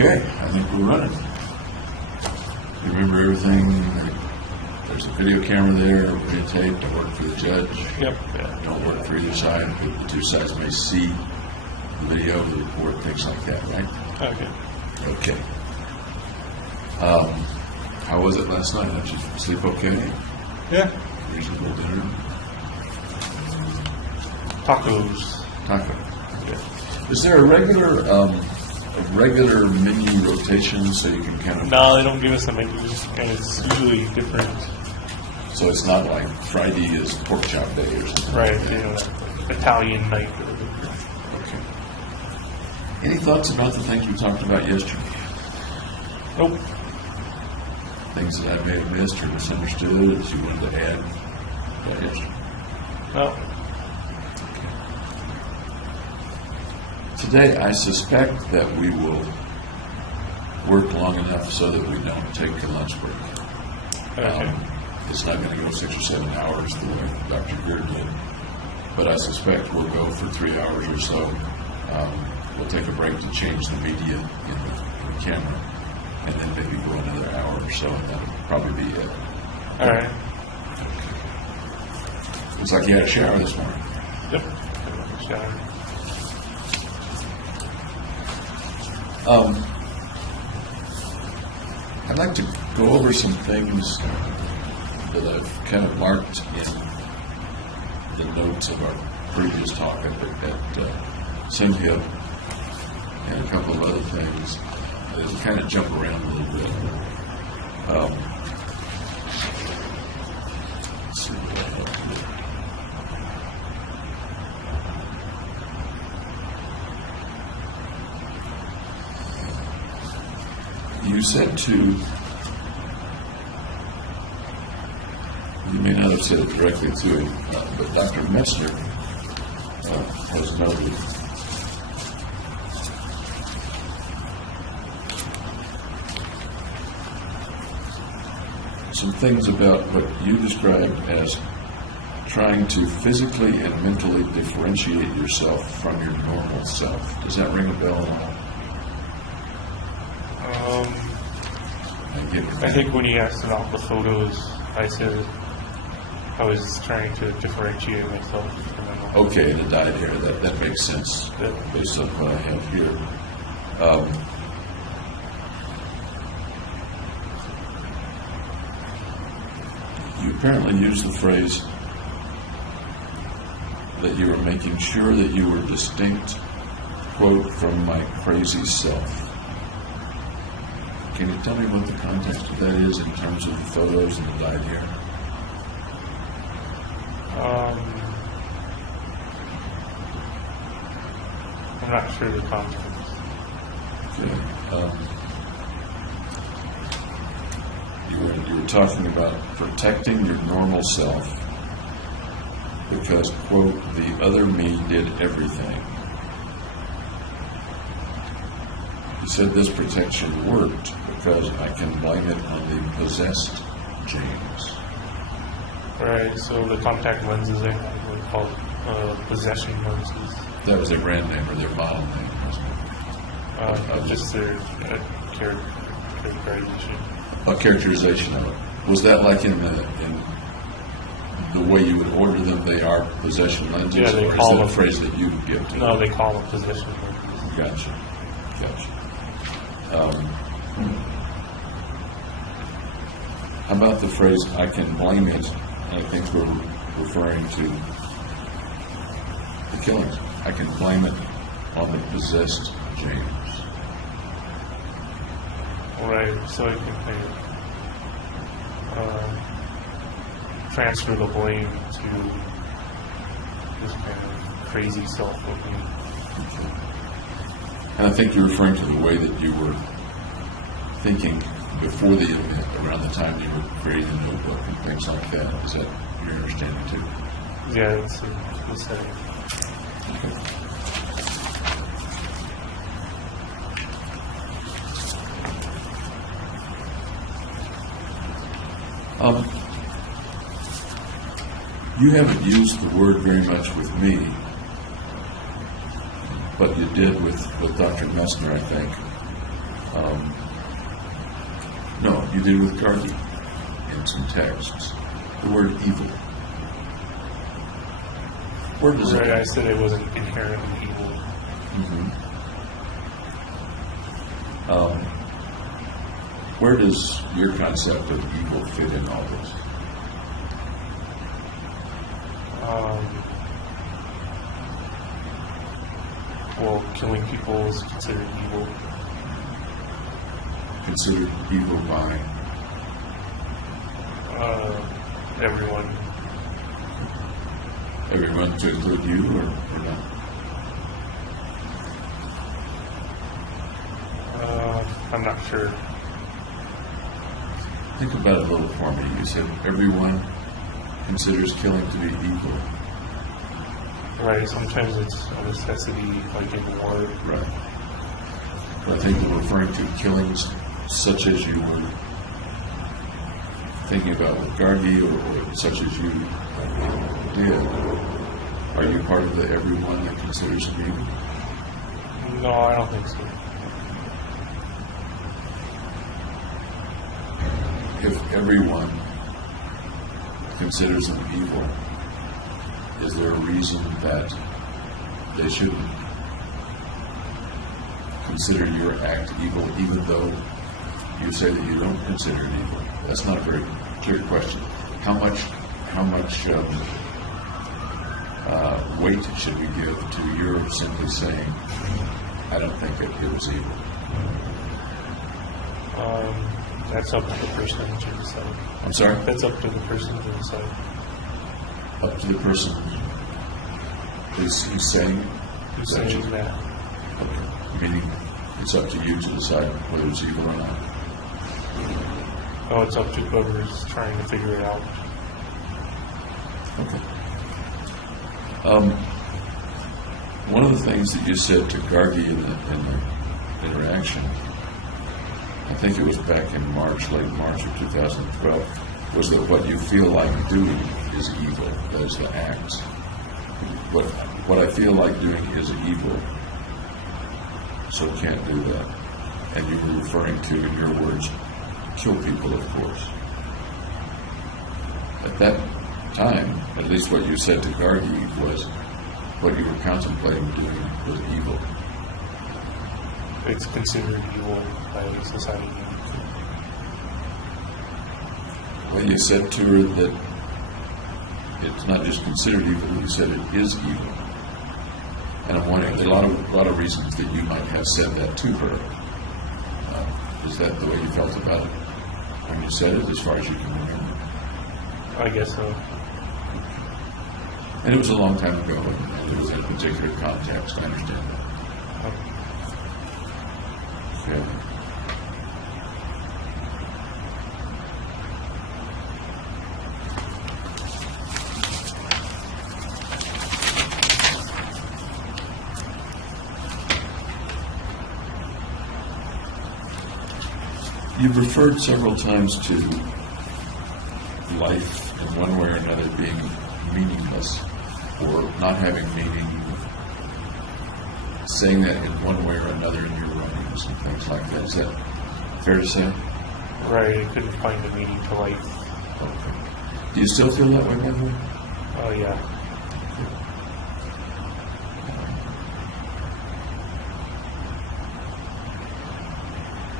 Okay, I think we're running. You remember everything? There's a video camera there, videotape, don't work for the judge. Yep. Don't work for either side, but the two sides may see the video, the report, things like that, right? Okay. Okay. How was it last night? Did you sleep okay? Yeah. Reasonable dinner? Tacos. Taco. Yeah. Is there a regular menu rotation so you can kind of... No, they don't give us a menu, and it's usually different. So it's not like Friday is pork chop day or something? Right. You know, Italian night. Okay. Any thoughts about the things we talked about yesterday? Nope. Things that I may have missed or misunderstood that you wanted to add about yesterday? No. Today, I suspect that we will work long enough so that we don't take a lunch break. Okay. It's not going to go 6 or 7 hours the way Dr. Greer did, but I suspect we'll go for 3 hours or so. We'll take a break to change the media in the camera, and then maybe go another hour or so, and that'll probably be it. All right. Looks like you had a shower this morning. Yep. Shower. I'd like to go over some things that I've kind of marked in the notes of our previous talk at Cynthia and a couple of other things that kind of jump around a little bit. Let's see what I have here. You said you may not have said it directly to him, but Dr. Messner has noted some things about what you described as trying to physically and mentally differentiate yourself from your normal self. Does that ring a bell at all? I think when he asked about the photos, I said I was trying to differentiate myself from them. Okay, the dyed hair, that makes sense based on what I have here. You apparently used the phrase that you were making sure that you were distinct, quote, from my crazy self. Can you tell me what the context of that is in terms of the photos and the dyed hair? I'm not sure the context. Okay. You were talking about protecting your normal self because, quote, the other me did everything. You said this protection worked because I can blame it on the possessed James. Right, so the contact lenses I have were called possession lenses. That was their brand name or their model name, wasn't it? Just their characterization. A characterization of it. Was that like in the way you would order them, they are possession lenses? Yeah, they or call is that them. a phrase that you would give to them? No, they call them possession lenses. Gotcha. How about the phrase, I can blame it? I think we're referring to the killings. I can blame it on the possessed James. Right, so I can kind of transfer the blame to this kind of crazy self of me. And I think you're referring to the way that you were thinking before the event, around the time you were creating the notebook and things like that. Is that your understanding too? Yeah, that's the same. Okay. You haven't used the word very much with me, but you did with Dr. Messner, I think. No, you did with Gargi in some texts. The word evil. Where does Right, it? I said it wasn't inherently evil. Where does your concept of evil fit in all this? Well, killing people is considered evil. Considered evil by Everyone. everyone, to include you, or not? I'm not sure. Think about it a little for me. You said everyone considers killing to be evil. Right, sometimes it's a necessity, like in war. Right. But I think we're referring to killings such as you were thinking about with Gargi, or such as you did. Are you part of the everyone that considers it evil? No, I don't think so. If everyone considers them evil, is there a reason that they shouldn't consider your act evil, even though you say that you don't consider it evil? That's not a very clear question. How much weight should we give to your simply saying, I don't think it was evil? That's up to the person to decide. I'm sorry? That's up to the person to decide. Up to the person who's saying? Who's saying that? Okay. Meaning it's up to you to decide whether it's evil or not. Oh, it's up to whoever's trying to figure it out. Okay. One of the things that you said to Gargi in the interaction, I think it was back in late March of 2012, was that what you feel like doing is evil. That is the acts. What I feel like doing is evil, so can't do that. And you were referring to, in your words, kill people, of course. At that time, at least what you said to Gargi was what you were contemplating doing was evil. It's considered evil by society. Well, you said to her that it's not just considered evil, you said it is evil. And I'm wondering, there are a lot of reasons that you might have said that to her. Is that the way you felt about it when you said it, as far as you can remember? I guess so. And it was a long time ago, and it was in a particular context, I understand that. Okay. You've referred several times to life in one way or another being meaningless, or not having meaning, saying that in one way or another in your writings and things like that. Is that fair to say? Right, I couldn't find a meaning to life. Okay. Do you still feel that way, by the way? Oh, yeah.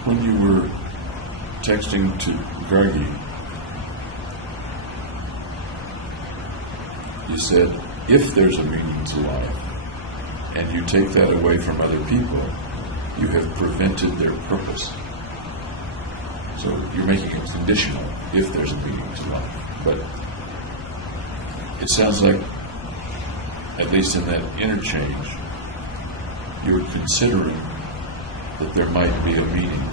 When you were texting to Gargi, you said, if there's a meaning to life, and you take that away from other people, you have prevented their purpose. So you're making it conditional, if there's a meaning to life. But it sounds like, at least in that interchange, you're considering that there might be a meaning,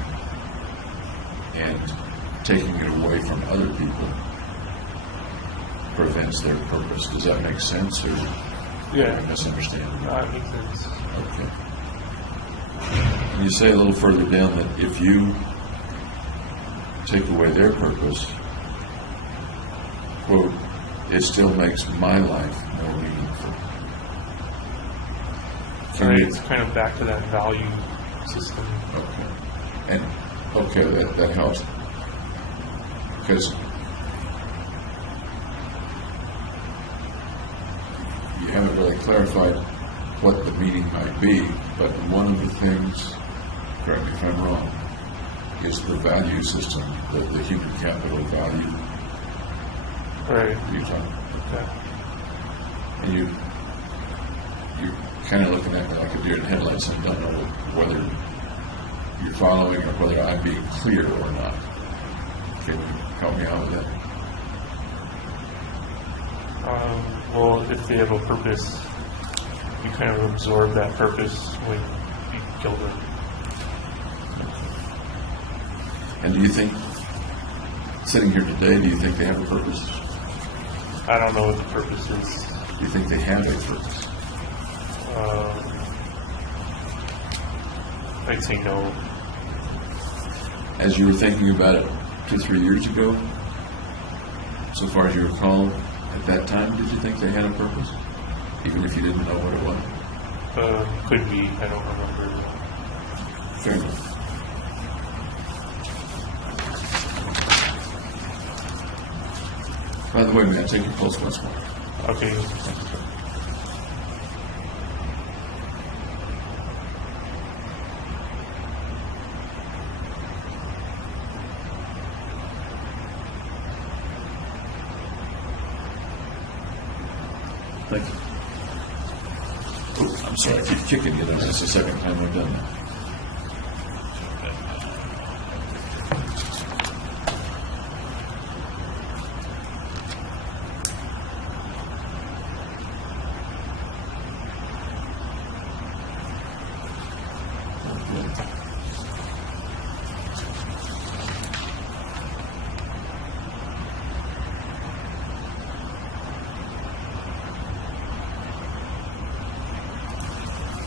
and taking it away from other people prevents their purpose. Does that make sense, or Yeah. am I misunderstanding? That makes sense. Okay. And you say a little further down that if you take away their purpose, quote, it still makes my life more meaningful. Right, it's kind of back to that value system. Okay. And, okay, that helps. Because you haven't really clarified what the meaning might be, but one of the things, correct me if I'm wrong, is the value system, the human capital value. Right. You're talking. Okay. And you're kind of looking at me like a deer in headlights and don't know whether you're following or whether I'm being clear or not. Can you help me out with that? Well, if they have a purpose, you kind of absorb that purpose when you kill them. And do you think, sitting here today, do you think they have a purpose? I don't know what the purpose is. Do you think they have a purpose? I'd say no. As you were thinking about it 2-3 years ago, so far as you recall, at that time, did you think they had a purpose? Even if you didn't know what it was? Could be. I don't remember. Fair enough. By the way, may I take your pulse once more? Okay. Thank you. Oh, I'm sorry, I keep kicking you. That's the second time I've done that.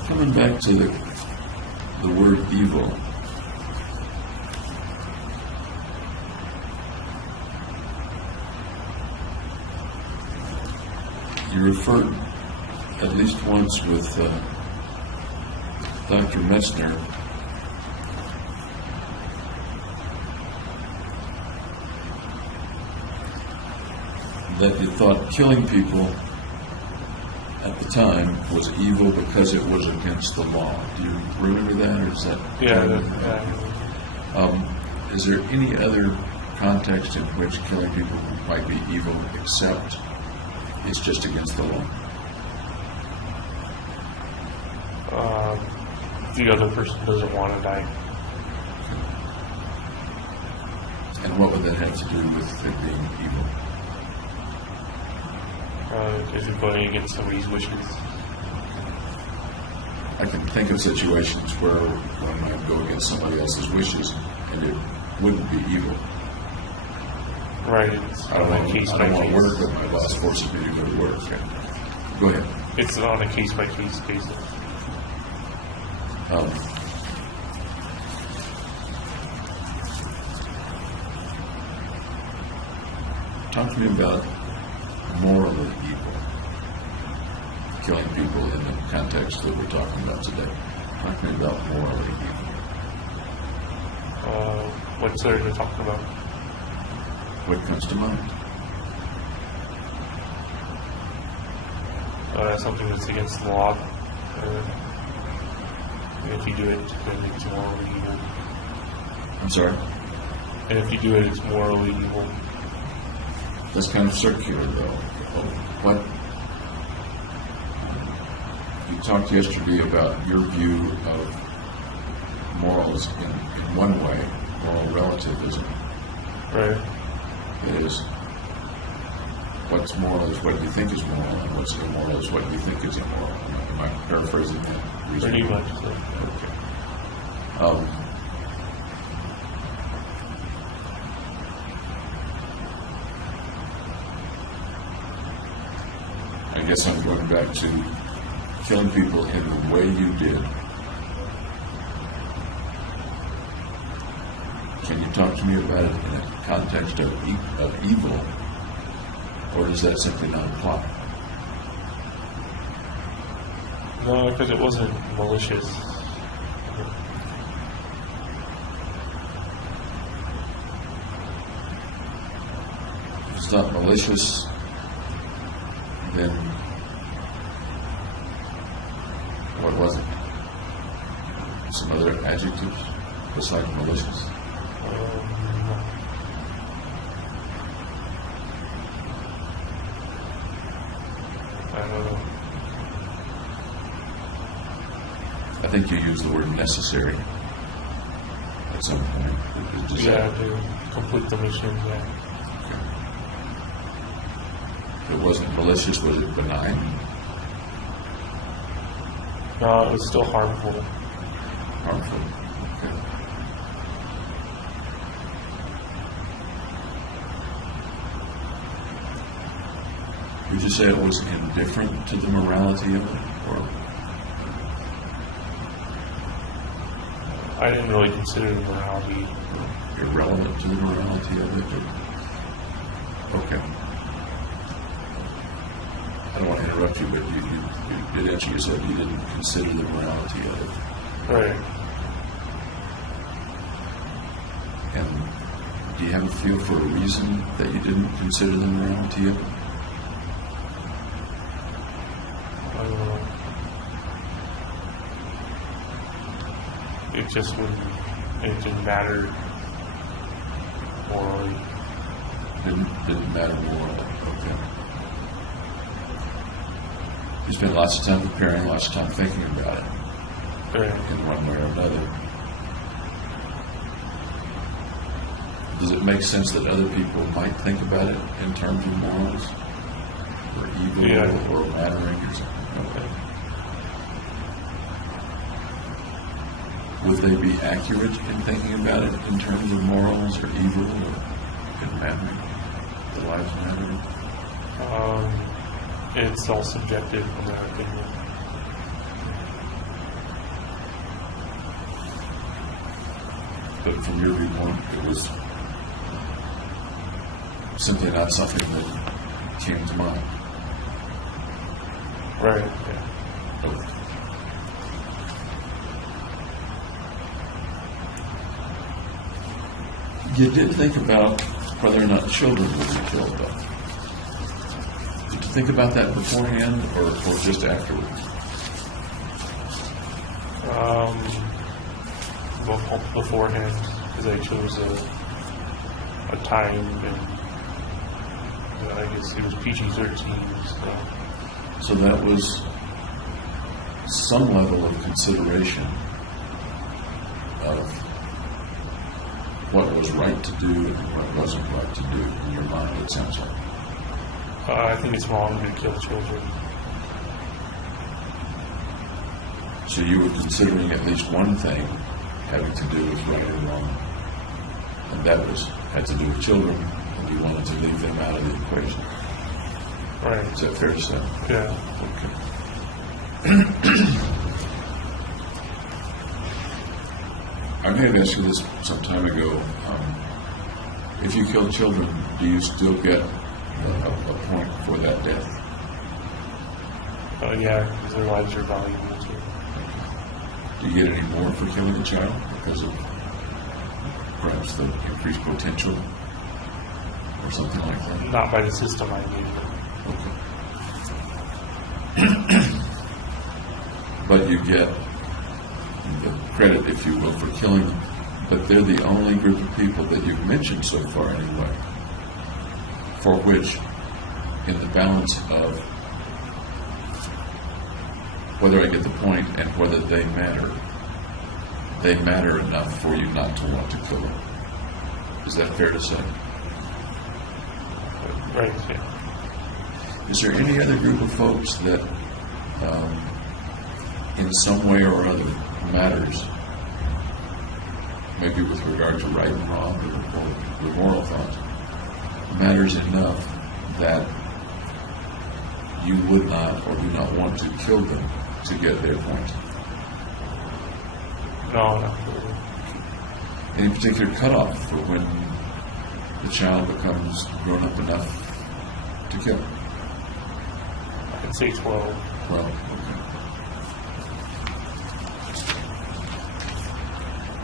Coming back to the word evil, you referred at least once with Dr. Metzner that you thought killing people at the time was evil because it was against the law. Do you remember that, or is that? Yeah. Is there any other context in which killing people might be evil except it's just against the law? The other person doesn't want to die. And what would that have to do with it being evil? If you're going against somebody's wishes. I can think of situations where one might go against somebody else's wishes and it wouldn't be evil. Right. It's I don't on a want case to by case. work, but my boss forces me to go to work. Okay. Go ahead. It's on a case by case basis. Talk to me about morally evil, killing people in the context that we're talking about today. Talk to me about morally evil. What's there to talk about? What comes to mind? Something that's against the law. If you do it, then it's morally evil. I'm sorry? And if you do it, it's morally evil. That's kind of circular, though. What you talked yesterday about your view of morals in one way, moral relativism. Right. Is what's moral is what you think is moral, and what's immoral is what you think is immoral. Am I paraphrasing that? Pretty much. So. Okay. I guess I'm going back to killing people in the way you did. Can you talk to me about it in a context of evil, or does that simply not apply? No, because it wasn't malicious. it's not malicious, then what was it? Some other adjectives besides malicious? I don't know. I think you used the word necessary at some point. Is Yeah, that- to complete the mission, yeah. It wasn't malicious, was it benign? No, it was still harmful. Harmful? Okay. Would you say it was indifferent to the morality of it? Or I didn't really consider the morality. irrelevant to the morality of it? Okay. I don't want to interrupt you, but you did answer yourself. You didn't consider the morality of it. Right. And do you have a feel for a reason that you didn't consider the morality of it? I don't know. It just wouldn't, it didn't matter morally. Didn't matter morally. Okay. You spent lots of time preparing, lots of time thinking about it Right. in one way or another. Does it make sense that other people might think about it in terms of morals? Or evil Yeah. or mattering or something? Okay. Would they be accurate in thinking about it in terms of morals or evil or in mattering? The lives mattering? It's all subjective in their opinion. But from your viewpoint, it was simply not something that came to mind. Right, yeah. Okay. You did think about whether or not children would be killed, though. Did you think about that beforehand or just afterwards? Beforehand, because I chose a time, and I guess it was PG-13, so. So that was some level of consideration of what was right to do and what wasn't right to do in your mind, it sounds like. I think it's wrong to kill children. So you were considering at least one thing having to do with right or wrong, and that had to do with children, and you wanted to leave them out of the equation. Right. Is that fair to say? Yeah. Okay. I may have asked you this some time ago. If you kill children, do you still get a point for that death? Yeah, because their lives are valuable too. Do you get any more for killing a child because of perhaps the increased potential or something like that? Not by the system I made. Okay. But you get the credit, if you will, for killing them. But they're the only group of people that you've mentioned so far anyway, for which, in the balance of whether I get the point and whether they matter enough for you not to want to kill them. Is that fair to say? Right, yeah. Is there any other group of folks that, in some way or other, matters, maybe with regard to right and wrong or the moral thought, matters enough that you would not or do not want to kill them to get their point? No, not really. Any particular cutoff for when the child becomes grown up enough to kill? I'd say 12. Well, okay.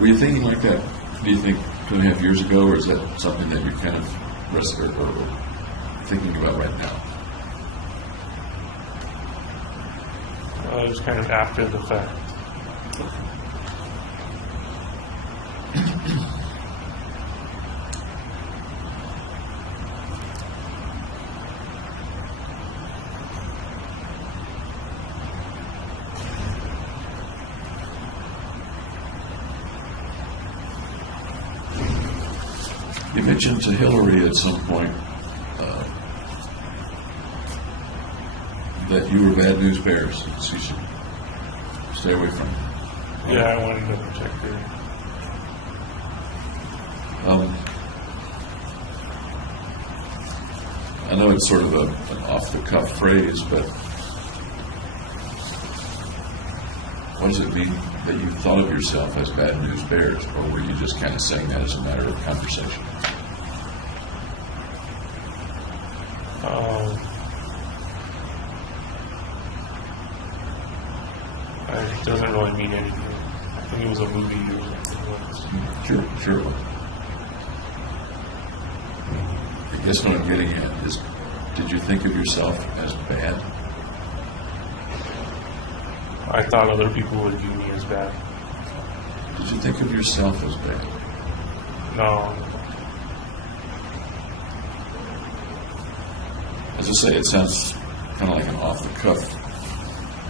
Were you thinking like that, do you think, 2.5 years ago, or is that something that you kind of thinking about right now? It was kind of after the fact. You mentioned to Hillary at some point that you were bad news bears. She should stay away from you. Yeah, I wanted to protect her. I know it's sort of an off-the-cuff phrase, but what does it mean that you thought of yourself as bad news bears, or were you just kind of saying that as a matter of conversation? It doesn't really mean anything. I think it was a movie or something. Sure. I guess what I'm getting at is, did you think of yourself as bad? I thought other people would view me as bad. Did you think of yourself as bad? No. As I say, it sounds kind of like an off-the-cuff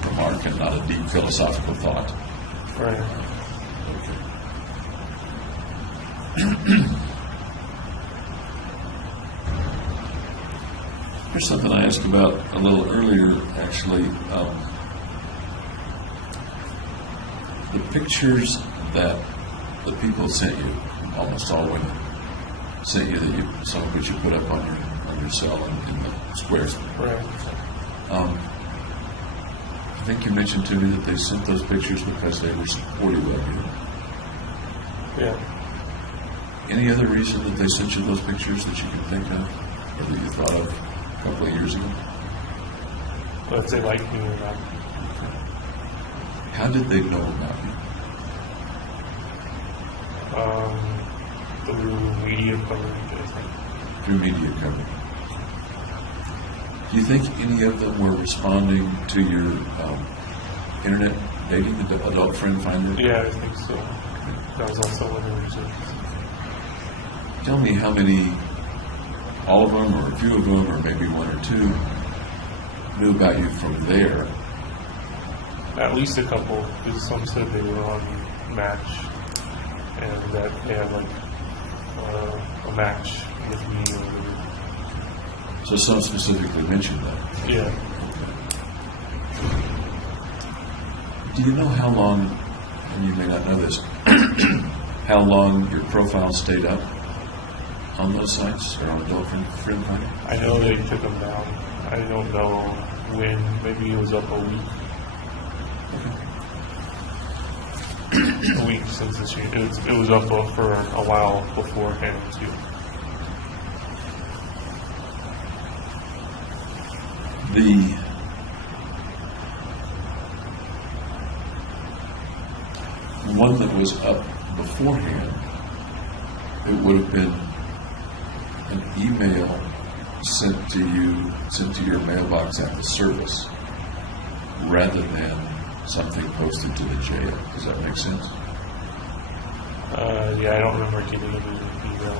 remark and not a deep philosophical thought. Right. Here's something I asked about a little earlier, actually. The pictures that the people sent you, almost all women, sent you, some of which you put up on your cell in the squares. Right. I think you mentioned to me that they sent those pictures because they were supportive of you. Yeah. Any other reason that they sent you those pictures that you can think of, or that you thought of a couple of years ago? But if they like me or not. How did they know about you? Through media coverage, I think. Through media coverage. Do you think any of them were responding to your internet dating, the adult friend finder? Yeah, I think so. That was also one of the reasons. Tell me how many, all of them, or a few of them, or maybe one or two, knew about you from there. At least a couple, because some said they were on Match, and that they had like a match with me or whatever. So some specifically mentioned that. Yeah. Do you know how long, and you may not know this, how long your profile stayed up on those sites, or on Adult Friend Finder? I know they took them down. I don't know when. Maybe it was up a week. A week since the change. It was up for a while beforehand too. The one that was up beforehand, it would have been an email sent to your mailbox at the service, rather than something posted to the jail. Does that make sense? Yeah, I don't remember getting it in an email.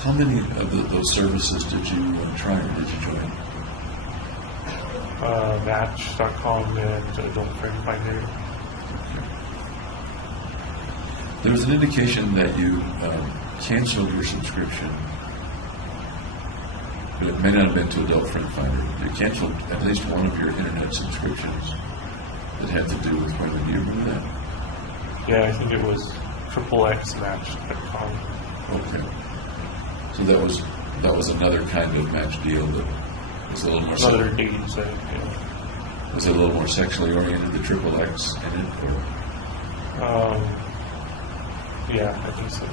How many of those services did you try, or did you join? Match.com and Adult Friend Finder. There was an indication that you canceled your subscription, but it may not have been to Adult Friend Finder. You canceled at least one of your internet subscriptions that had to do with women. Do you remember that? Yeah, I think it was XXXmatch.com. Okay. So that was another kind of match deal that was a little more. Another dating site. Yeah. Was it a little more sexually oriented? The XXX in it, or? Yeah, I think so.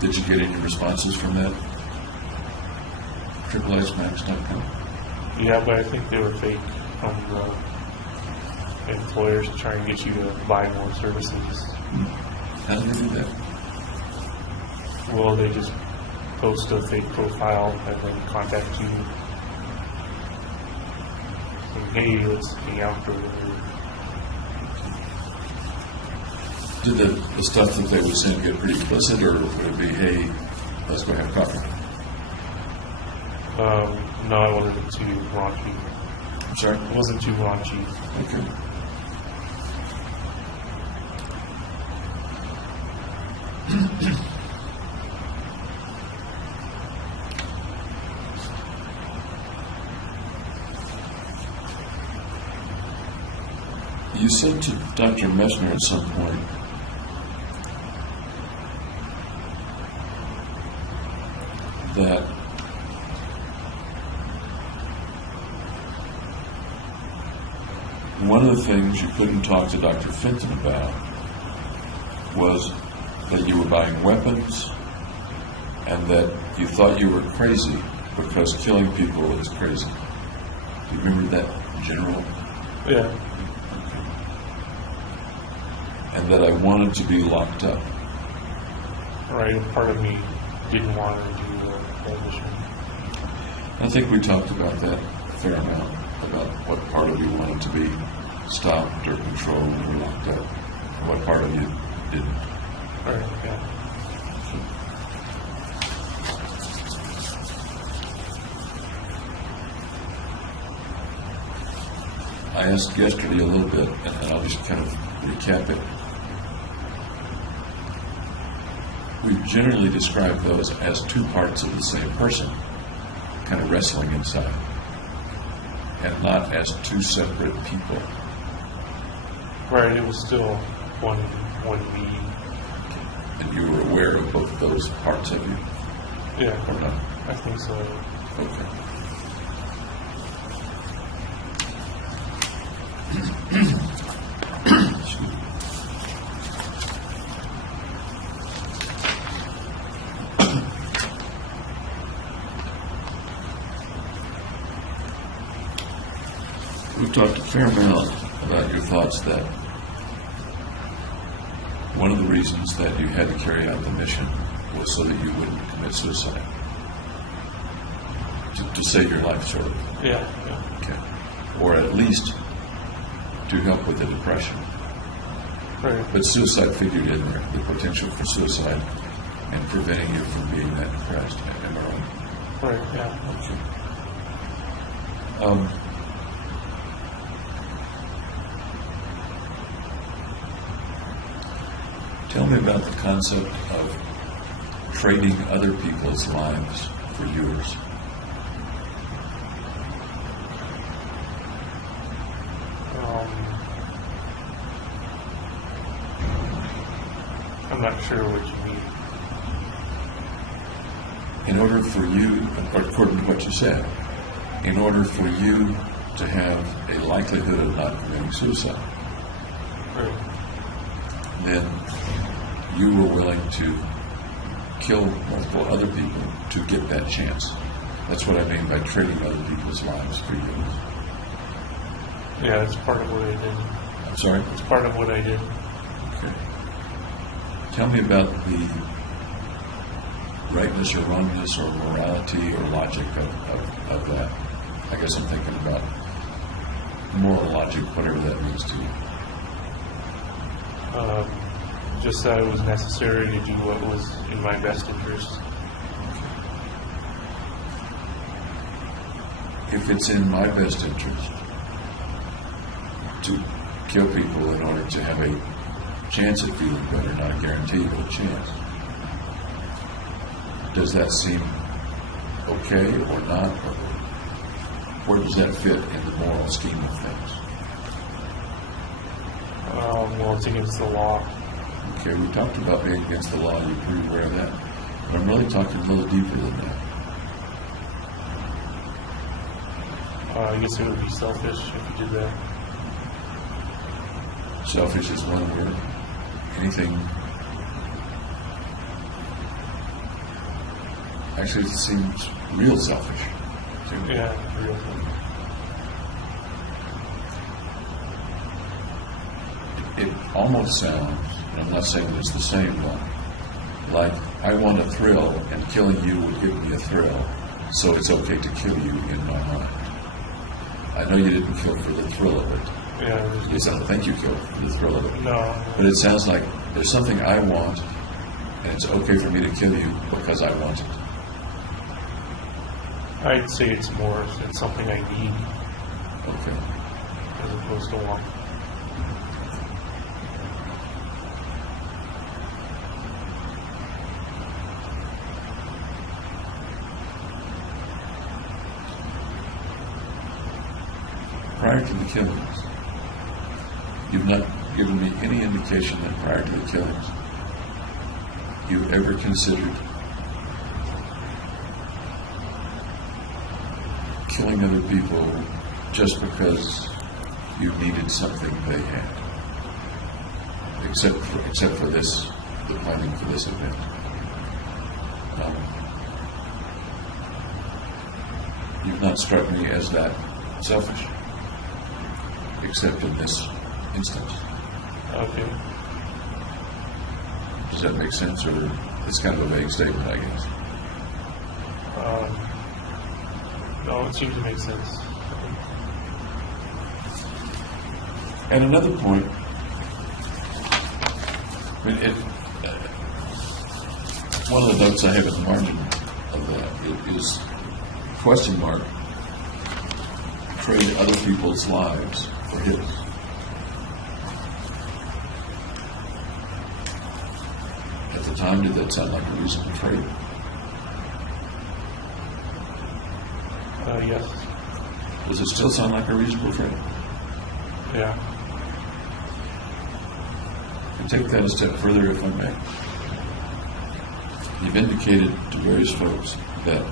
Did you get any responses from that? XXXmatch.com? Yeah, but I think they were fake from the employers to try and get you to buy more services. How did they do that? Well, they just post a fake profile and then contact you. Saying, hey, let's hang out or whatever. Did the stuff that they would send get pretty explicit, or would it be, hey, let's go have coffee? No, I wasn't too raunchy. I'm sorry? It wasn't too raunchy. Okay. You said to Dr. Messner at some point that one of the things you couldn't talk to Dr. Fenton about was that you were buying weapons and that you thought you were crazy because killing people is crazy. Do you remember that in general? Yeah. And that I wanted to be locked up. Right, and part of me didn't want to do that mission. I think we talked about that a fair amount, about what part of you wanted to be stopped or controlled or locked up, and what part of you didn't. Right, yeah. I asked yesterday a little bit, and I'll just kind of recap it. We generally describe those as two parts of the same person, kind of wrestling inside, and not as two separate people. Right, it was still one me. And you were aware of both those parts of you, Yeah, or not? I think so. Okay. Excuse me. We've talked a fair amount about your thoughts that one of the reasons that you had to carry out the mission was so that you wouldn't commit suicide. To save your life, sort of. Yeah, yeah. Okay. Or at least to help with the depression. Right. But suicide figured in there, the potential for suicide and preventing you from being that depressed. Am I right? Right, yeah. Okay. Tell me about the concept of trading other people's lives for yours. I'm not sure what you mean. In order for you, according to what you said, in order for you to have a likelihood of not committing suicide, Right. then you were willing to kill multiple other people to get that chance. That's what I mean by trading other people's lives for yours. Yeah, it's part of what I did. I'm sorry? It's part of what I did. Okay. Tell me about the rightness or wrongness or morality or logic of that. I guess I'm thinking about moral logic, whatever that means to you. Just that it was necessary to do what was in my best interest. If it's in my best interest to kill people in order to have a chance at feeling better, not a guarantee, but a chance, does that seem okay or not? Or where does that fit in the moral scheme of things? Well, it's against the law. Okay, we talked about being against the law. You're pretty aware of that. But I'm really talking a little deeper than that. I guess it would be selfish if you did that. Selfish is one word. Anything. Actually, it seems real selfish to me. Yeah, real. It almost sounds, and I'm not saying it's the same one, like, I want a thrill, and killing you would give me a thrill, so it's okay to kill you in my mind. I know you didn't kill for the thrill of it. Yeah. Because I don't think you killed for the thrill of it. No. But it sounds like there's something I want, and it's okay for me to kill you because I want it. I'd say it's something I need Okay. as opposed to want. Prior to the killings, you've not given me any indication that prior to the killings, you ever considered killing other people just because you needed something they had, except for this, the planning for this event. You've not struck me as that selfish, except in this instance. Okay. Does that make sense, or it's kind of a vague statement, I guess? No, it seems to make sense. At another point, one of the notes I have in the margin of that is question mark, trade other people's lives for his. At the time, did that sound like a reasonable trade? Yes. Does it still sound like a reasonable trade? Yeah. And take that a step further, if I may. You've indicated to various folks that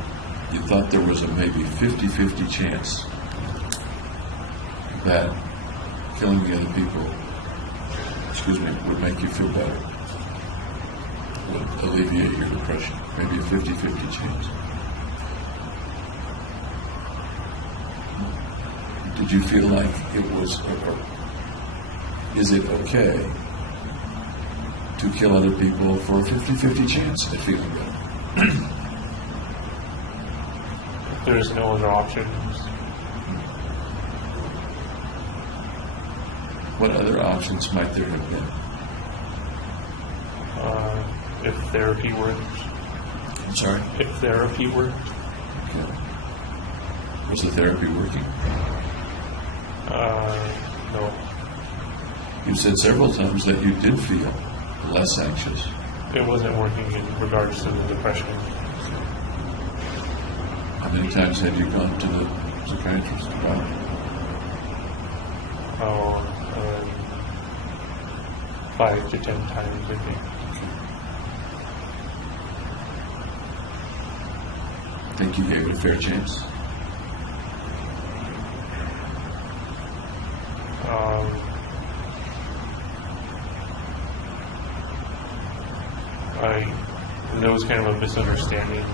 you thought there was a maybe 50-50 chance that killing the other people, would make you feel better, would alleviate your depression. Maybe a 50-50 chance. Did you feel like it was, or is it okay to kill other people for a 50-50 chance at feeling better? If there's no other options, What other options might there have been? if therapy works. I'm sorry? If therapy works. Okay. Was the therapy working? No. You said several times that you did feel less anxious. It wasn't working in regards to the depression. How many times had you gone to the psychiatrist about it? 5 to 10 times, I think. Think you gave it a fair chance? There was kind of a misunderstanding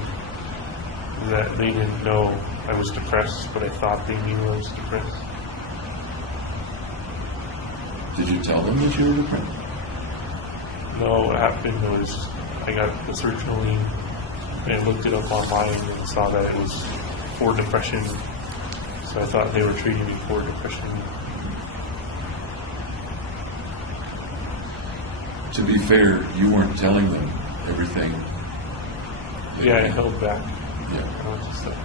that they didn't know I was depressed, but I thought they knew I was depressed. Did you tell them that you were depressed? No, what happened was I got the sertraline and I looked it up online and saw that it was for depression. So I thought they were treating me for depression. To be fair, you weren't telling them everything. Yeah, I held back. Yeah. I was just like,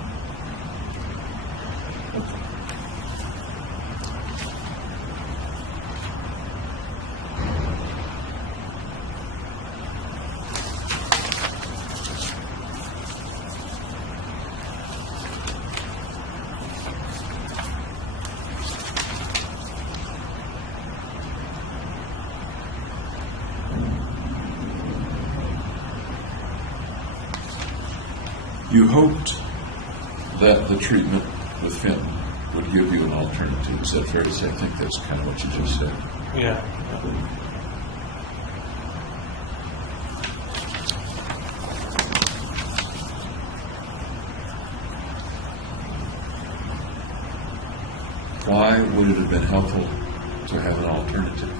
You hoped that the treatment with Finn would give you an alternative. Is that fair to say? I think that's kind of what you just said. yeah. Why would it have been helpful to have an alternative?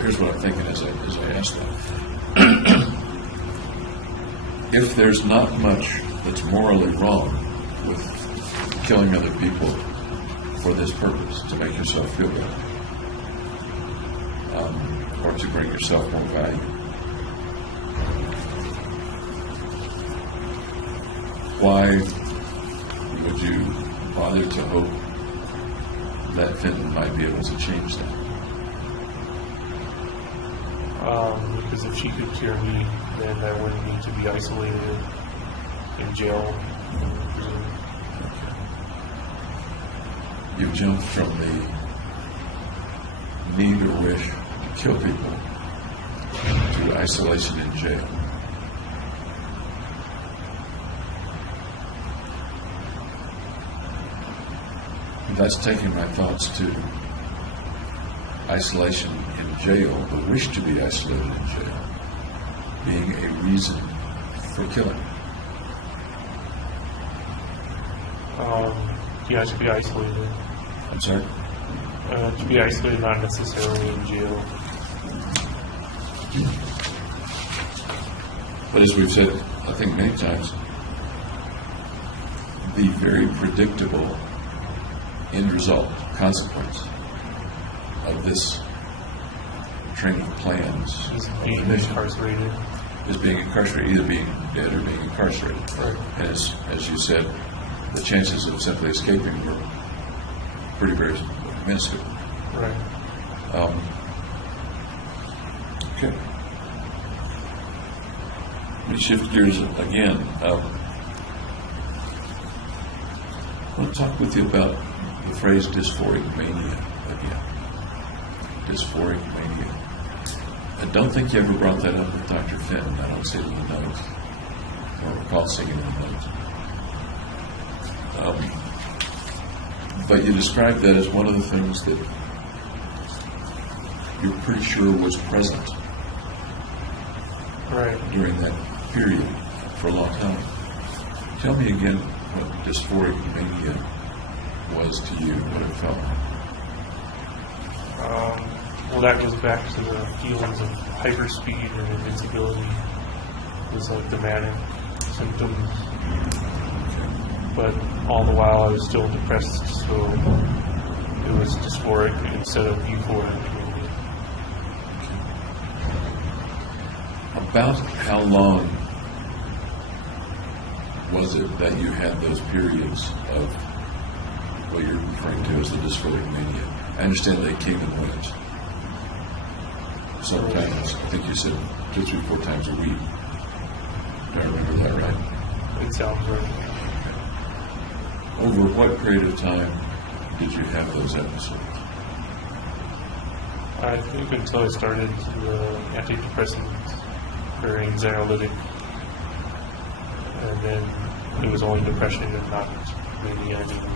Here's what I'm thinking as I ask that. if there's not much that's morally wrong with killing other people for this purpose, to make yourself feel better, or to bring yourself more value, why would you bother to hope that Fenton might be able to change that? Because if she could cure me, then I wouldn't need to be isolated in jail. You jumped from the need or wish to kill people to isolation in jail. That's taking my thoughts to isolation in jail, the wish to be isolated in jail, being a reason for killing. Yeah, to be isolated. I'm sorry? To be isolated, not necessarily in jail. But as we've said, I think many times, the very predictable end result, consequence of this train of plans Is of being mission incarcerated. is being incarcerated, either being dead or being incarcerated. Right. And as you said, the chances of simply escaping were very minuscule. Right. Okay. Let me shift gears again. I want to talk with you about the phrase dysphoric mania again. Dysphoric mania. I don't think you ever brought that up with Dr. Finn. I don't see it in the notes. I don't recall seeing it in the notes. But you described that as one of the things that you're pretty sure was present Right. during that period for a long time. Tell me again what dysphoric mania was to you, what it felt like. Well, that goes back to the feelings of hyperspeed and invincibility. It was like the manic symptoms. But all the while I was still depressed, so it was dysphoric instead of euphoric. About how long was it that you had those periods of what you're referring to as the dysphoric mania? I understand they came and went. Sometimes, I think you said 2, 3, 4 times a week. Do I remember that right? It sounds right. Over what period of time did you have those episodes? I think until I started the antidepressants or anxiolytic, and then it was only depression and not mania anymore.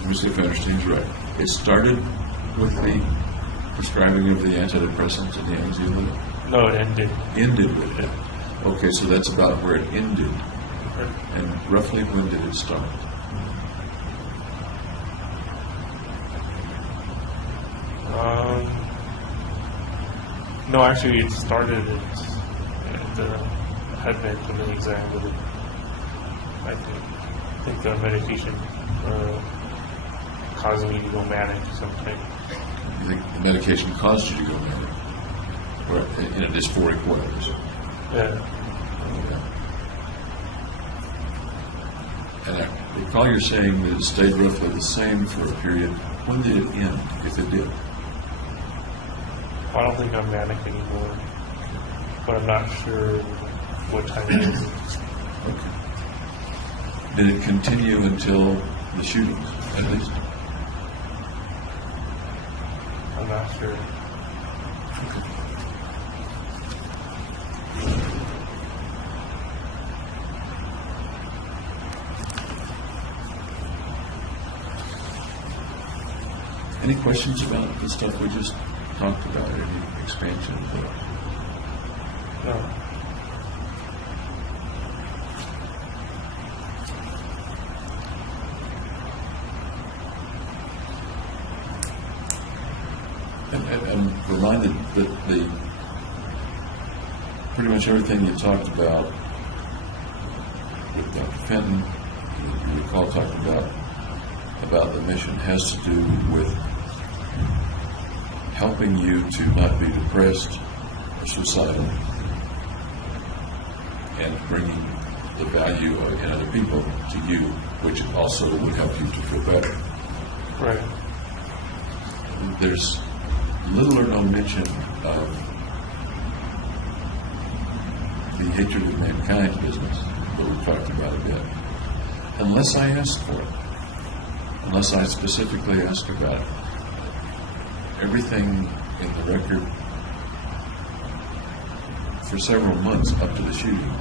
Let me see if I understand you right. It started with the prescribing of the antidepressants and the anxiolytic? No, it ended. Ended with it. Okay, so that's about where it ended. Right. And roughly when did it start? No, actually, it started at the advent of the anxiety. I think the medication caused me to go manic or something. You think the medication caused you to go manic? Or in a dysphoric way? Yeah. And I recall you're saying that it stayed roughly the same for a period. When did it end, if it did? I don't think I'm manic anymore, but I'm not sure what time it is. Okay. Did it continue until the shootings, at least? I'm not sure. Any questions about the stuff we just talked about? Any expansion of that? No. And I'm reminded that pretty much everything you talked about with Dr. Fenton, you recall talking about the mission, has to do with helping you to not be depressed or suicidal, and bringing the value in other people to you, which also would help you to feel better. Right. There's little or no mention of the hatred of mankind business that we talked about a bit, unless I ask for it, unless I specifically ask about it. Everything in the record for several months up to the shooting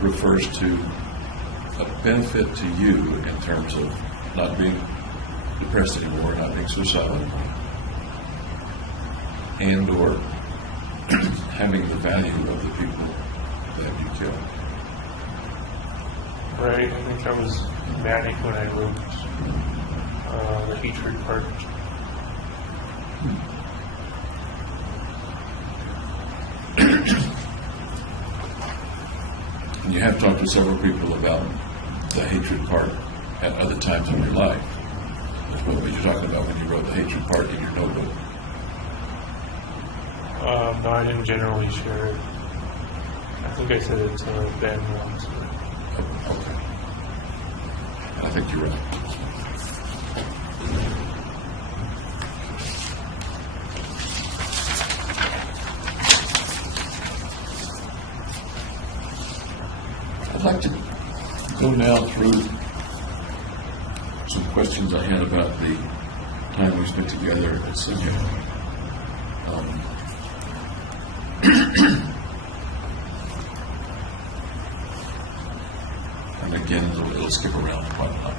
refers to a benefit to you in terms of not being depressed anymore, not being suicidal anymore, and or having the value of the people that you kill. Right. I think I was manic when I wrote the hatred part. And you have talked to several people about the hatred part at other times in your life. That's what you're talking about when you wrote the hatred part in your notebook. No, I didn't generally share it. I think I said it to Ben once. Okay. I think you're right. I'd like to go now through some questions I had about the time we spent together at Synia. And again, it'll skip around quite a lot.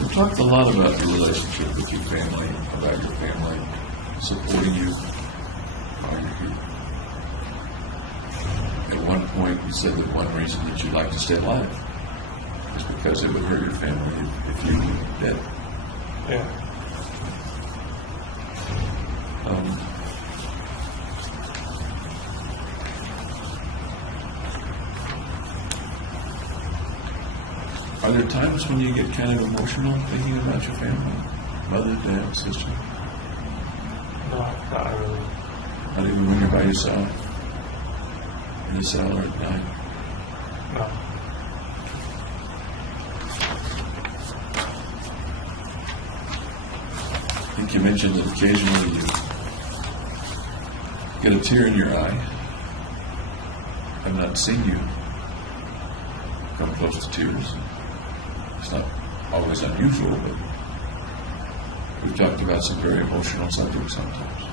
We talked a lot about your relationship with your family, about your family supporting you. At one point, you said that one reason that you'd like to stay alive is because it would hurt your family if you were dead. Yeah. Are there times when you get kind of emotional thinking about your family? Mother, dad, sister? No, not really. Not even when you're by yourself? In the cell or at night? No. I think you mentioned that occasionally you get a tear in your eye. I've not seen you come close to tears. It's not always unusual, but we've talked about some very emotional subjects sometimes.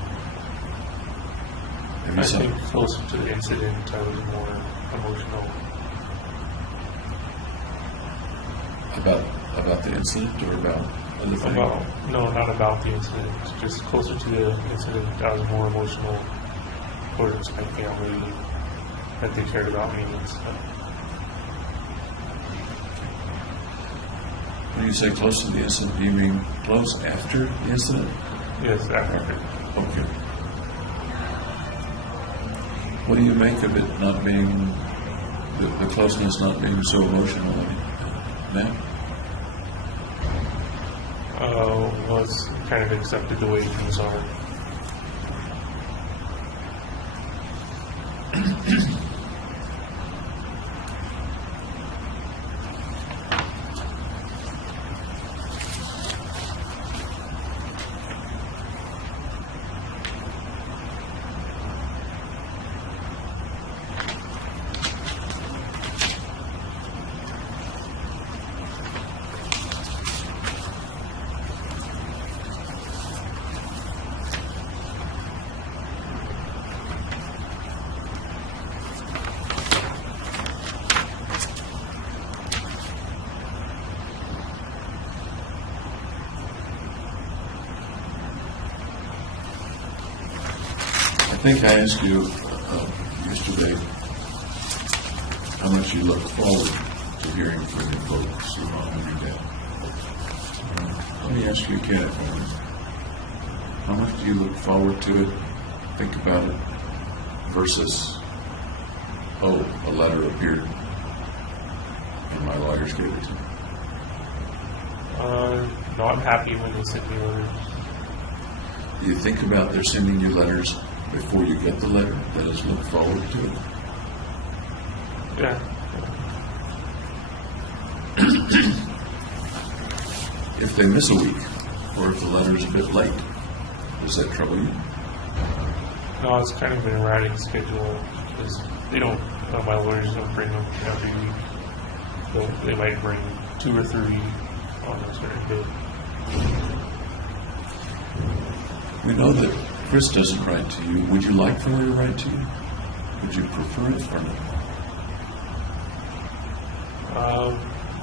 I think closer to the incident, I was more emotional. About the incident or about other things? No, not about the incident. Just closer to the incident, I was more emotional towards my family, that they cared about me and stuff. When you say close to the incident, do you mean close after the incident? Yes, after. Okay. What do you make of it not being, the closeness not being so emotional? Matt? Was kind of accepted the way things are. I think I asked you yesterday how much you look forward to hearing from your folks who are every day. Let me ask you again, how much do you look forward to it, think about it, versus, oh, a letter appeared and my lawyers gave it to me? No, I'm happy when they send me letters. Do you think about their sending you letters before you get the letter? That is, look forward to it. Yeah. If they miss a week, or if the letter is a bit late, does that trouble you? No, it's kind of an erratic schedule because they don't, my lawyers don't bring them every week. They might bring 2 or 3 on a certain day. We know that Chris doesn't write to you. Would you like for her to write to you? Would you prefer it or not?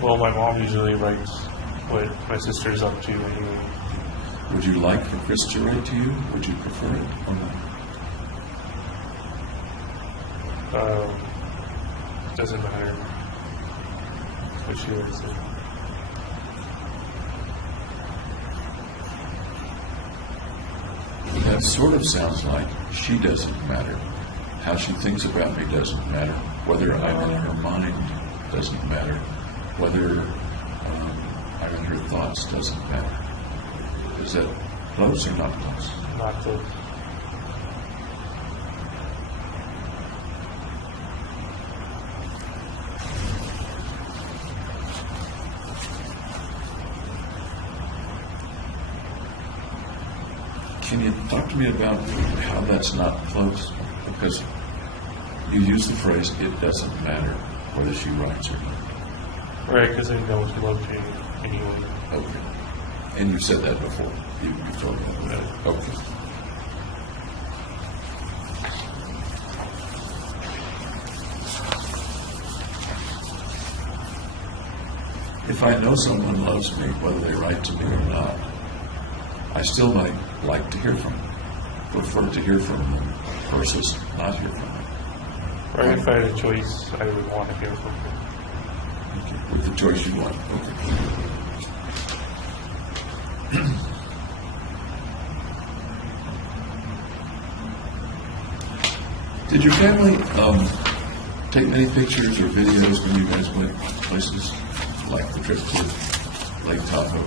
Well, my mom usually writes what my sister's up to anyway. Would you like for Chris to write to you? Would you prefer it or not? Doesn't matter what she would say. That sort of sounds like she doesn't matter. How she thinks about me doesn't matter. Whether I'm in her mind doesn't matter. Whether I'm in her thoughts doesn't matter. Is that close or not close? Not close. Can you talk to me about how that's not close? Because you use the phrase, it doesn't matter whether she writes or not. Right, because I know she loves me anyway. Okay. And you said that before. You've told me that. Okay. If I know someone loves me, whether they write to me or not, I still might like to hear from them, prefer to hear from them versus not hear from them. Right, if I had a choice, I would want to hear from her. Okay. With the choice you want. Okay. Did your family take many pictures or videos when you guys went places like the trip to Lake Tahoe,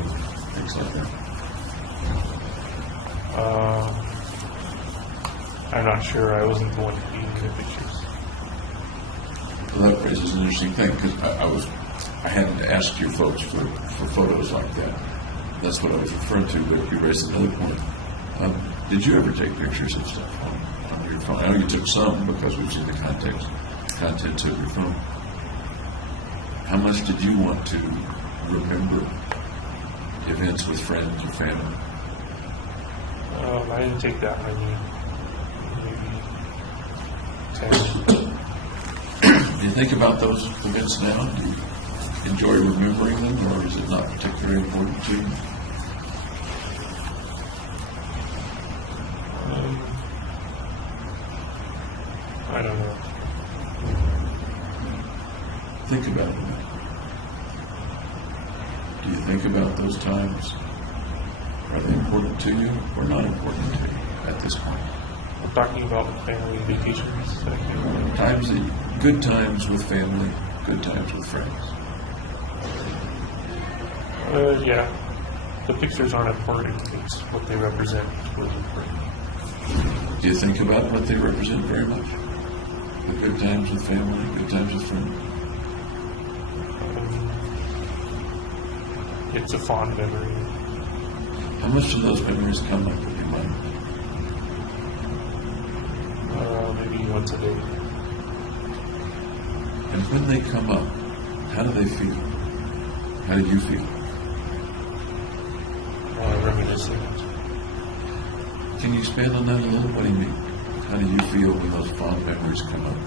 things like that? I'm not sure. I wasn't the one taking the pictures. Well, that raises an interesting thing because I had to ask your folks for photos like that. That's what I was referring to, but you raised another point. Did you ever take pictures of stuff on your phone? I know you took some because we've seen the contents of your phone. How much did you want to remember events with friends or family? I didn't take that many. Maybe 10. Do you think about those events now? Do you enjoy remembering them, or is it not particularly important to you? I don't know. Think about it. Do you think about those times? Are they important to you or not important to you at this point? I'm talking about family vacations. Good times with family, good times with friends. Yeah. The pictures aren't important. It's what they represent was important. Do you think about what they represent very much? The good times with family, good times with friends? It's a fond memory. How much do those memories come up in your mind? Maybe once a day. And when they come up, how do they feel? How do you feel? Reminiscent. Can you expand on that a little? What do you mean? How do you feel when those fond memories come up?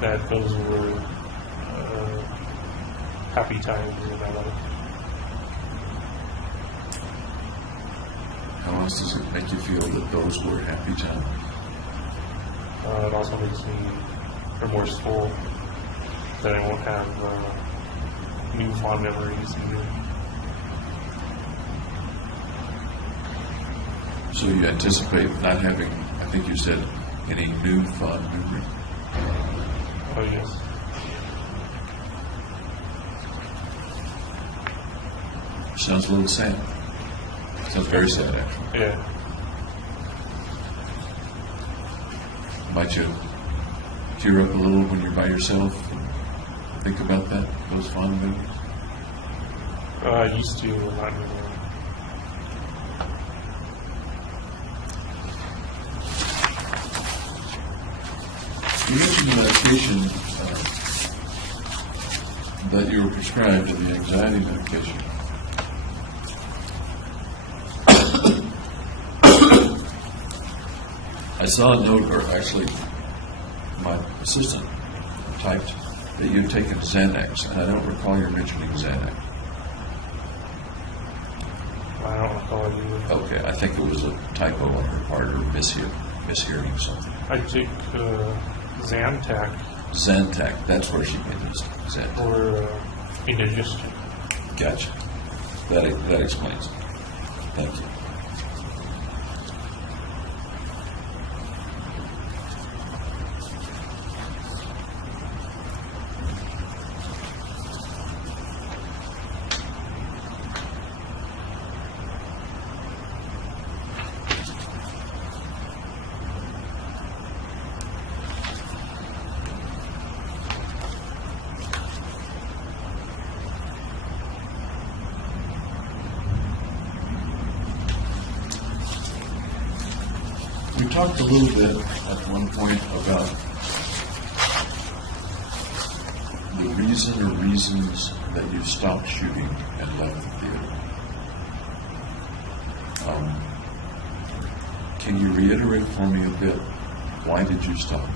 That those were happy times in my life. How else does it make you feel that those were happy times? it also makes me remorseful that I won't have new fond memories either. So you anticipate not having, I think you said, any new fond memory? Oh, yes. Sounds a little sad. Sounds very sad, actually. Yeah. Might you tear up a little when you're by yourself and think about that, those fond memories? I used to, but not anymore. You mentioned the medication that you were prescribed, the anxiety medication. I saw a note, or actually, my assistant typed that you had taken Xanax, and I don't recall you mentioning Xanax. I don't recall it either. Okay, I think it was a typo on her part, or mishearing something. I take Zantac Zantac, that's where she made this. Zantac. for indigestion. Gotcha. That explains it. Thank you. We talked a little bit at one point about the reason or reasons that you stopped shooting and left the theater. Can you reiterate for me a bit, why did you stop?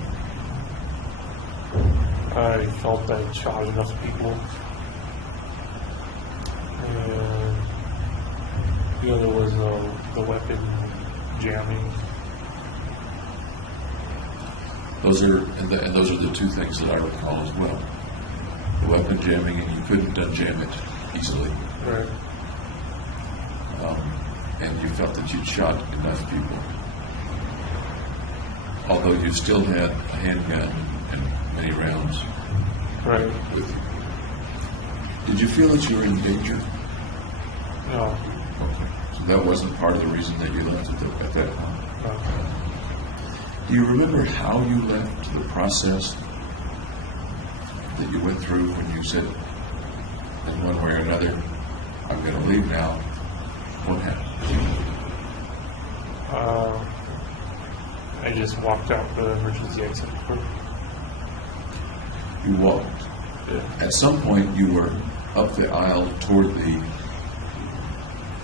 I felt I shot enough people. And the other was the weapon jamming. Those are the two things that I recall as well. The weapon jamming, and you couldn't unjam it easily. Right. And you felt that you'd shot enough people. Although you still had a handgun and many rounds Right. with you. Did you feel that you were in danger? No. Okay. So that wasn't part of the reason that you left at that time. No. Do you remember how you left, the process that you went through when you said, in one way or another, I'm going to leave now? What happened? I just walked out the emergency exit door. You walked. Yeah. At some point, you were up the aisle toward the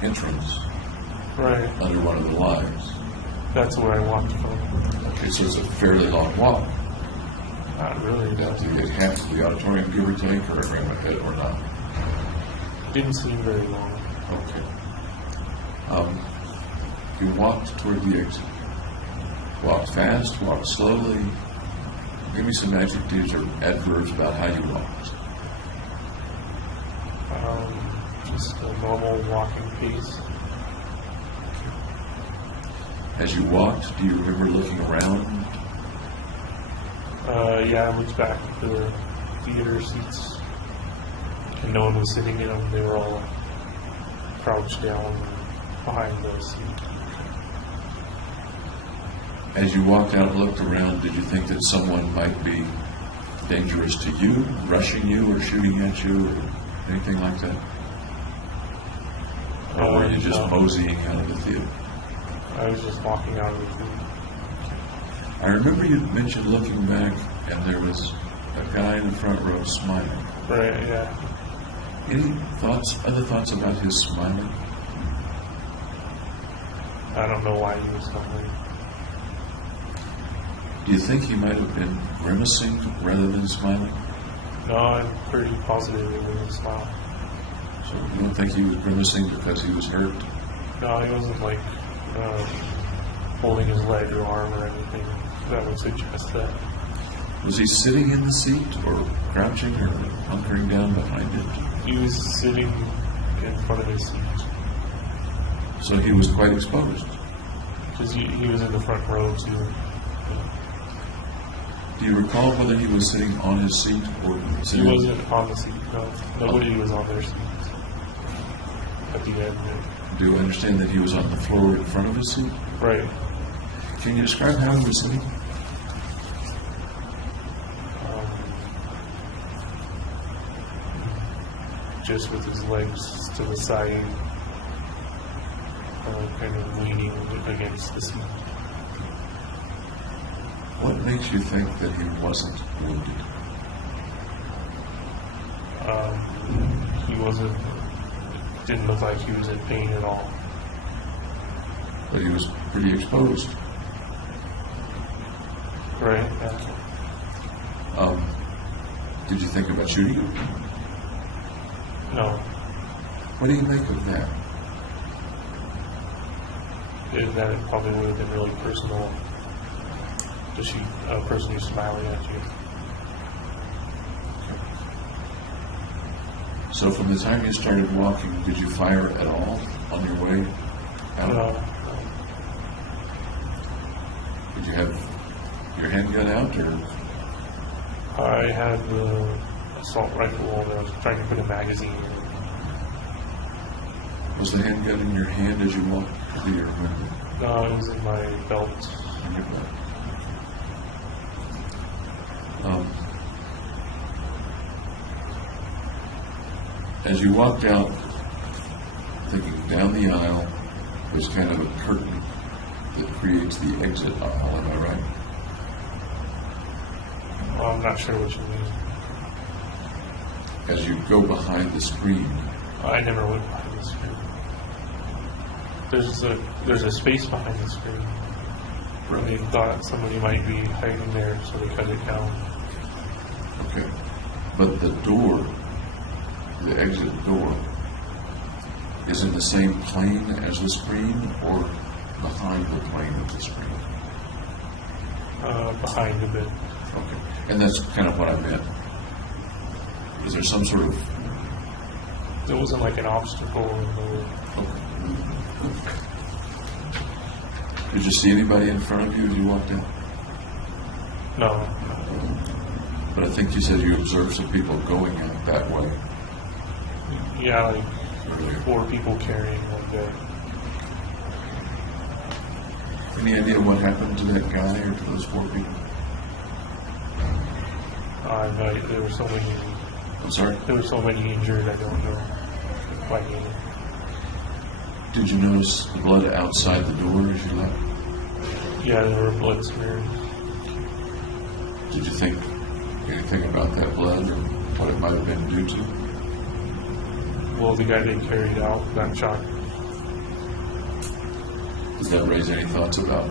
entrance Right. under one of the lines. That's where I walked from. Okay, so it's a fairly long walk. Not really. Now, do you get half of the auditorium, give or take, or around my head, or not? Didn't seem very long. Okay. You walked toward the exit. Walked fast, walked slowly. Give me some adjectives or adverbs about how you walked. Just a normal walking pace. As you walked, do you remember looking around? Yeah, I looked back at the theater seats, and no one was sitting in them. They were all crouched down behind the seat. As you walked out and looked around, did you think that someone might be dangerous to you, rushing you or shooting at you, or anything like that? Or were you just No. moseying out of the theater? I was just walking out of the theater. I remember you mentioned looking back, and there was a guy in the front row smiling. Right, yeah. Any thoughts, other thoughts about his smiling? I don't know why he was smiling. Do you think he might have been grimacing rather than smiling? No, I'm pretty positive it was a smile. So you don't think he was grimacing because he was hurt? No, he wasn't like holding his leg or arm or anything. that would suggest that. Was he sitting in the seat or crouching or hunkering down behind it? He was sitting in front of his seat So he was quite exposed. because he was in the front row too. Do you recall whether he was sitting on his seat or He sitting? wasn't on the seat. No, nobody was on their seats at the end. Do you understand that he was on the floor in front of his seat? Right. Can you describe how he was sitting? Just with his legs to the side, kind of leaning against the seat. What makes you think that he wasn't wounded? He wasn't. Didn't look like he was in pain at all. But he was pretty exposed. Right. Yeah. Did you think about shooting him? No. What do you make of that? That it probably would have been really personal to shoot a person who's smiling at you. So from the time you started walking, did you fire at all on your way out? No. Did you have your handgun out, or I had the assault rifle and I was trying to put a magazine in. was the handgun in your hand as you walked to your window? No, it was in my belt. In your belt. As you walked out, thinking down the aisle, there's kind of a curtain that creates the exit aisle, am I right? I'm not sure what you mean. As you go behind the screen, I never went behind the screen. There's a space behind the screen. They thought somebody might be hiding there, so they cut it down. okay, but the door, the exit door, is in the same plane as the screen or behind the plane of the screen? Behind a bit. Okay, and that's kind of what I meant. Is there some sort of... There wasn't like an obstacle in the way. Okay. Did you see anybody in front of you as you walked out? No. But I think you said you observed some people going out that way. Yeah, like Earlier. 4 people carrying one guy. Any idea what happened to that guy or to those 4 people? There were so many. I'm sorry? There were so many injured. I don't know quite any. Did you notice blood outside the door as you left? Yeah, there were blood smears. Did you think anything about that blood or what it might have been due to? Well, the guy they carried out got shot. Does that raise any thoughts about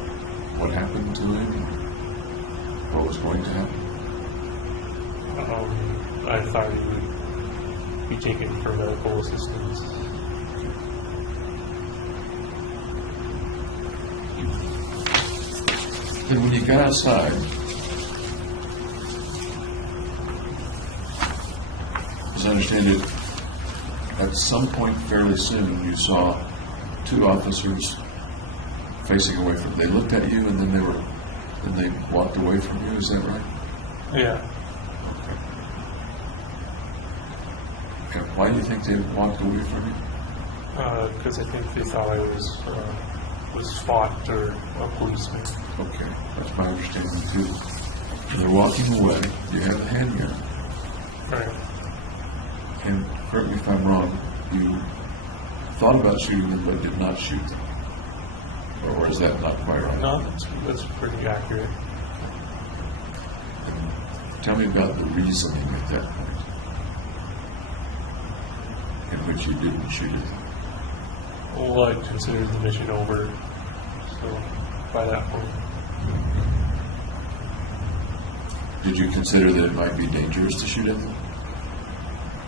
what happened to him? What was going to happen? I thought he would be taken for medical assistance. And when you got outside, as I understand it, at some point fairly soon you saw 2 officers facing away from. They looked at you and then they walked away from you. Is that right? Yeah. Okay. And why do you think they walked away from you? Because I think they thought I was SWAT or a policeman. Okay, that's my understanding too. They're walking away. You have a handgun. Right. And correct me if I'm wrong, you thought about shooting them but did not shoot them. Or is that not quite right? No, that's pretty accurate. And tell me about the reasoning at that point in which you didn't shoot it. Well, I considered the mission over, so by that point. Did you consider that it might be dangerous to shoot at them?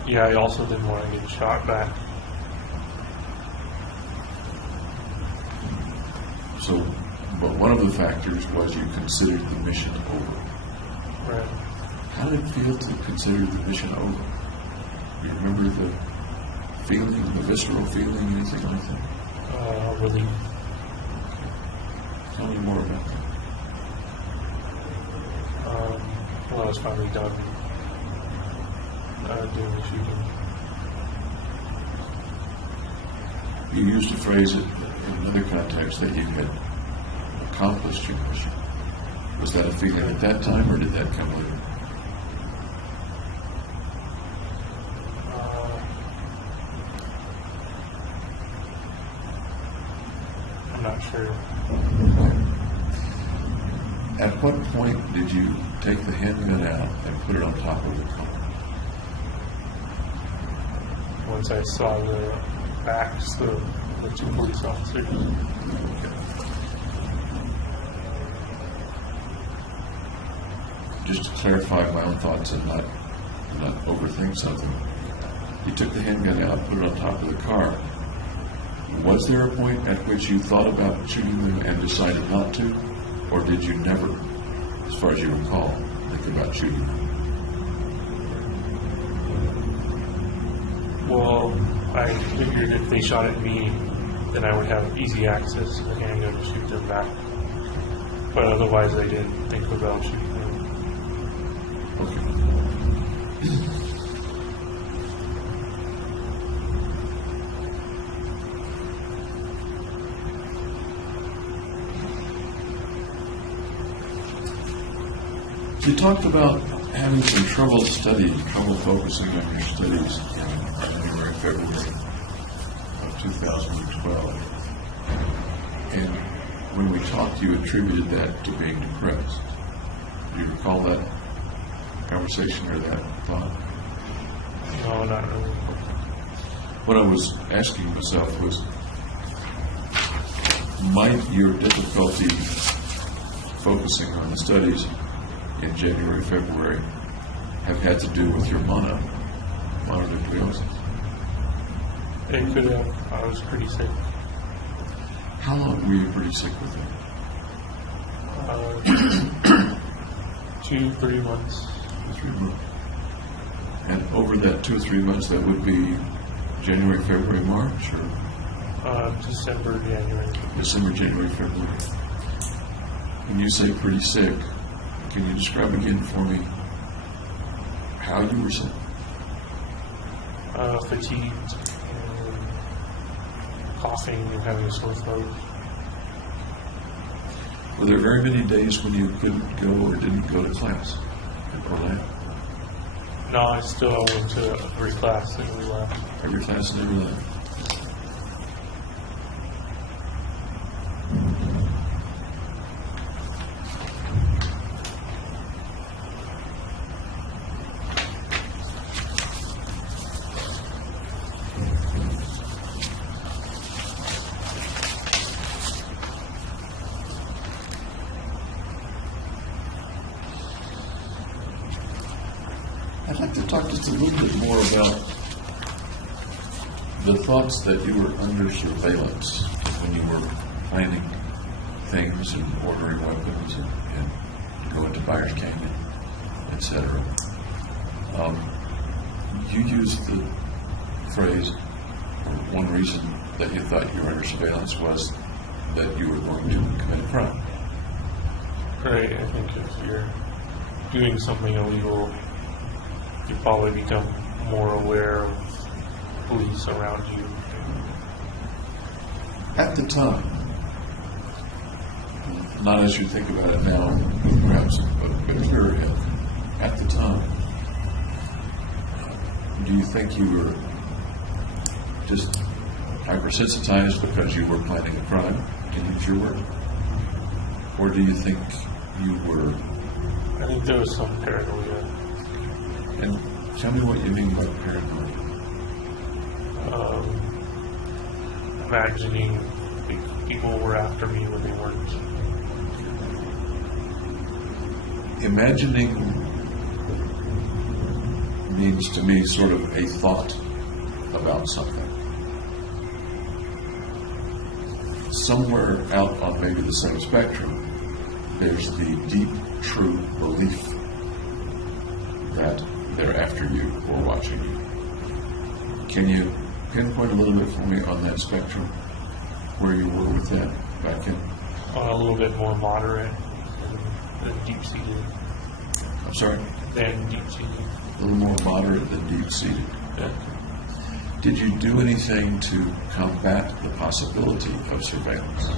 Yeah, I also didn't want to get shot back. So But one of the factors was you considered the mission over. Right. How did it feel to consider the mission over? Do you remember the feeling, the visceral feeling, anything like that? Relief. Tell me more about that. When I was finally done doing the shooting. You used a phrase in another context that you had accomplished your mission. Was that a feeling at that time, or did that come later? I'm not sure. At what point did you take the handgun out and put it on top of the car? Once I saw the backs, the two police officers. Just to clarify my own thoughts and not overthink something. You took the handgun out, put it on top of the car. Was there a point at which you thought about shooting them and decided not to? Or did you never, as far as you recall, think about shooting them? Well, I figured if they shot at me, then I would have easy access to the handgun to shoot them back. But otherwise, I didn't think about shooting them. Okay. You talked about having some trouble studying, trouble focusing on your studies in January, February of 2012. And when we talked, you attributed that to being depressed. Do you recall that conversation or that thought? No, not really. What I was asking myself was, might your difficulty focusing on the studies in January, February have had to do with your mononucleosis? It could have. I was pretty sick. How long were you pretty sick with it? 2-3 months. 3 months. And over that 2 or 3 months, that would be January, February, March, or December, January. December, January, February. When you say pretty sick, can you describe again for me how you were sick? Fatigued, and coughing, and having a sore throat. Were there very many days when you couldn't go or didn't go to class or lab? No, I still went to every class and every lab. Every class and every lab. I'd like to talk just a little bit more about the thoughts that you were under surveillance when you were planning things and ordering weapons and go into Byers Canyon, etc. You used the phrase, or one reason that you thought you were under surveillance was that you were going to commit a crime. Right, I think if you're doing something illegal, you probably become more aware of police around you. At the time, not as you think about it now, perhaps, but clearer yet, at the time, do you think you were just hypersensitized because you were planning a crime, to use your word? Or do you think you were... I think there was some paranoia. And tell me what you mean by paranoia. Imagining people were after me when they weren't. Imagining means to me sort of a thought about something. somewhere out on maybe the same spectrum, there's the deep, true belief that they're after you or watching you. Can you pinpoint a little bit for me on that spectrum where you were with that back in? A little bit more moderate than deep-seated. I'm sorry? Than deep-seated. A little more moderate than deep-seated. Yeah. Did you do anything to combat the possibility of surveillance?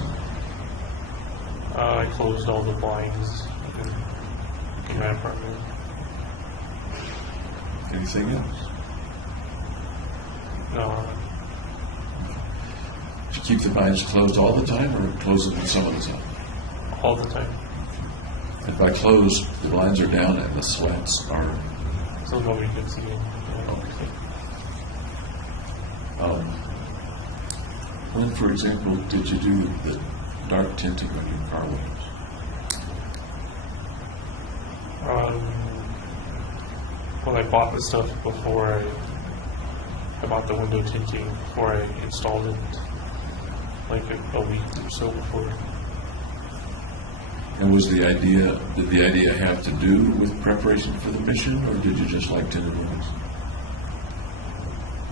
I closed all the blinds in my apartment. Anything else? No, Did you keep the blinds closed all the time or close them some of the time? all the time. And by closed, the blinds are down and the slats are... So nobody can see it. When, for example, did you do the dark tinting on your car windows? When I bought the stuff before I bought the window tinting before I installed it, like a week or so before. And did the idea have to do with preparation for the mission, or did you just like tinted windows?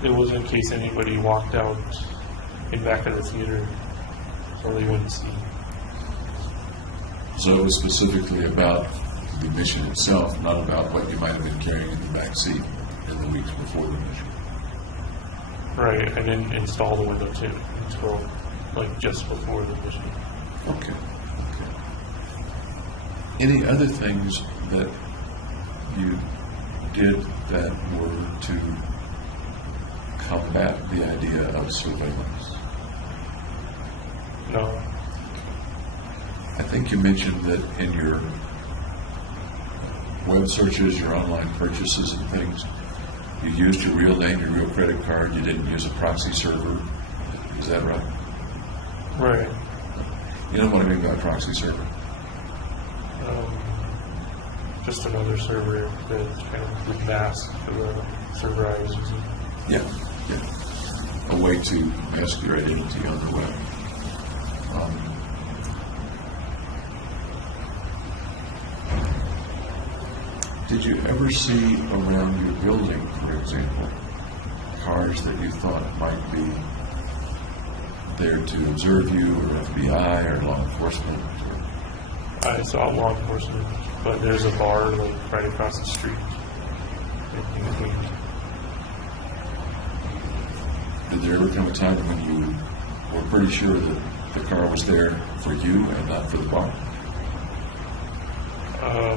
It was in case anybody walked out in back of the theater so they wouldn't see. So it was specifically about the mission itself, not about what you might have been carrying in the back seat in the weeks before the mission. Right, I didn't install the window tint until like just before the mission. Okay. Any other things that you did that were to combat the idea of surveillance? No. I think you mentioned that in your web searches, your online purchases and things, you used your real name, your real credit card, you didn't use a proxy server. Is that right? Right. You know what I mean by a proxy server? Just another server that kind of would mask the server I was using. Yeah. A way to mask your identity on the web. Did you ever see around your building, for example, cars that you thought might be there to observe you, or FBI, or law enforcement? I saw law enforcement, but there's a bar like right across the street. In between. Did there ever come a time when you were pretty sure that the car was there for you and not for the bar?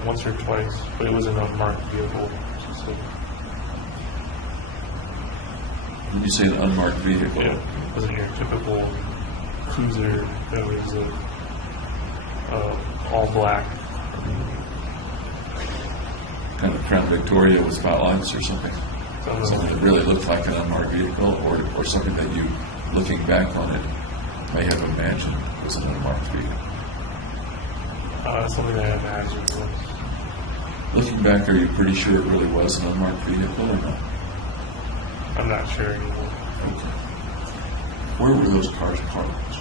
Once or twice, but it was an unmarked vehicle. So, When you say an unmarked vehicle, yeah, it wasn't your typical cruiser that was all black. kind of Crown Victoria with spotlights or something? Something that really looked like an unmarked vehicle, or something that you, looking back on it, may have imagined was an unmarked vehicle? Something that I imagined was. Looking back, are you pretty sure it really was an unmarked vehicle or not? I'm not sure anymore. Okay. Where were those cars parked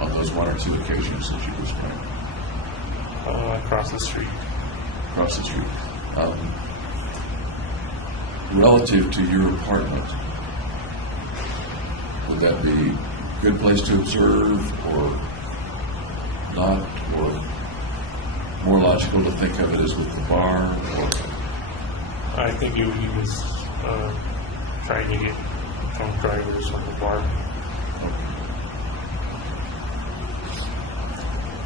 on those one or two occasions that you described? Across the street. Across the street. Relative to your apartment, would that be a good place to observe or not, or more logical to think of it as with the bar? Or I think he was trying to get drunk drivers from the bar.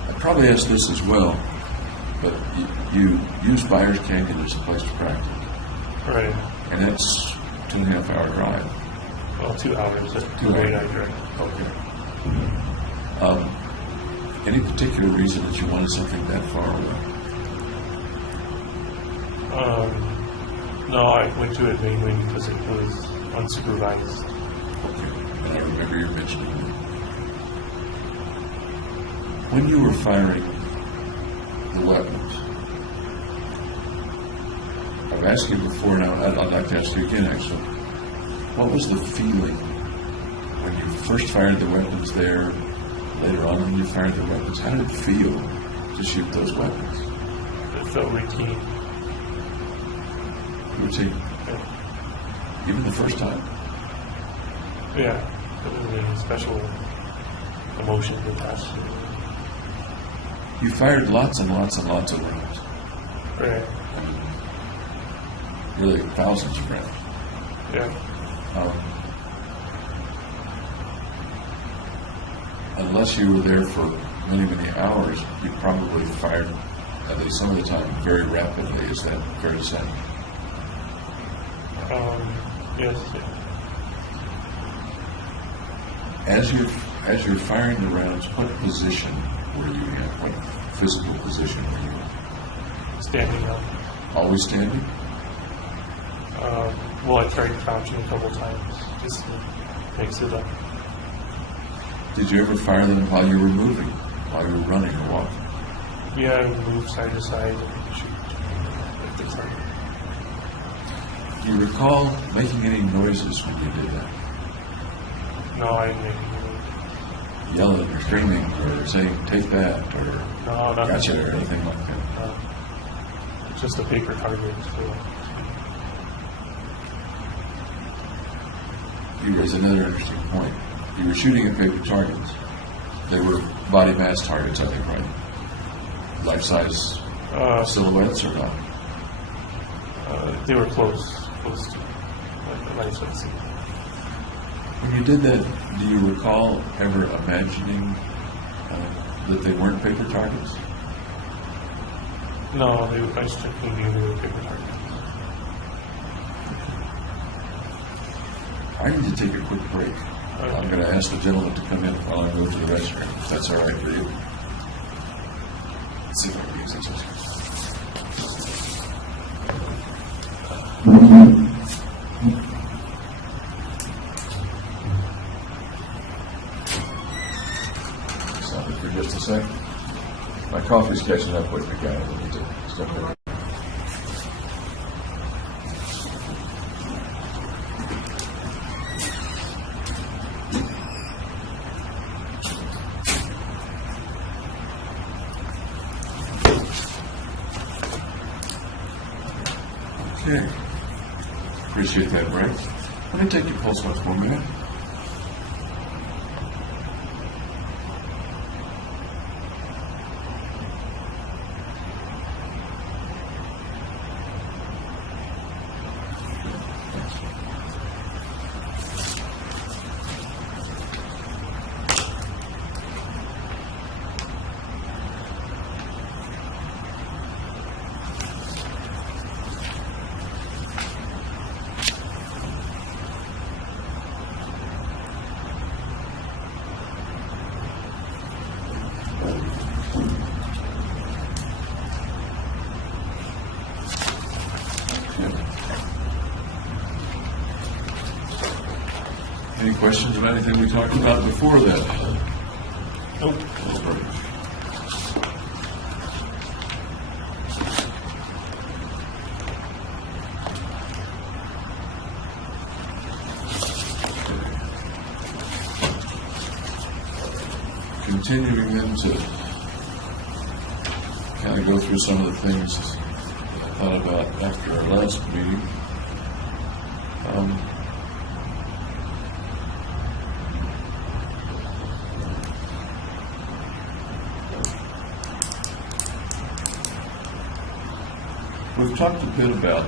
I probably asked this as well, but you use Byers Canyon as a place to practice. Right. And that's 2.5 hour drive. Well, 2 hours. 2 hours. I drive. Okay. Any particular reason that you wanted something that far away? No, I went to it mainly because it was unsupervised. Okay. And I remember you mentioning that. When you were firing the weapons, I've asked you before, and I'd like to ask you again, actually. What was the feeling when you first fired the weapons there, later on when you fired the weapons, how did it feel to shoot those weapons? It felt routine. Routine? Yeah. Even the first time? Yeah. It was a special emotion attached to it. You fired lots and lots and lots of rounds. Right. Really, thousands of rounds. Yeah. Unless you were there for many, many hours, you probably fired, at least some of the time, very rapidly. Is that fair to say? Yes. As you're firing the rounds, what position were you in? What physical position were you in? Standing up. Always standing? Well, I tried crouching a couple times just to mix it up. Did you ever fire them while you were moving, while you were running or walking? Yeah, I would move side to side and shoot at the target. Do you recall making any noises when you did that? No, I didn't make any move. Yelling or screaming or saying, take that, or No, nothing. gotcha, or anything like that? It's just a paper target. So. You raise another interesting point. You were shooting at paper targets. They were body mass targets, I think, right? Life-size silhouettes or not? They were close to life size. When you did that, do you recall ever imagining that they weren't paper targets? No, I strictly knew they were paper targets. I need to take a quick break. I'm going to ask the gentleman to come in while I go to the restroom, if that's all right for you. Let's see if I can use this. Stop it for just a sec. My coffee's catching up with me, guys. I need to step in. Okay. Appreciate that, break. Let me take your pulse once more, minute. Any questions about anything we talked about before that? Nope. Continuing then to kind of go through some of the things that I thought about after our last meeting. We've talked a bit about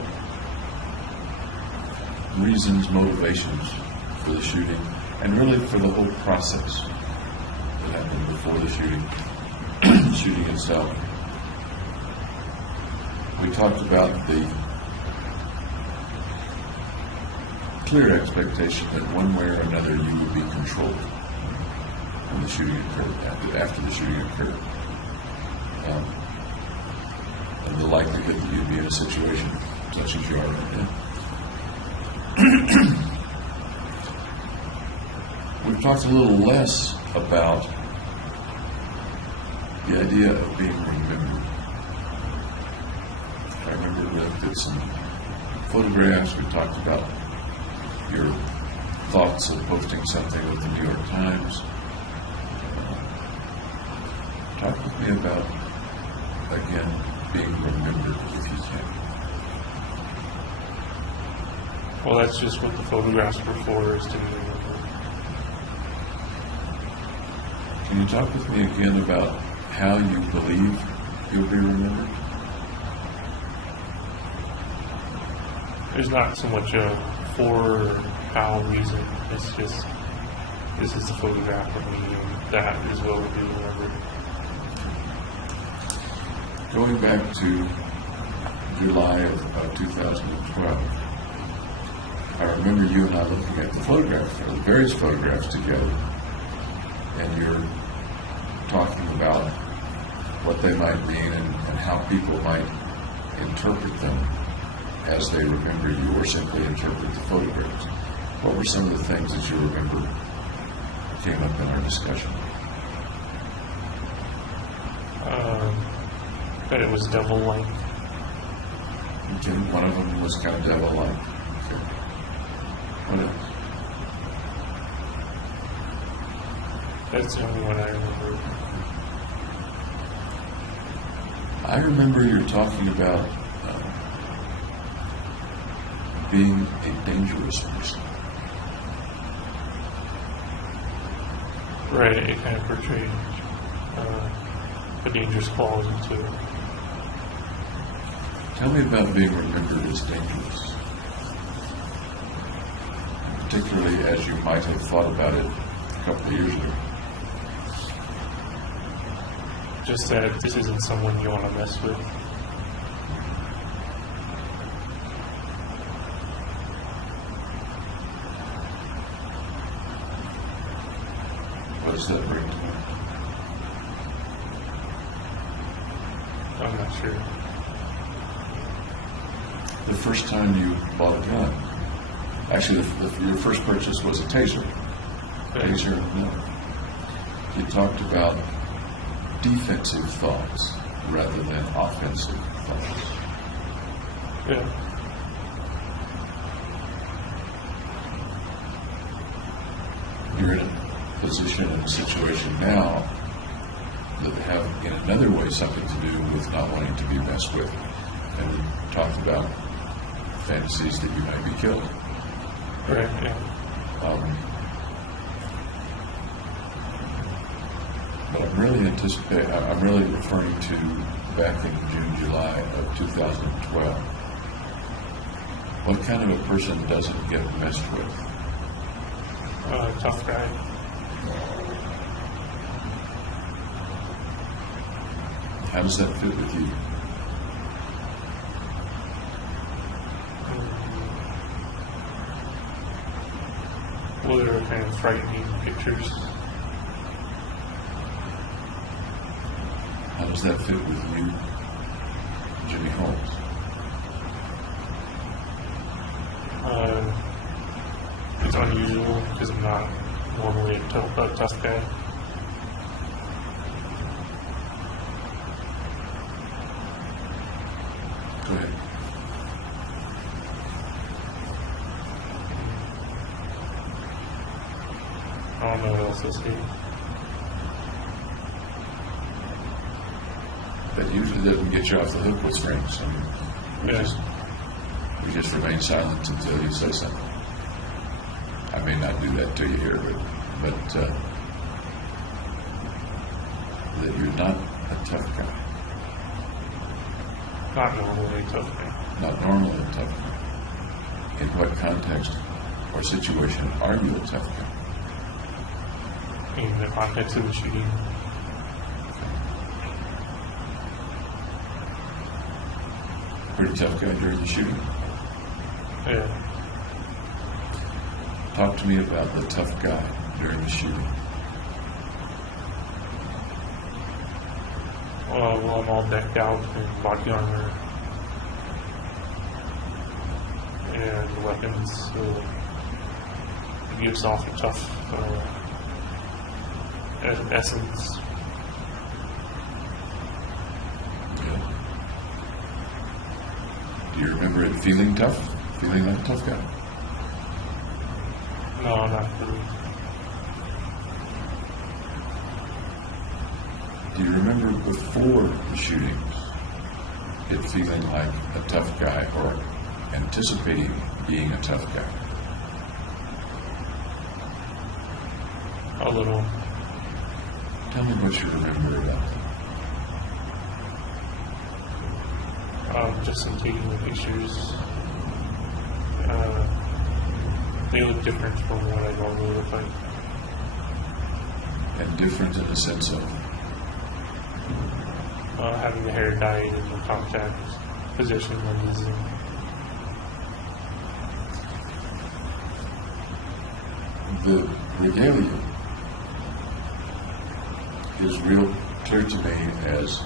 reasons, motivations for the shooting, and really for the whole process that happened before the shooting, shooting itself. We talked about the clear expectation that one way or another you would be controlled when the shooting occurred, after the shooting occurred. And the likelihood that you'd be in a situation such as you are right now. We've talked a little less about the idea of being remembered. I remember we looked at some photographs. We talked about your thoughts of posting something with the New York Times. Talk with me about, again, being remembered if you can. Well, that's just what the photographs were for, is to be remembered. Can you talk with me again about how you believe you'll be remembered? There's not so much a for or how reason. It's just, this is the photograph of me, and that is what will be remembered. Going back to July of 2012, I remember you and I looking at the photographs, the various photographs together, and you're talking about what they might mean and how people might interpret them as they remember you, or simply interpret the photographs. What were some of the things that you remember came up in our discussion? That it was devil-like. Okay, one of them was kind of devil-like. Okay. What else? That's the only one I remember. I remember you're talking about being a dangerous person. Right, it kind of portrayed a dangerous quality to it. Tell me about being remembered as dangerous, particularly as you might have thought about it a couple of years ago. Just that this isn't someone you want to mess with. What does that bring to mind? I'm not sure. The first time you bought a gun, actually your first purchase was a taser. Taser, no. You talked about defensive thoughts rather than offensive thoughts. Yeah. You're in a position, in a situation now that have in another way something to do with not wanting to be messed with. And we talked about fantasies that you might be killed. Right, yeah. But I'm really referring to back in June, July of 2012. What kind of a person doesn't get messed with? Tough guy. How does that fit with you? Well, they were kind of frightening pictures. How does that fit with you, Jimmy Holmes? It's unusual because I'm not normally a tough guy. Go ahead. I don't know what else to say. That usually doesn't get you off the hook with friends. I mean, we just remain silent until you say something. I may not do that to you here, but that you're not a tough guy. Not normally a tough guy. Not normally a tough guy. In what context or situation are you a tough guy? In the context of the shooting. Pretty tough guy during the shooting. Yeah. Talk to me about the tough guy during the shooting. Well, I'm all decked out in body armor and weapons, so it gives off a tough essence. Yeah. Do you remember it feeling tough? Feeling like a tough guy? No, not really. Do you remember before the shootings, it feeling like a tough guy or anticipating being a tough guy? A little. Tell me what you remember about that. Just in taking the pictures. They look different from what I normally look like. And different in the sense of? Having the hair dyed and the contact position lenses. The regalia is real clear to me as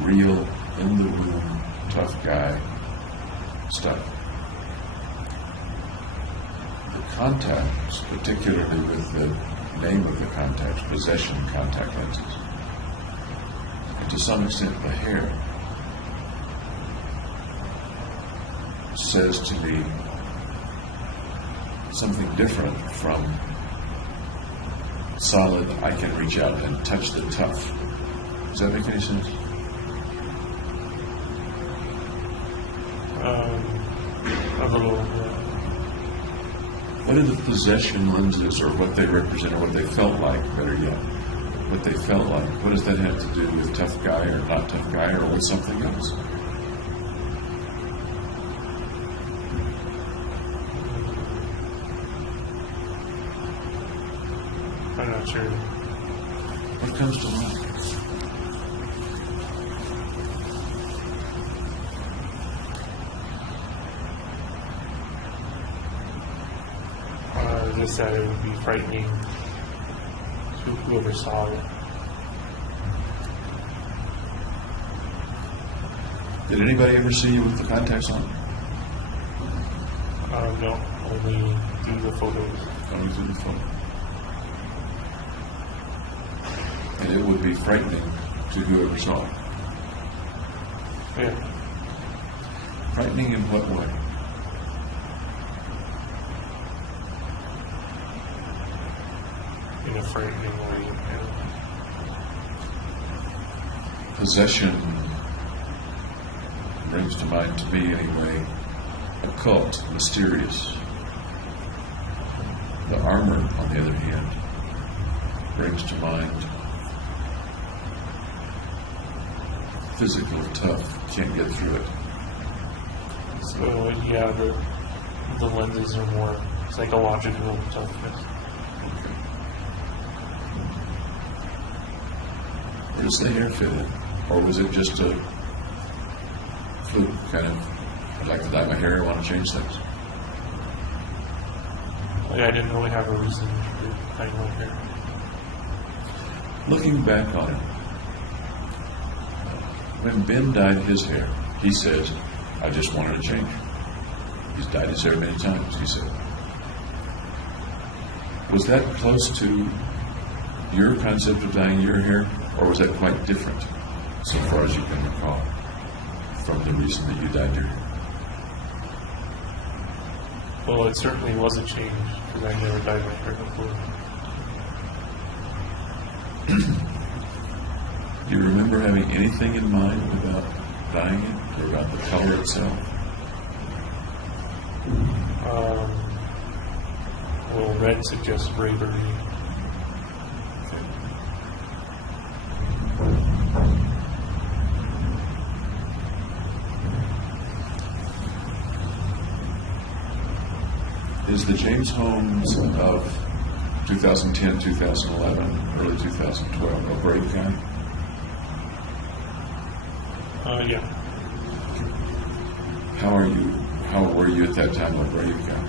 real, in the room, tough guy stuff. The contacts, particularly with the name of the contacts, possession contact lenses, and to some extent the hair, says to me something different from solid, I can reach out and touch the tough. Does that make any sense? A little. What are the possession lenses, or what they represent, or what they felt like, better yet? What they felt like. What does that have to do with tough guy or not tough guy, or with something else? I'm not sure. What comes to mind? Just that it would be frightening to whoever saw it. Did anybody ever see you with the contacts on? No, only through the photos. Only through the phone. And it would be frightening to whoever saw it. Yeah. Frightening in what way? In a frightening way. Yeah. Possession brings to mind, to me anyway, occult, mysterious. The armor, on the other hand, brings to mind physical, tough, can't get through it. So yeah, the lenses are more psychological toughness. Where does the hair fit in? Or was it just a fluke kind of, I'd like to dye my hair, I want to change things? I didn't really have a reason for dyeing my hair. Looking back on it, when Ben dyed his hair, he says, I just wanted to change. He's dyed his hair many times, he said. Was that close to your concept of dyeing your hair, or was that quite different, so far as you can recall, from the reason that you dyed your hair? Well, it certainly was a change, because I never dyed my hair before. Do you remember having anything in mind about dyeing it, or about the color itself? Well, red suggests bravery. Is the James Holmes of 2010, 2011, early 2012 a brave guy? Yeah. How were you at that time a brave guy?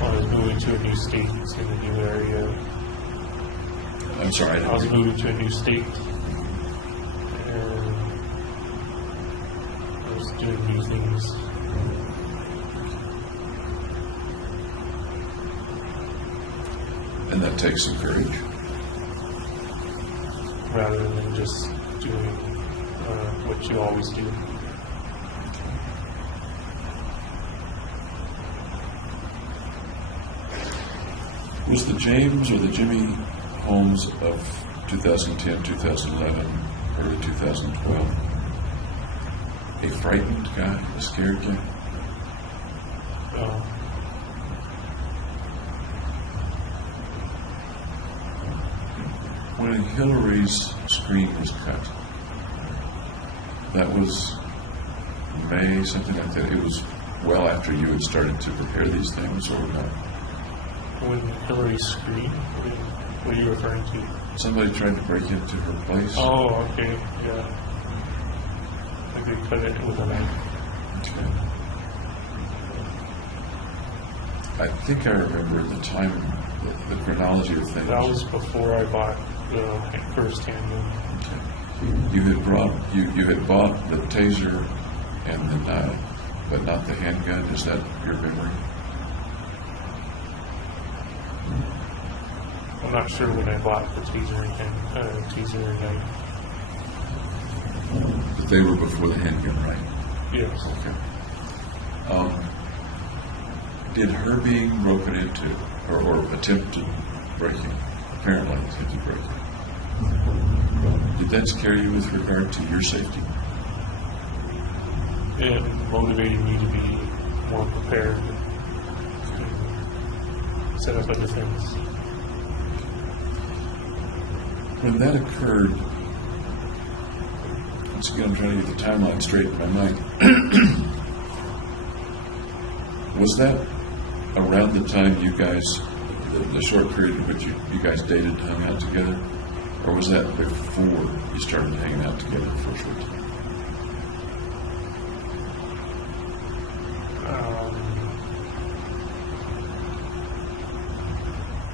I was moving to a new state, in a new area. I'm sorry. I was moving to a new state, and I was doing new things. And that takes some courage. Rather than just doing what you always do. Was the James or the Jimmy Holmes of 2010, 2011, early 2012 a frightened guy, a scared guy? When Hillary's screen was cut, that was May, something like that. It was well after you had started to prepare these things, or not? When Hillary's screen? What are you referring to? Somebody tried to break into her place. Oh, okay, yeah. Like they cut it with a knife. Okay. I think I remember the time, the chronology of things. That was before I bought the first handgun. Okay. You had bought the taser and the knife, but not the handgun. Is that your memory? I'm not sure when I bought the taser and knife. But they were before the handgun, right? Yes. Okay. Did her being broken into, or attempted breaking, apparently attempted breaking, did that scare you with regard to your safety? It motivated me to be more prepared to set up a defense. When that occurred, once again I'm trying to get the timeline straight in my mind, was that around the time you guys, the short period in which you guys dated and hung out together? Or was that before you started hanging out together the first time?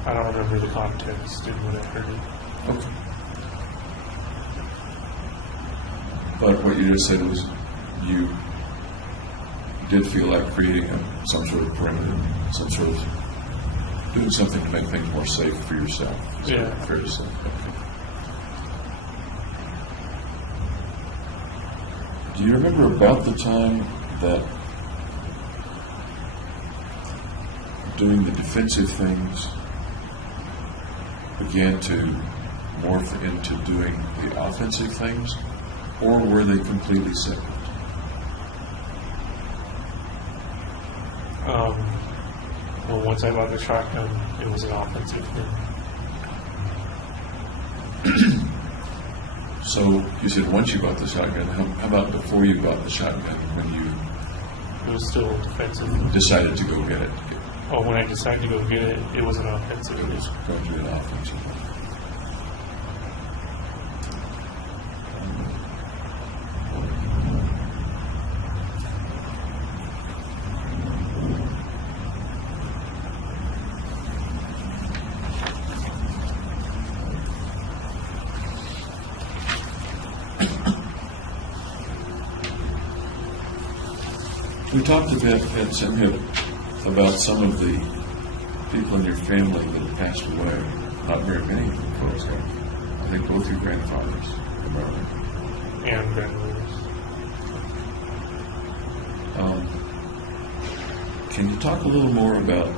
I don't remember the context in when I heard it. Okay. But what you just said was you did feel like creating some sort of perimeter, some sort of doing something to make things more safe for yourself. Is that fair to say? Okay. Do you remember about the time that doing the defensive things began to morph into doing the offensive things, or were they completely separate? Well, once I bought the shotgun, it was an offensive thing. So you said once you bought the shotgun. How about before you bought the shotgun, when you It was still defensive. decided to go get it? Oh, when I decided to go get it, it was an offensive. It was going to be an offensive. We talked a bit at Simhip about some of the people in your family that have passed away. Not very many of them, folks. I think both your grandfathers, remember? And grandmothers. Can you talk a little more about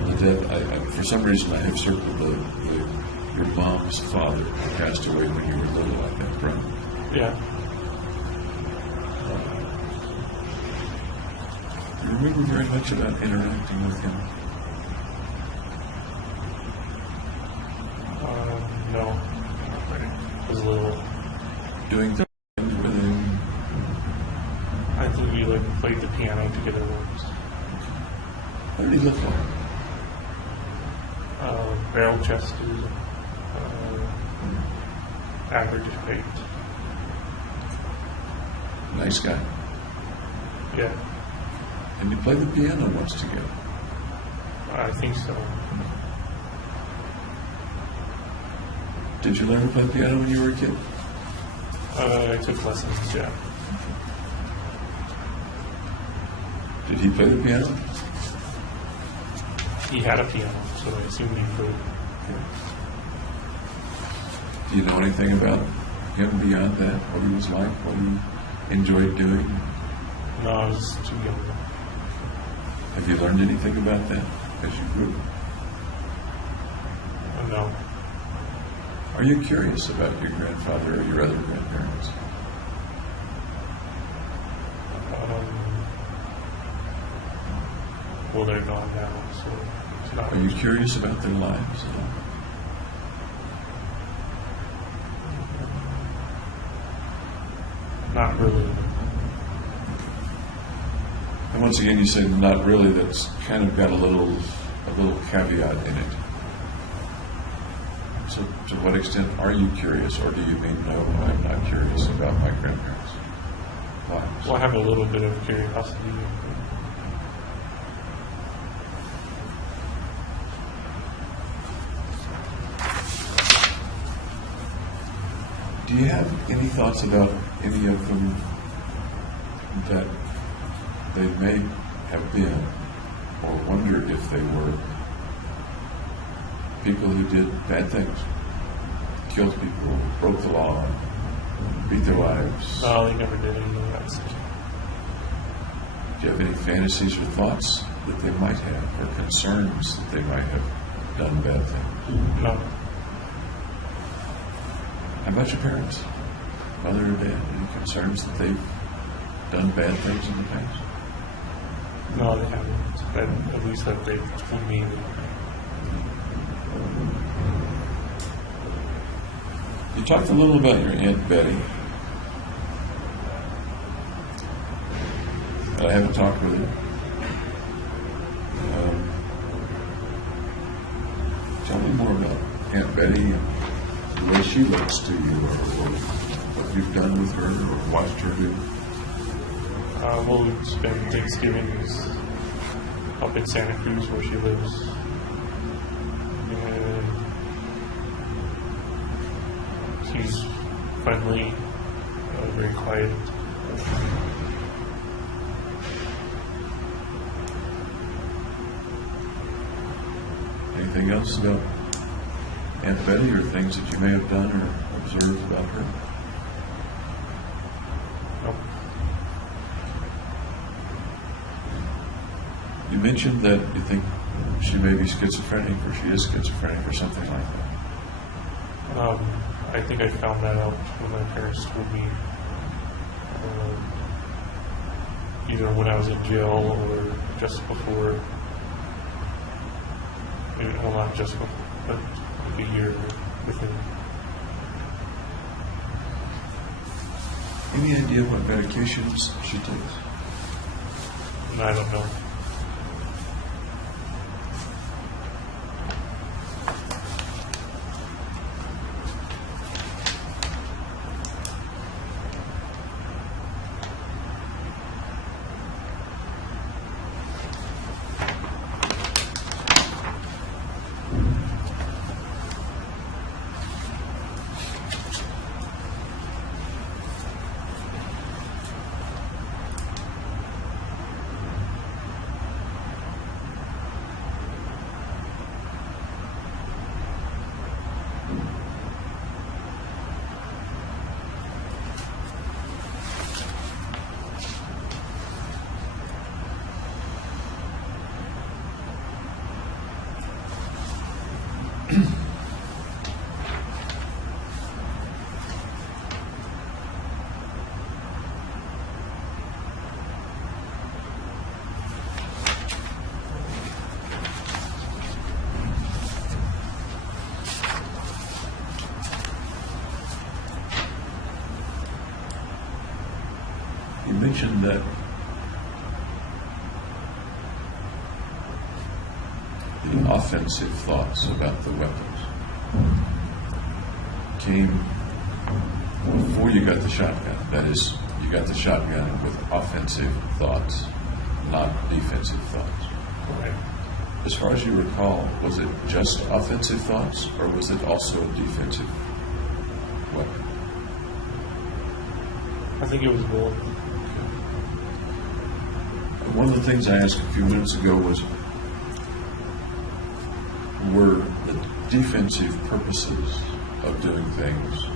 the death? For some reason, I have circled your mom's father who passed away when you were little, I think, right? Yeah. Do you remember very much about interacting with him? No. I was little. Doing things with him? I think we played the piano together once. What did he look like? Barrel chested, average height. Nice guy. Yeah, And you played the piano once together. I think so. Did you learn to play piano when you were a kid? I took lessons, yeah. Did he play the piano? He had a piano, so I assumed he could. Do you know anything about him beyond that? What he was like? What he enjoyed doing? No, I was too young. Have you learned anything about that as you grew? No. Are you curious about your grandfather or your other grandparents? Well, they're gone now, so it's not. Are you curious about their lives at all? Not really. And once again, you say not really. That's kind of got a little caveat in it. So, to what extent are you curious, or do you mean no? I'm not curious about my grandparents' lives. Well, I have a little bit of curiosity. Do you have any thoughts about any of them that they may have been, or wonder if they were, people who did bad things, killed people, broke the law, beat their wives? No, they never did any of that stuff. Do you have any fantasies or thoughts that they might have, or concerns that they might have done bad things? No. How about your parents, mother or dad? Any concerns that they've done bad things in the past? No, they haven't. At least that they've told me. You talked a little about your Aunt Betty. I haven't talked with her. Tell me more about Aunt Betty and the way she looks to you, or what you've done with her, or watched her do. Well, we spend Thanksgivings up in Santa Cruz where she lives. And she's friendly, very quiet. Anything else about Aunt Betty, or things that you may have done or observed about her? Nope. You mentioned that you think she may be schizophrenic, or she is schizophrenic, or something like that. I think I found that out when my parents told me, either when I was in jail or just before. Maybe, well, not just before, but like a year within. Any idea what medications she takes? And I don't know. You mentioned that the offensive thoughts about the weapons came before you got the shotgun. That is, you got the shotgun with offensive thoughts, not defensive thoughts. Right. As far as you recall, was it just offensive thoughts, or was it also a defensive weapon? I think it was both. One of the things I asked a few minutes ago was, were the defensive purposes of doing things,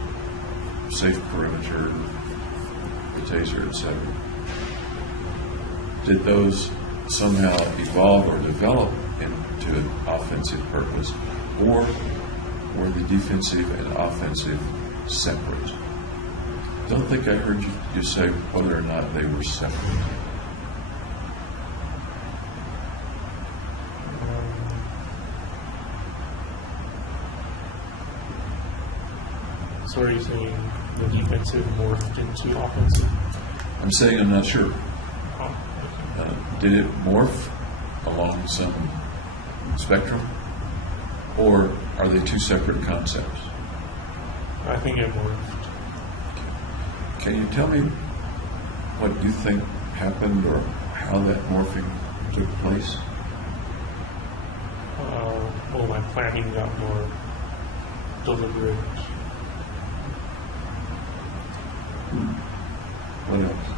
safe perimeter, the taser, etc. Did those somehow evolve or develop into an offensive purpose, or were the defensive and offensive separate? I don't think I heard you say whether or not they were separate. So are you saying the defensive morphed into offensive? I'm saying I'm not sure. Oh, Did it morph along some spectrum, or are they two separate concepts? I think it morphed. Can you tell me what you think happened or how that morphing took place? Well, my planning got more deliberate. What else?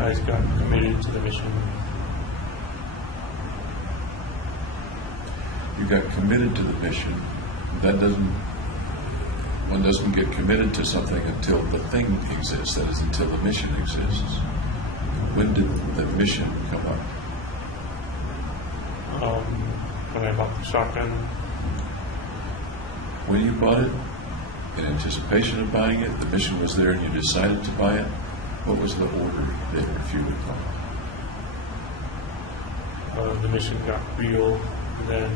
I got committed to the mission. You got committed to the mission. One doesn't get committed to something until the thing exists, that is, until the mission exists. When did the mission come up? When I bought the shotgun. When you bought it, in anticipation of buying it, the mission was there and you decided to buy it. What was the order there, if you recall? The mission got real, and then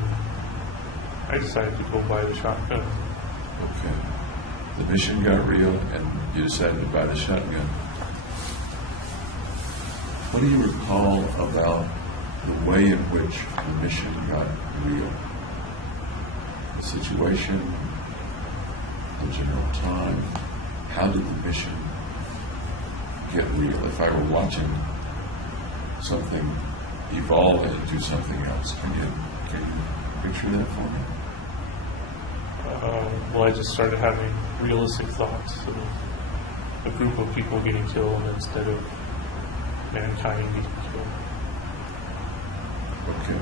I decided to go buy the shotgun. Okay. The mission got real and you decided to buy the shotgun. What do you recall about the way in which the mission got real? The situation, the general time, how did the mission get real? If I were watching something evolve into something else, can you picture that for me? Well, I just started having realistic thoughts of a group of people getting killed instead of mankind getting killed. Okay.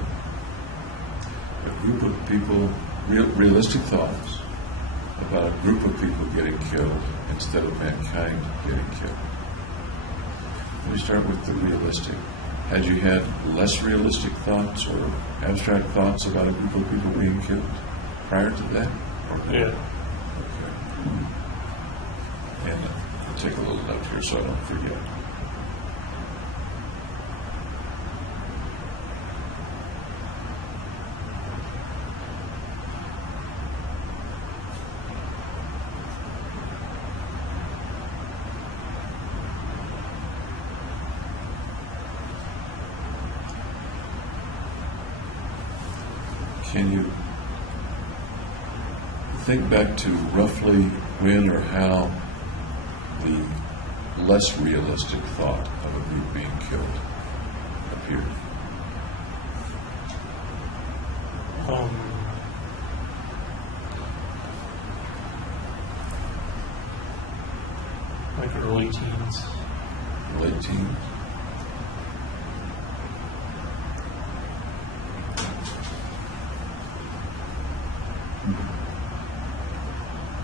A group of people, realistic thoughts about a group of people getting killed instead of mankind getting killed. Let me start with the realistic. Had you had less realistic thoughts or abstract thoughts about a group of people being killed prior to that? Yeah. Okay. And I'll take a little note here so I don't forget. Can you think back to roughly when or how the less realistic thought of a group being killed appeared? Like early teens. Late teens?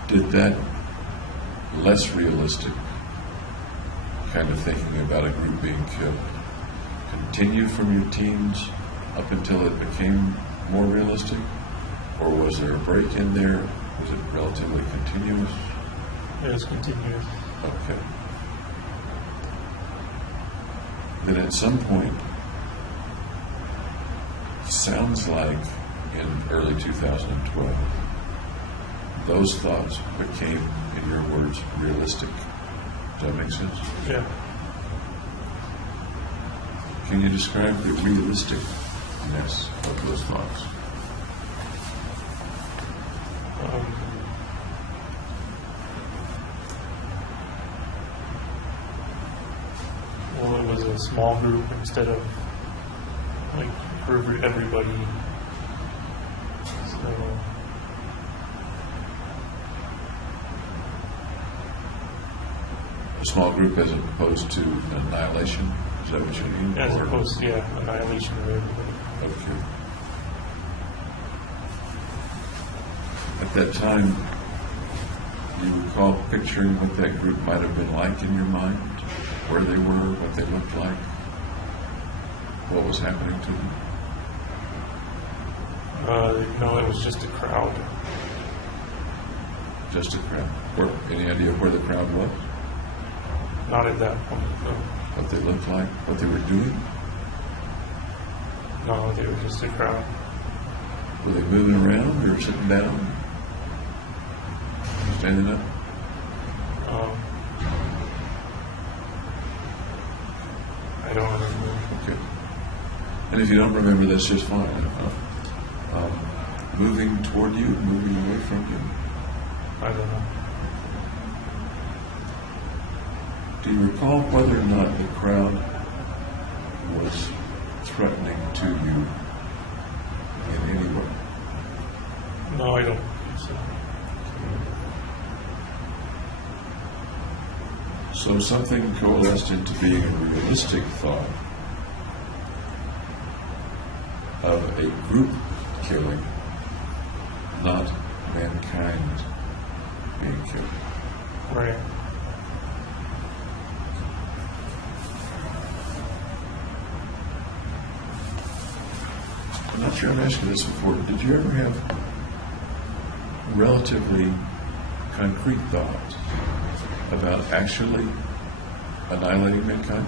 Did that less realistic kind of thinking about a group being killed continue from your teens up until it became more realistic? Or was there a break in there? Was it relatively continuous? It was continuous. Okay. Then at some point, sounds like in early 2012, those thoughts became, in your words, realistic. Does that make sense? Yeah. Can you describe the realisticness of those thoughts? Well, it was a small group instead of like for everybody. So A small group as opposed to annihilation, Is that what you mean? As Or- opposed to, annihilation of everybody. Okay. At that time, do you recall picturing what that group might have been like in your mind? Where they were, what they looked like? What was happening to them? No, it was just a crowd. Just a crowd. Any idea where the crowd was? Not at that point, no. What they looked like? What they were doing? No, they were just a crowd. Were they moving around or sitting down? Standing up? I don't remember. Okay. And if you don't remember, that's just fine. Moving toward you, moving away from you. I don't know. Do you recall whether or not the crowd was threatening to you in any way? No, I don't think so. So something coalesced into being a realistic thought of a group killing, not mankind being killed. Right. I'm not sure I'm asking this before. Did you ever have relatively concrete thoughts about actually annihilating mankind?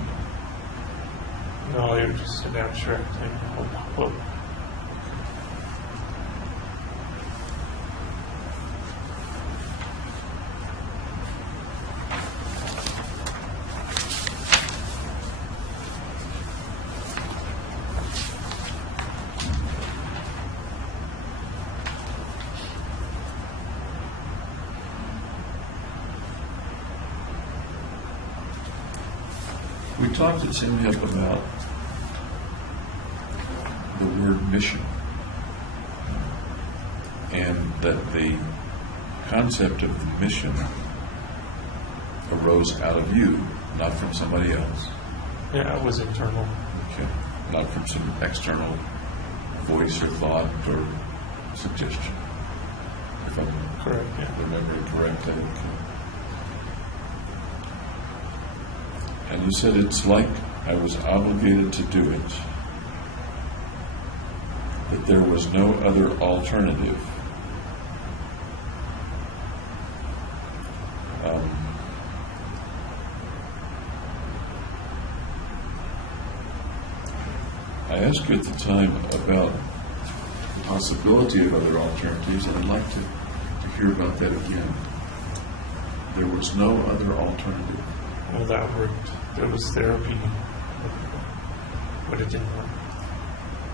No, they were just an abstract thing. Well, We talked at Cindy up about the word mission, and that the concept of the mission arose out of you, not from somebody else. yeah, it was internal. Okay. Not from some external voice or thought or suggestion. If I'm Correct, yeah. remembering correctly. Okay. And you said it's like I was obligated to do it, that there was no other alternative. I asked you at the time about the possibility of other alternatives, and I'd like to hear about that again. There was no other alternative. Well, that worked. There was therapy, but it didn't work.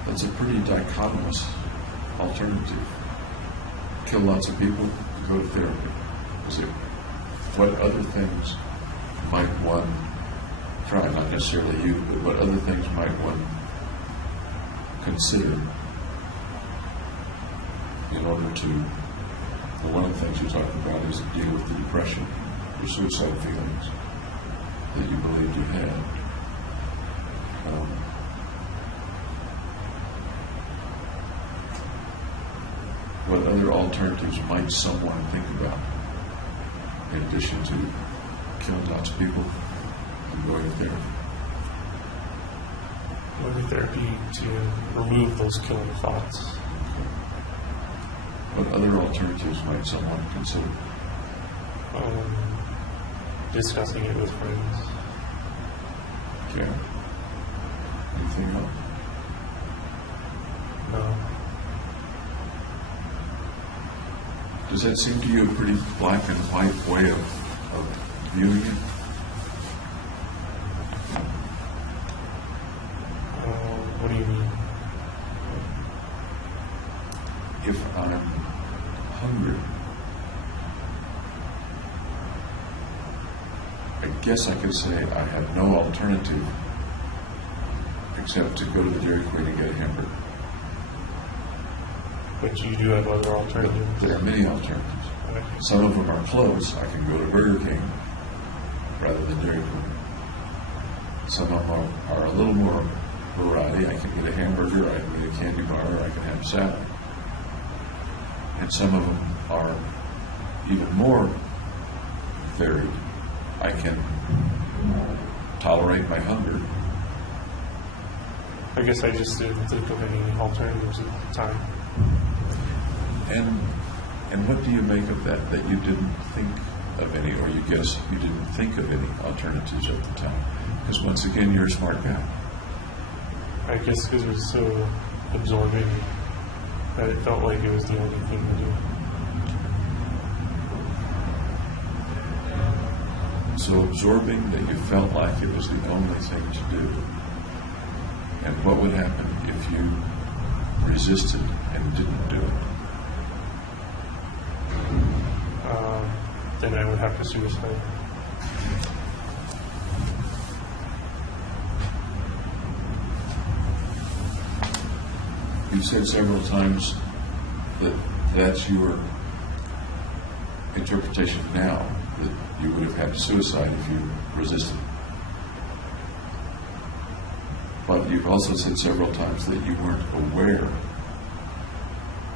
That's a pretty dichotomous alternative. Kill lots of people, go to therapy. Is it, what other things might one try? Not necessarily you, but what other things might one consider in order to, well, one of the things you talked about is to deal with the depression, your suicide feelings that you believed you had. What other alternatives might someone think about in addition to killing lots of people and going to therapy? Going to therapy to remove those killing thoughts. What other alternatives might someone consider? Discussing it with friends. Okay. Anything else? No. Does that seem to you a pretty black and white way of viewing it? What do you mean? If I'm hungry, I guess I could say I have no alternative except to go to the Dairy Queen and get a hamburger. But you do have other alternatives. There are many alternatives. Okay. Some of them are close. I can go to Burger King rather than Dairy Queen. Some of them are a little more variety. I can get a hamburger, I can get a candy bar, or I can have salad. And some of them are even more varied. I can tolerate my hunger. I guess I just didn't think of any alternatives at the time. And what do you make of that you didn't think of any, or you guess you didn't think of any alternatives at the time? Because once again, you're a smart guy. I guess because it was so absorbing that it felt like it was the only thing to do. So absorbing that you felt like it was the only thing to do. And what would happen if you resisted and didn't do it? Then I would have to suicide. You said several times that that's your interpretation now, that you would have had suicide if you resisted. But you've also said several times that you weren't aware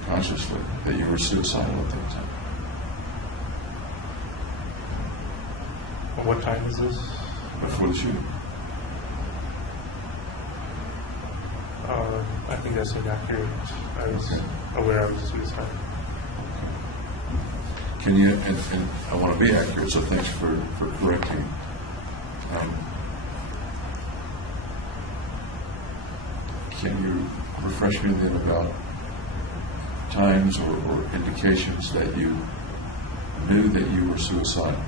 consciously that you were suicidal at that time. What time is this? Before the shooting. I think that's inaccurate. I was aware I was suicidal. Can you, and I want to be accurate, so thanks for correcting. Can you refresh me then about times or indications that you knew that you were suicidal?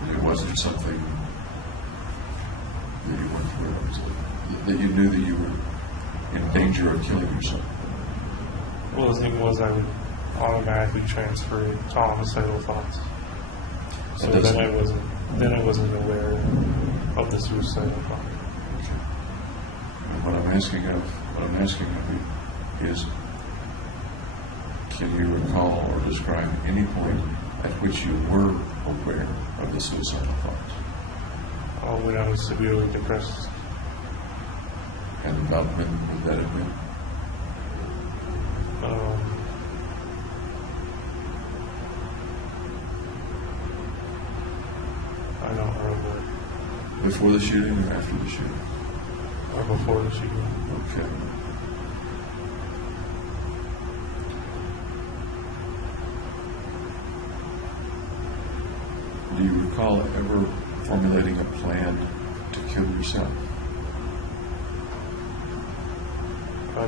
That it wasn't something that you weren't aware of, that you knew that you were in danger of killing yourself? Well, the thing was, I would automatically transfer it to homicidal thoughts. So then I wasn't aware of the suicidal thought. And what I'm asking of you is, can you recall or describe any point at which you were aware of the suicidal thoughts? When I was severely depressed. And about when would that have been? I don't remember. Before the shooting or after the shooting? Or before the shooting. Okay. Do you recall ever formulating a plan to kill yourself?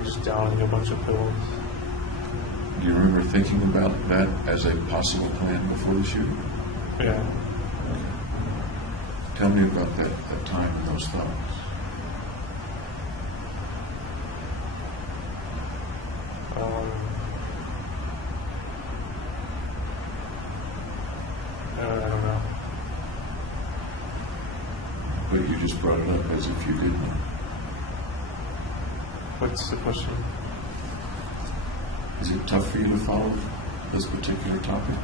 Just downing a bunch of pills. Do you remember thinking about that as a possible plan before the shooting? Yeah. Tell me about that time and those thoughts. I don't know. But you just brought it up as if you did know. What's the question? Is it tough for you to follow this particular topic?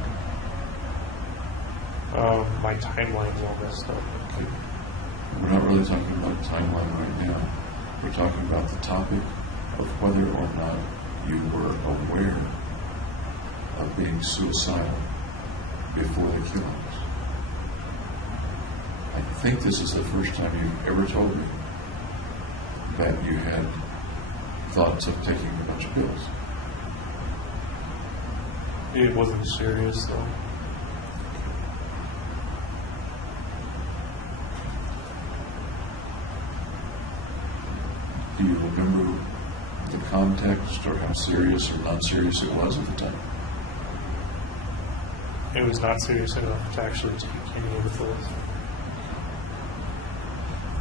My timeline's all messed up. Okay. We're not really talking about timeline right now. We're talking about the topic of whether or not you were aware of being suicidal before the killings. I think this is the first time you've ever told me that you had thoughts of taking a bunch of pills. It wasn't serious though. Do you remember the context or how serious or non-serious it was at the time? It was not serious enough to actually take any of the pills.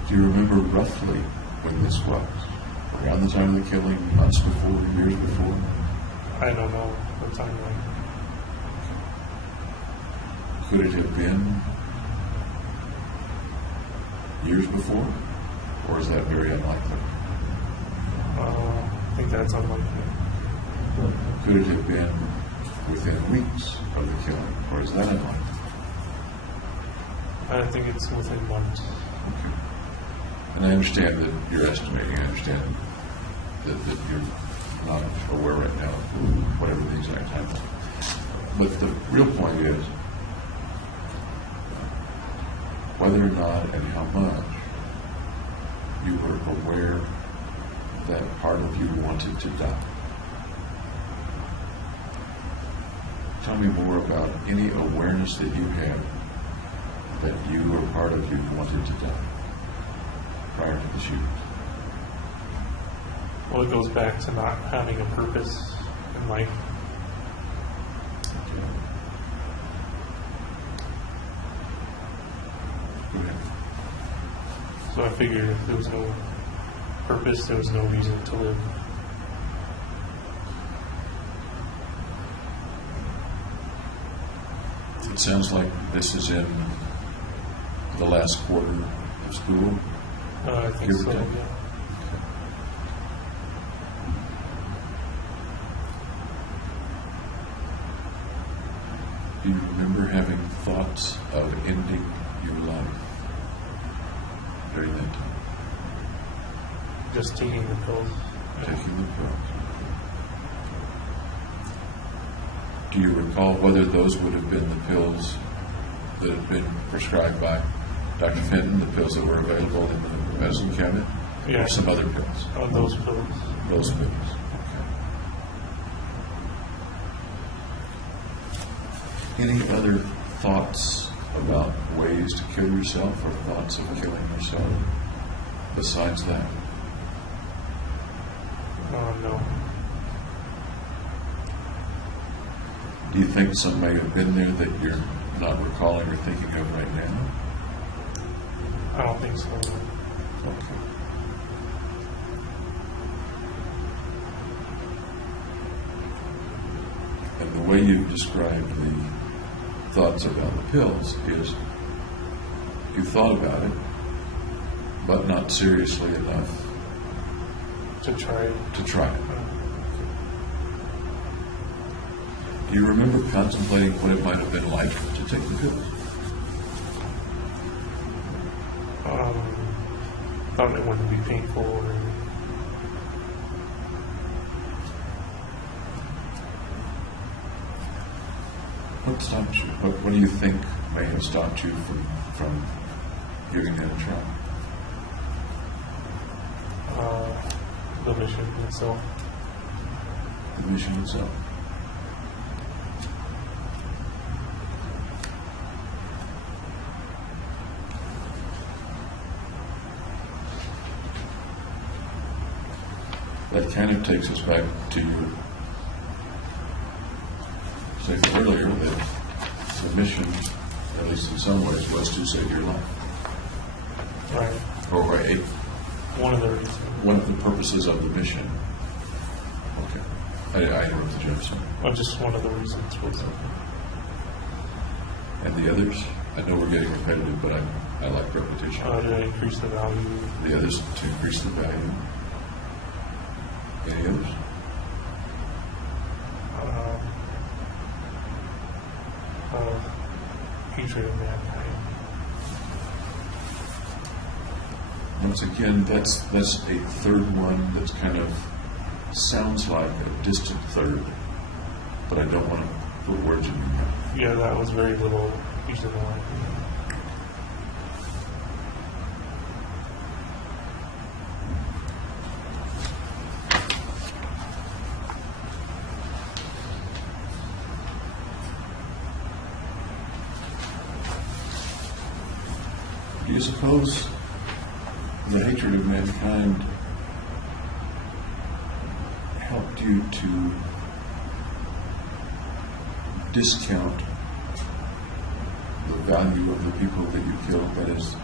Do you remember roughly when this was? Around the time of the killing, months before, years before? I don't know the timeline. Could it have been years before? Or is that very unlikely? I think that's unlikely. Could it have been within weeks of the killing? Or is that unlikely? I think it's within months. Okay. And I understand that you're estimating, I understand that you're not aware right now of whatever the exact time is. But the real point is whether or not and how much you were aware that part of you wanted to die. Tell me more about any awareness that you had that you or part of you wanted to die prior to the shooting. Well, it goes back to not having a purpose in life. Okay. Go ahead. So I figured if there was no purpose, there was no reason to live. It sounds like this is in the last quarter of school. I think Give or so, take. yeah. Do you remember having thoughts of ending your life during that time? Just taking the pills. Taking the pills. Do you recall whether those would have been the pills that had been prescribed by Dr. Fenton, the pills that were available in the medicine cabinet? Yeah. Or some other pills? Those pills. Those pills. Okay. Any other thoughts about ways to kill yourself or thoughts of killing yourself besides that? No. Do you think some may have been there that you're not recalling or thinking of right now? I don't think so. Okay. And the way you described the thoughts about the pills is you thought about it, but not seriously enough To try it. to try it. Do you remember contemplating what it might have been like to take the pills? Thought it wouldn't be painful or What stopped you? What do you think may have stopped you from giving it a try? the mission itself. The mission itself. That kind of takes us back to your statement earlier that the mission, at least in some ways, was to save your life. Right. Or One of the reasons. one of the purposes of the mission. Okay. I interrupted you, sorry. Just one of the reasons was And the others? I know we're getting repetitive, but I like repetition. to increase the value. The others to increase the value. Any others? Hatred of mankind. Once again, that's a third one that's kind of sounds like a distant third, but I don't want to put words in your mouth. Yeah, that was very little reason why. Do you suppose the hatred of mankind helped you to discount the value of the people that you killed? That is,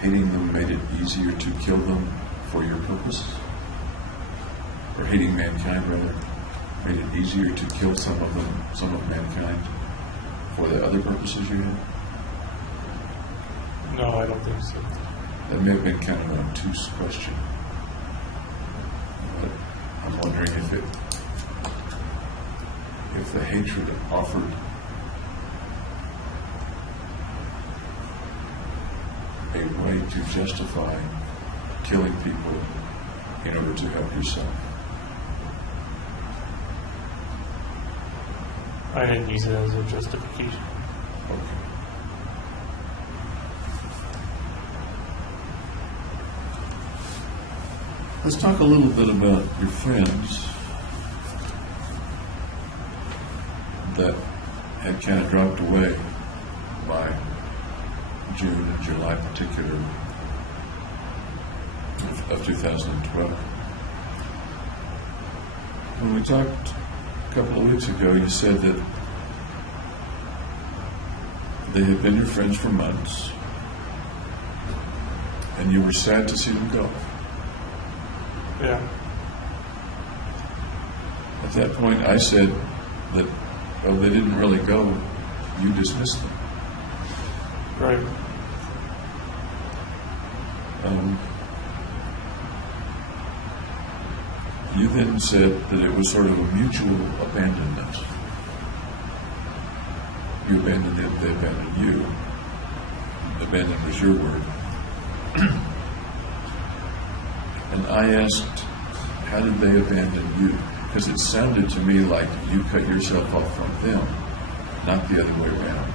hating them made it easier to kill them for your purpose? Or hating mankind, rather, made it easier to kill some of them, some of mankind, for the other purposes you had? No, I don't think so. That may have been kind of an obtuse question, but I'm wondering if the hatred offered a a way to justify killing people in order to help yourself? I didn't use it as a justification. Okay. Let's talk a little bit about your friends that had kind of dropped away by June and July particularly of 2012. When we talked a couple of weeks ago, you said that they had been your friends for months and you were sad to see them go. Yeah. At that point, I said that, oh, they didn't really go, you dismissed them. Right. You then said that it was sort of a mutual abandonment. You abandoned them, they abandoned you. Abandoned was your word. And I asked, how did they abandon you? Because it sounded to me like you cut yourself off from them, not the other way around.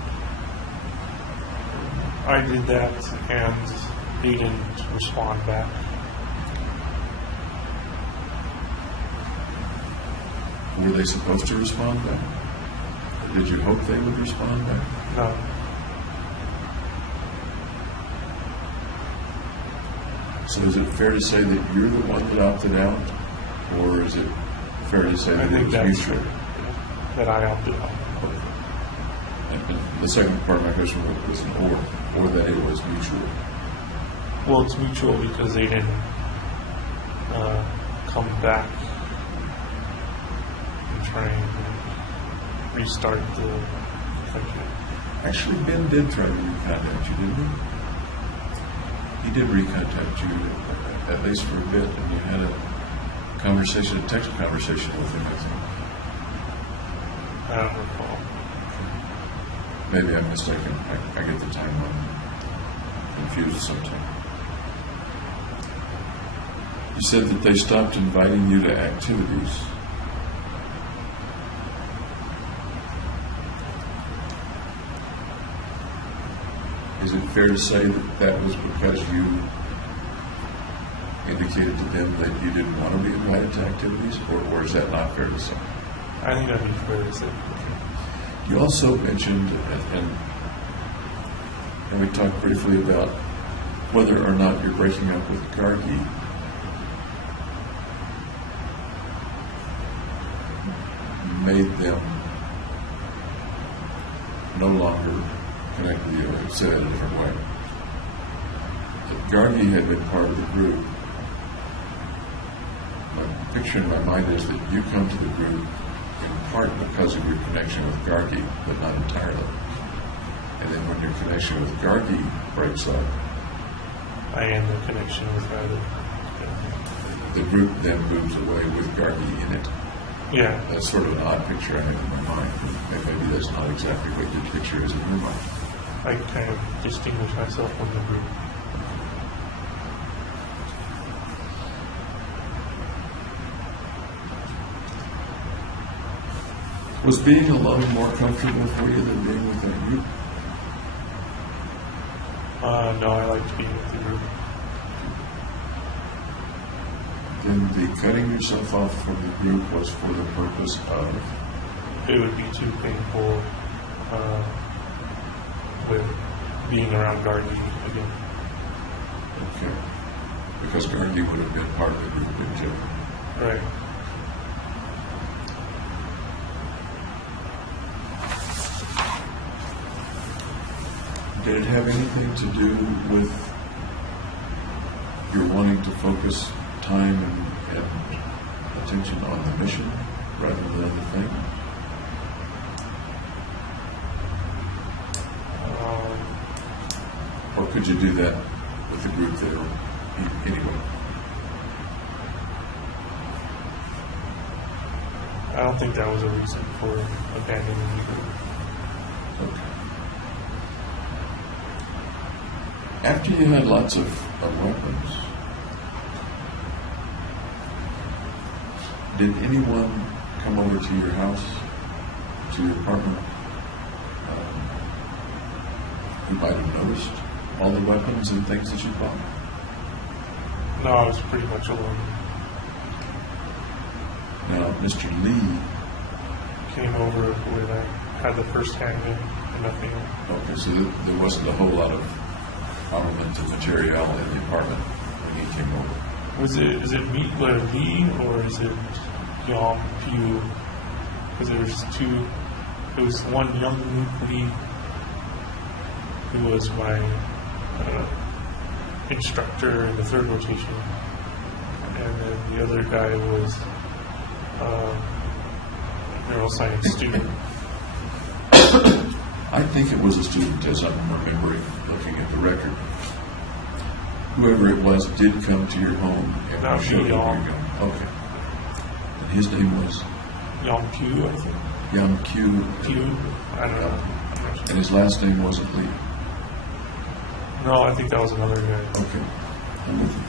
I did that, and they didn't respond back. Were they supposed to respond back? Or did you hope they would respond back? No. So is it fair to say that you're the one that opted out? Or is it fair to say I that it think was that's mutual? true. That I opted out. And the second part of my question was an or that it was mutual. Well, it's mutual because they didn't come back and try and restart the country. Actually, Ben did try to recontact you, didn't he? He did recontact you, at least for a bit, and you had a conversation, a text conversation with him, I think. I don't recall. Maybe I'm mistaken. I get the timeline confused sometimes. You said that they stopped inviting you to activities. Is it fair to say that that was because you indicated to them that you didn't want to be invited to activities, or is that not fair to say? I think that'd be fair to say. You also mentioned, and we talked briefly about whether or not you're breaking up with Gargi. Made them no longer connect with you. I'd say that a different way. If Gargi had been part of the group, my picture in my mind is that you come to the group in part because of your connection with Gargi, but not entirely. And then when your connection with Gargi breaks up, I end the connection with rather. the group then moves away with Gargi in it. Yeah. That's sort of an odd picture I have in my mind. And maybe that's not exactly what your picture is in your mind. I kind of distinguish myself from the group. Was being alone more comfortable for you than being with that group? No, I liked being with the group. Then the cutting yourself off from the group was for the purpose of? It would be too painful with being around Gargi again. Okay. Because Gargi would have been part of the group, wouldn't you? Right. Did it have anything to do with your wanting to focus time and attention on the mission rather than other things? Or could you do that with the group there anyway? I don't think that was a reason for abandoning the group. Okay. After you had lots of weapons, did anyone come over to your house, to your apartment, who might have noticed all the weapons and things that you bought? No, I was pretty much alone. Now, Mr. Lee, Came over when I had the first handgun and nothing else. okay, so there wasn't a whole lot of armament and material in the apartment when he came over. Is it Lee or is it Yom Pew? Because there's two. It was one young Lee who was my instructor in the third rotation, and then the other guy was neuroscience student. I think it was a student, as I'm remembering, looking at the record. Whoever it was did come to your home and Not showed me, you where Yom. you're going. Okay. And his name was Yom Pew, I think. Young Q. Pew? I don't know. I'm not And sure. his last name wasn't Lee. No, I think that was another guy. Okay. I'm with you.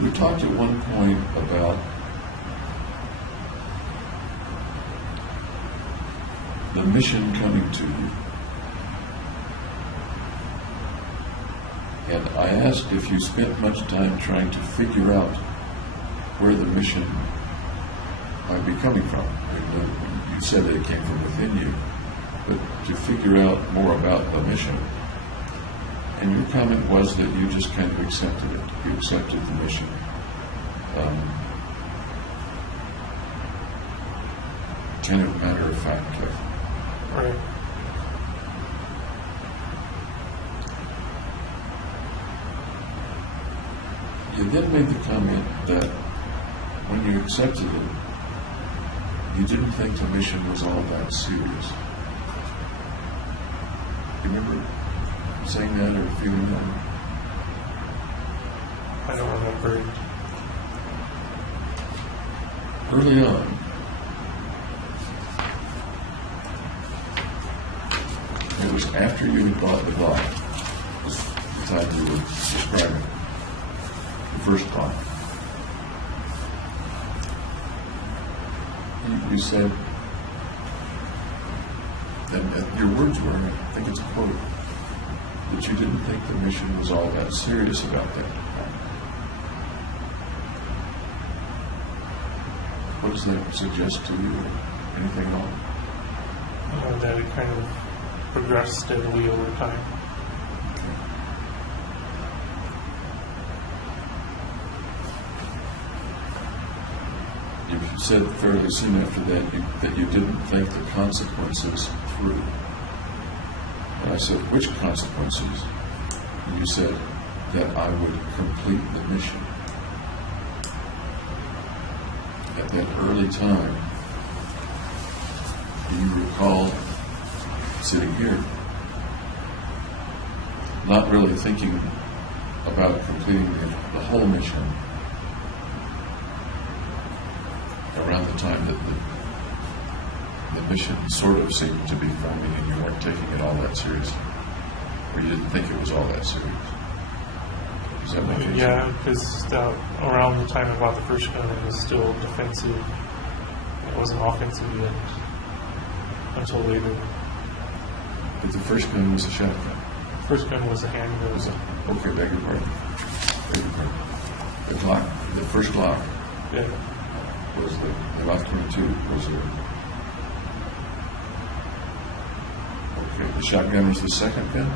We talked at one point about the mission coming to you. And I asked if you spent much time trying to figure out where the mission might be coming from. You said that it came from within you, but to figure out more about the mission. And your comment was that you just kind of accepted it. You accepted the mission. Kind of matter of fact. Right. You then made the comment that when you accepted it, you didn't think the mission was all that serious. You remember saying that or feeling that? I don't remember it. Early on, it was after you had bought the Glock, the time you were describing, the first Glock. You said, and your words were, I think it's a quote, that you didn't think the mission was all that serious about that. What does that suggest to you, or anything at all? That it kind of progressed steadily over time. You said fairly soon after that that you didn't think the consequences through. And I said, which consequences? And you said that I would complete the mission. At that early time, do you recall sitting here, not really thinking about completing the whole mission, around the time that the mission sort of seemed to be forming and you weren't taking it all that seriously, or you didn't think it was all that serious? Does that make sense? Yeah, because around the time I bought the first gun, it was still defensive. It wasn't offensive yet until later. But the first gun was a shotgun. First gun was a handgun. Was it? Okay, beg your pardon. Beg your pardon. The Glock, the first Glock Yeah. was the Glock 22 was a... Okay, the shotgun was the second gun?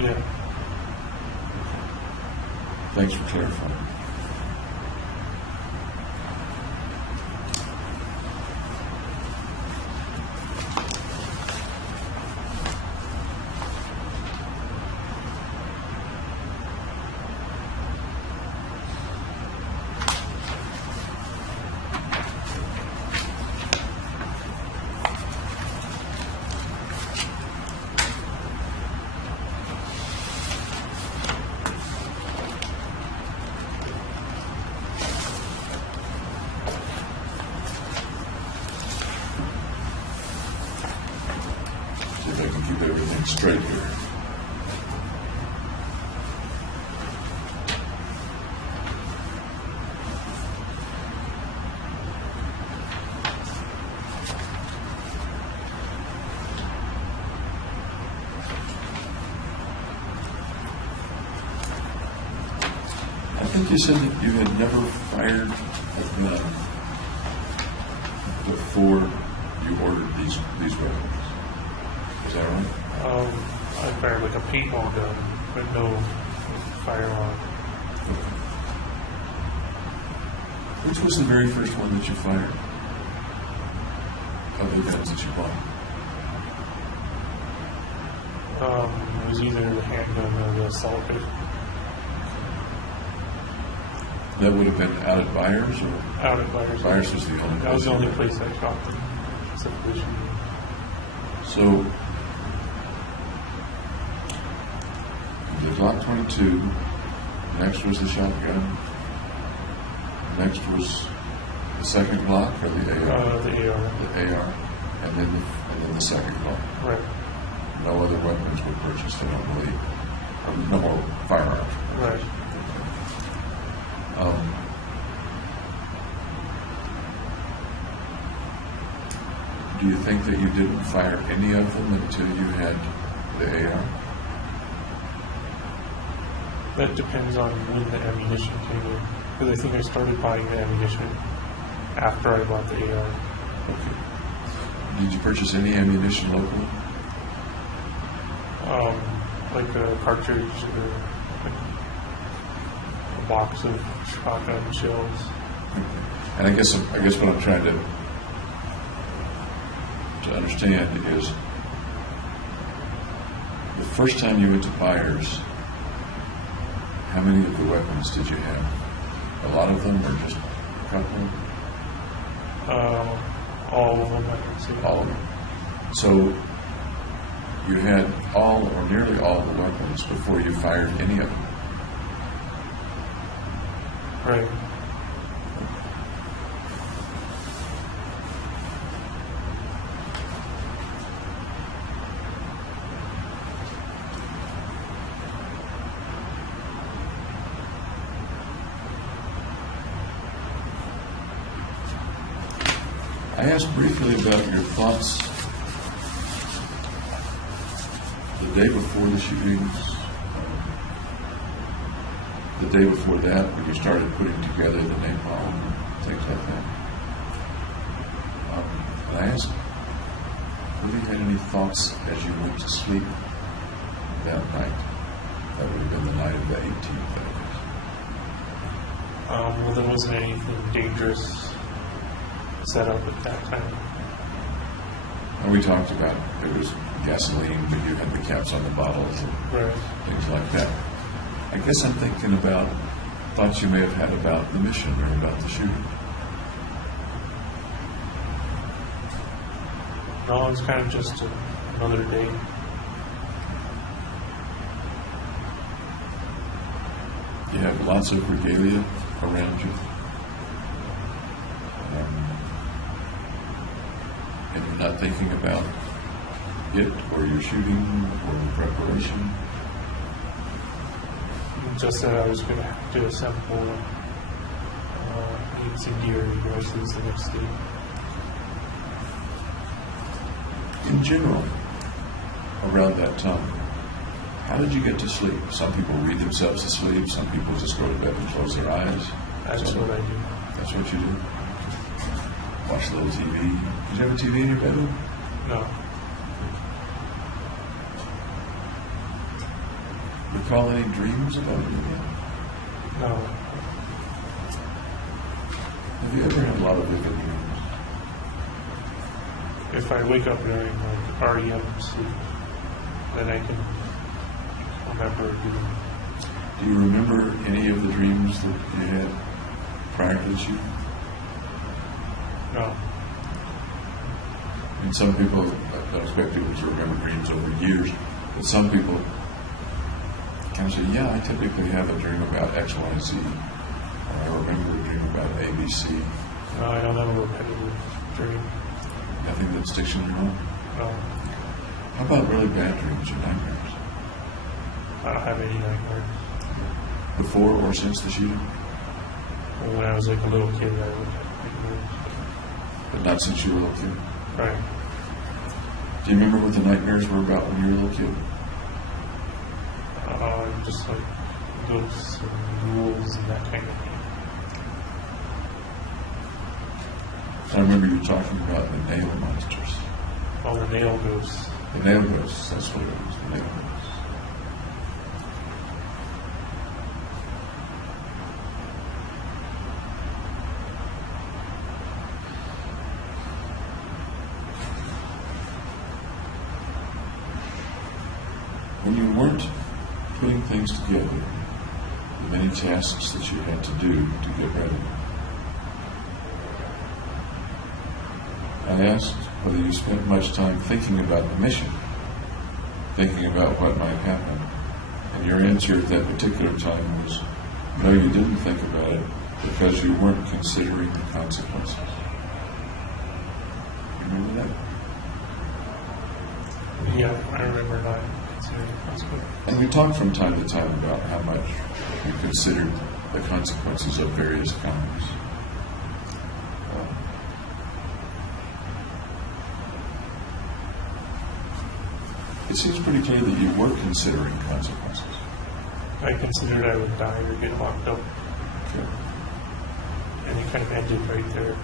Yeah. Thanks for clarifying. straight here. I think you said that you had never fired a gun before you ordered these weapons. Is that right? I fired like a paintball gun, but no firearm. Which was the very first one that you fired of the guns that you bought? It was either the handgun or the assault rifle. That would have been out at Byers, or Out at Byers. Byers was the only place? That was the you only were? place I shot them. Subdivision. So, the Glock 22, next was the shotgun, next was the second Glock, or the AR? The AR. The AR, and then the second Glock. Right. No other weapons were purchased, I don't believe. Or no more firearms. Right. Do you think that you didn't fire any of them until you had the AR? That depends on when the ammunition came in. Because I think I started buying the ammunition after I bought the AR. Okay. Did you purchase any ammunition locally? Like a cartridge or a box of shotgun shells. And I guess what I'm trying to understand is the first time you went to Byers, how many of the weapons did you have? A lot of them, or just a couple? All of them, I can say. All of them. So you had all or nearly all the weapons before you fired any of them. Right. I asked briefly about your thoughts the day before the shootings, the day before that, when you started putting together the napalm, things like that. And I asked whether you had any thoughts as you went to sleep that night. That would have been the night of the 18th, I guess. Well, there wasn't anything dangerous set up at that time. And we talked about there was gasoline, but you had the caps on the bottles and Right. things like that. I guess I'm thinking about thoughts you may have had about the mission or about the shooting. No, it's kind of just another day. You have lots of regalia around you. And you're not thinking about it or your shooting or the preparation. Just that I was going to have to assemble incendiary devices the next day. In general, around that time, how did you get to sleep? Some people read themselves to sleep. Some people just go to bed and close their eyes. That's what I do. That's what you do? Watch a little TV. Did you have a TV in your bedroom? No. Recall any dreams about it again? No. Have you ever had a lot of vivid dreams? If I wake up during like REM sleep, then I can remember doing. Do you remember any of the dreams that you had prior to the shooting? No. And some people, I don't expect people to remember dreams over years, but some people kind of say, yeah, I typically have a dream about X, Y, Z. Or I remember a dream about ABC. No, I don't have a repetitive dream. Nothing that sticks in your mind? No. How about really bad dreams or nightmares? I don't have any nightmares. Before or since the shooting? Well, when I was like a little kid, I would have nightmares. But not since you were a little kid? Right. Do you remember what the nightmares were about when you were a little kid? Just like ghosts and ghouls and that kind of thing. I remember you talking about the nail monsters. Oh, the nail ghosts. The nail ghosts, that's what it was, the nail ghosts. When you weren't putting things together, the many tasks that you had to do to get ready, I asked whether you spent much time thinking about the mission, thinking about what might happen, and your answer at that particular time was, no, you didn't think about it because you weren't considering the consequences. Remember that? Yeah, I remember not considering the consequences. And we talked from time to time about how much you considered the consequences of various crimes. It seems pretty clear that you were considering consequences. I considered I would die or get locked up, Okay. and it kind of ended right there.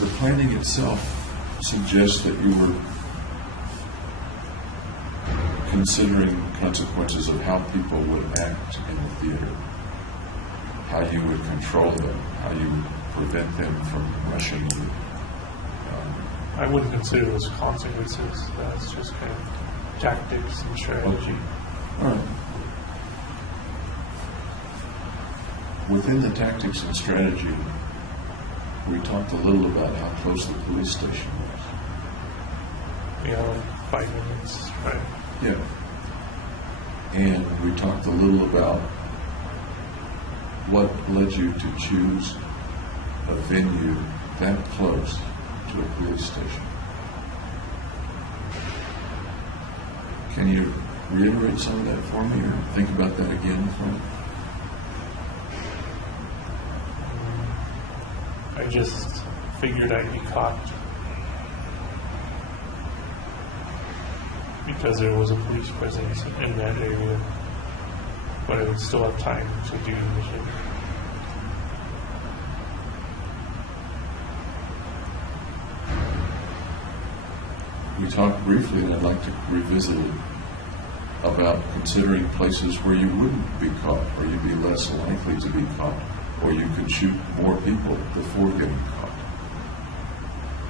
The planning itself suggests that you were considering consequences of how people would act in the theater, how you would control them, how you would prevent them from rushing you. I wouldn't consider those consequences. That's just kind of tactics and strategy. All right. Within the tactics and strategy, we talked a little about how close the police station was. Yeah, like 5 minutes, right? Yeah. And we talked a little about what led you to choose a venue that close to a police station. Can you reiterate some of that for me or think about that again for me? I just figured I'd be caught because there was a police presence in that area, but I would still have time to do the mission. We talked briefly, and I'd like to revisit it, about considering places where you wouldn't be caught, or you'd be less likely to be caught, or you could shoot more people before getting caught.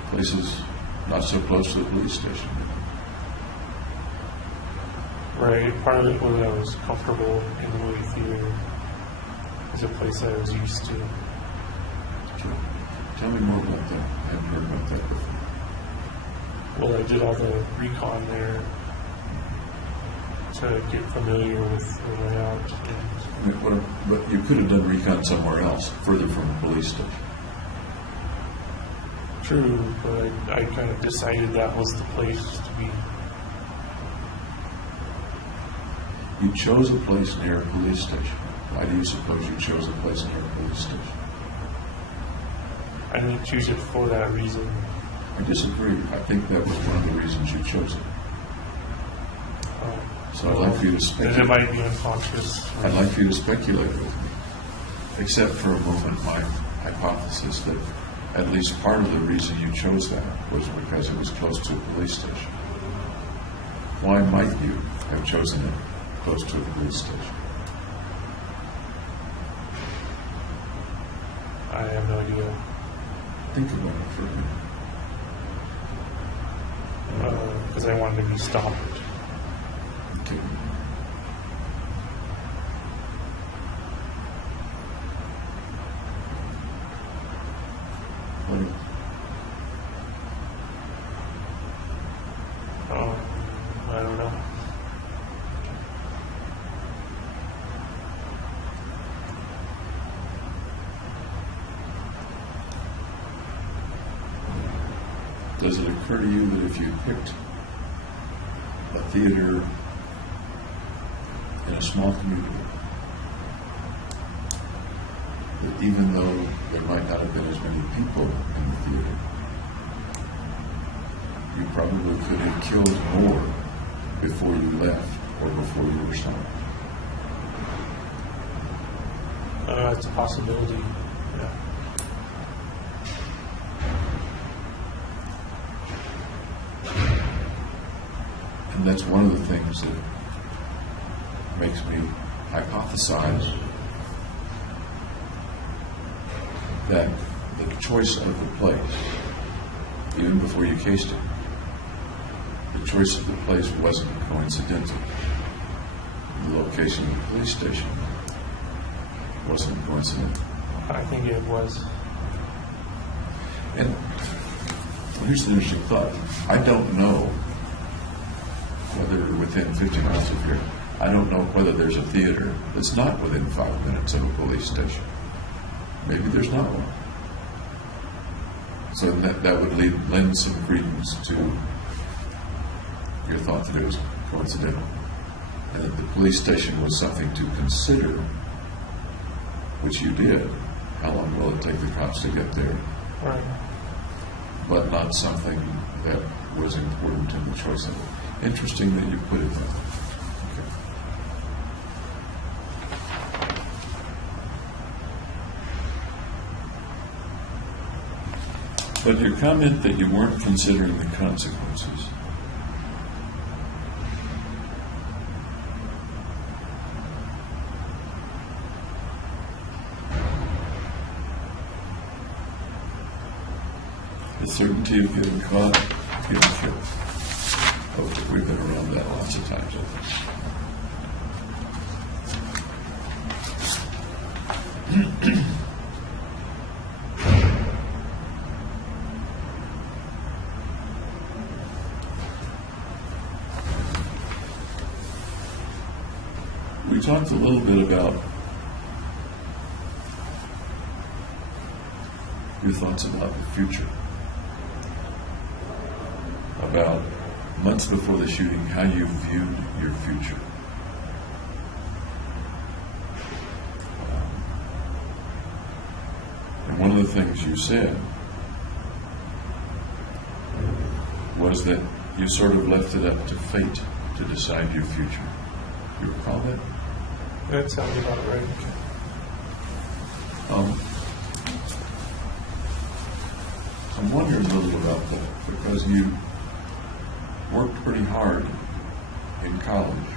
Places not so close to the police station. Right, part of it was I was comfortable in the movie theater. It's a place I was used to. Okay. Tell me more about that. I haven't heard about that before. Well, I did all the recon there to get familiar with the layout. I mean, but you could have done recon somewhere else, further from the police station. True, but I kind of decided that was the place to be. You chose a place near a police station. Why do you suppose you chose a place near a police station? I didn't choose it for that reason. I disagree. I think that was one of the reasons you chose it. So I'd like for you to Then speculate. it might be unconscious. I'd like for you to speculate with me, except for a moment my hypothesis that at least part of the reason you chose that was because it was close to a police station. Why might you have chosen it close to a police station? I have no idea. Think about it for a minute. Because I wanted to be stopped. Okay. What else? I don't know. does it occur to you that if you picked a theater in a small community, that even though there might not have been as many people in the theater, you probably could have killed more before you left or before you were stopped? It's a possibility. Yeah. And that's one of the things that makes me hypothesize that the choice of the place, even before you cased it, the choice of the place wasn't coincidental. The location of the police station wasn't coincidental. I think it was. And here's the interesting thought. I don't know whether within 50 miles of here, I don't know whether there's a theater that's not within 5 minutes of a police station. Maybe there's not one. So that would lend some credence to your thought that it was coincidental, and that the police station was something to consider, which you did. How long will it take the cops to get there? Right. But not something that was important in the choice of it. Interesting that you put it that way. Okay. But your comment that you weren't considering the consequences, the certainty of getting caught, getting killed. Oh, we've been around that lots of times, I think. We talked a little bit about your thoughts about the future, about months before the shooting, how you viewed your future. And one of the things you said was that you sort of left it up to fate to decide your future. You recall that? That sounds about right. I'm wondering a little about that, because you worked pretty hard in college,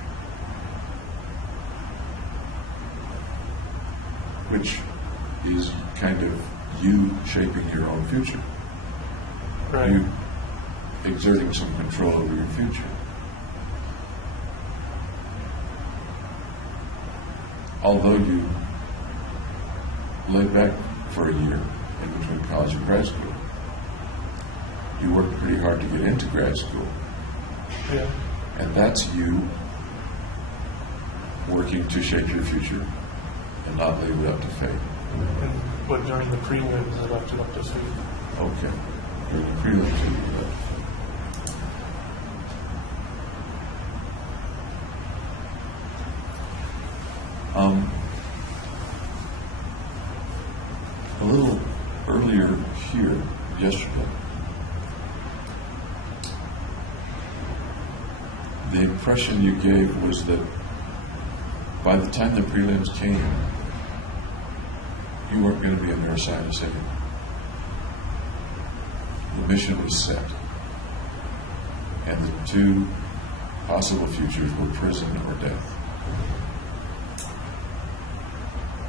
which is kind of you shaping your own future. Right. You exerting some control over your future. Although you laid back for a year in between college and grad school, you worked pretty hard to get into grad school. Yeah. And that's you working to shape your future and not leave it up to fate. But during the prelims, I left it up to fate. Okay. During the prelims, you left it up to fate. A little earlier here, yesterday, the impression you gave was that by the time the prelims came, you weren't going to be a neuroscientist anymore. The mission was set, and the two possible futures were prison or death.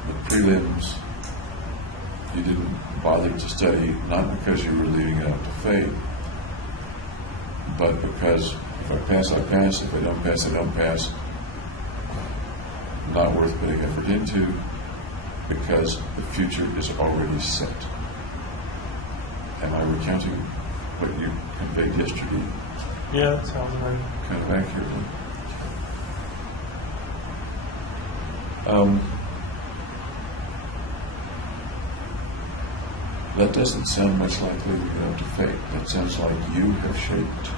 The prelims, you didn't bother to study, not because you were leaving it up to fate, but because if I pass, I pass. If I don't pass, I don't pass. Not worth putting effort into, because the future is already set. Am I recounting what you conveyed yesterday? Yeah, that sounds right. Kind of accurately. That doesn't sound much like leaving it up to fate. That sounds like you have shaped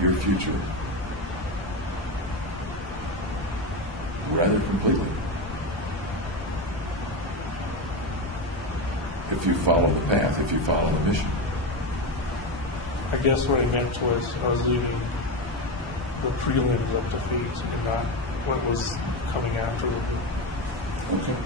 your future rather completely. If you follow the path, if you follow the mission. I guess what I meant was I was leaving the prelims up to fate and not what was coming after. Okay.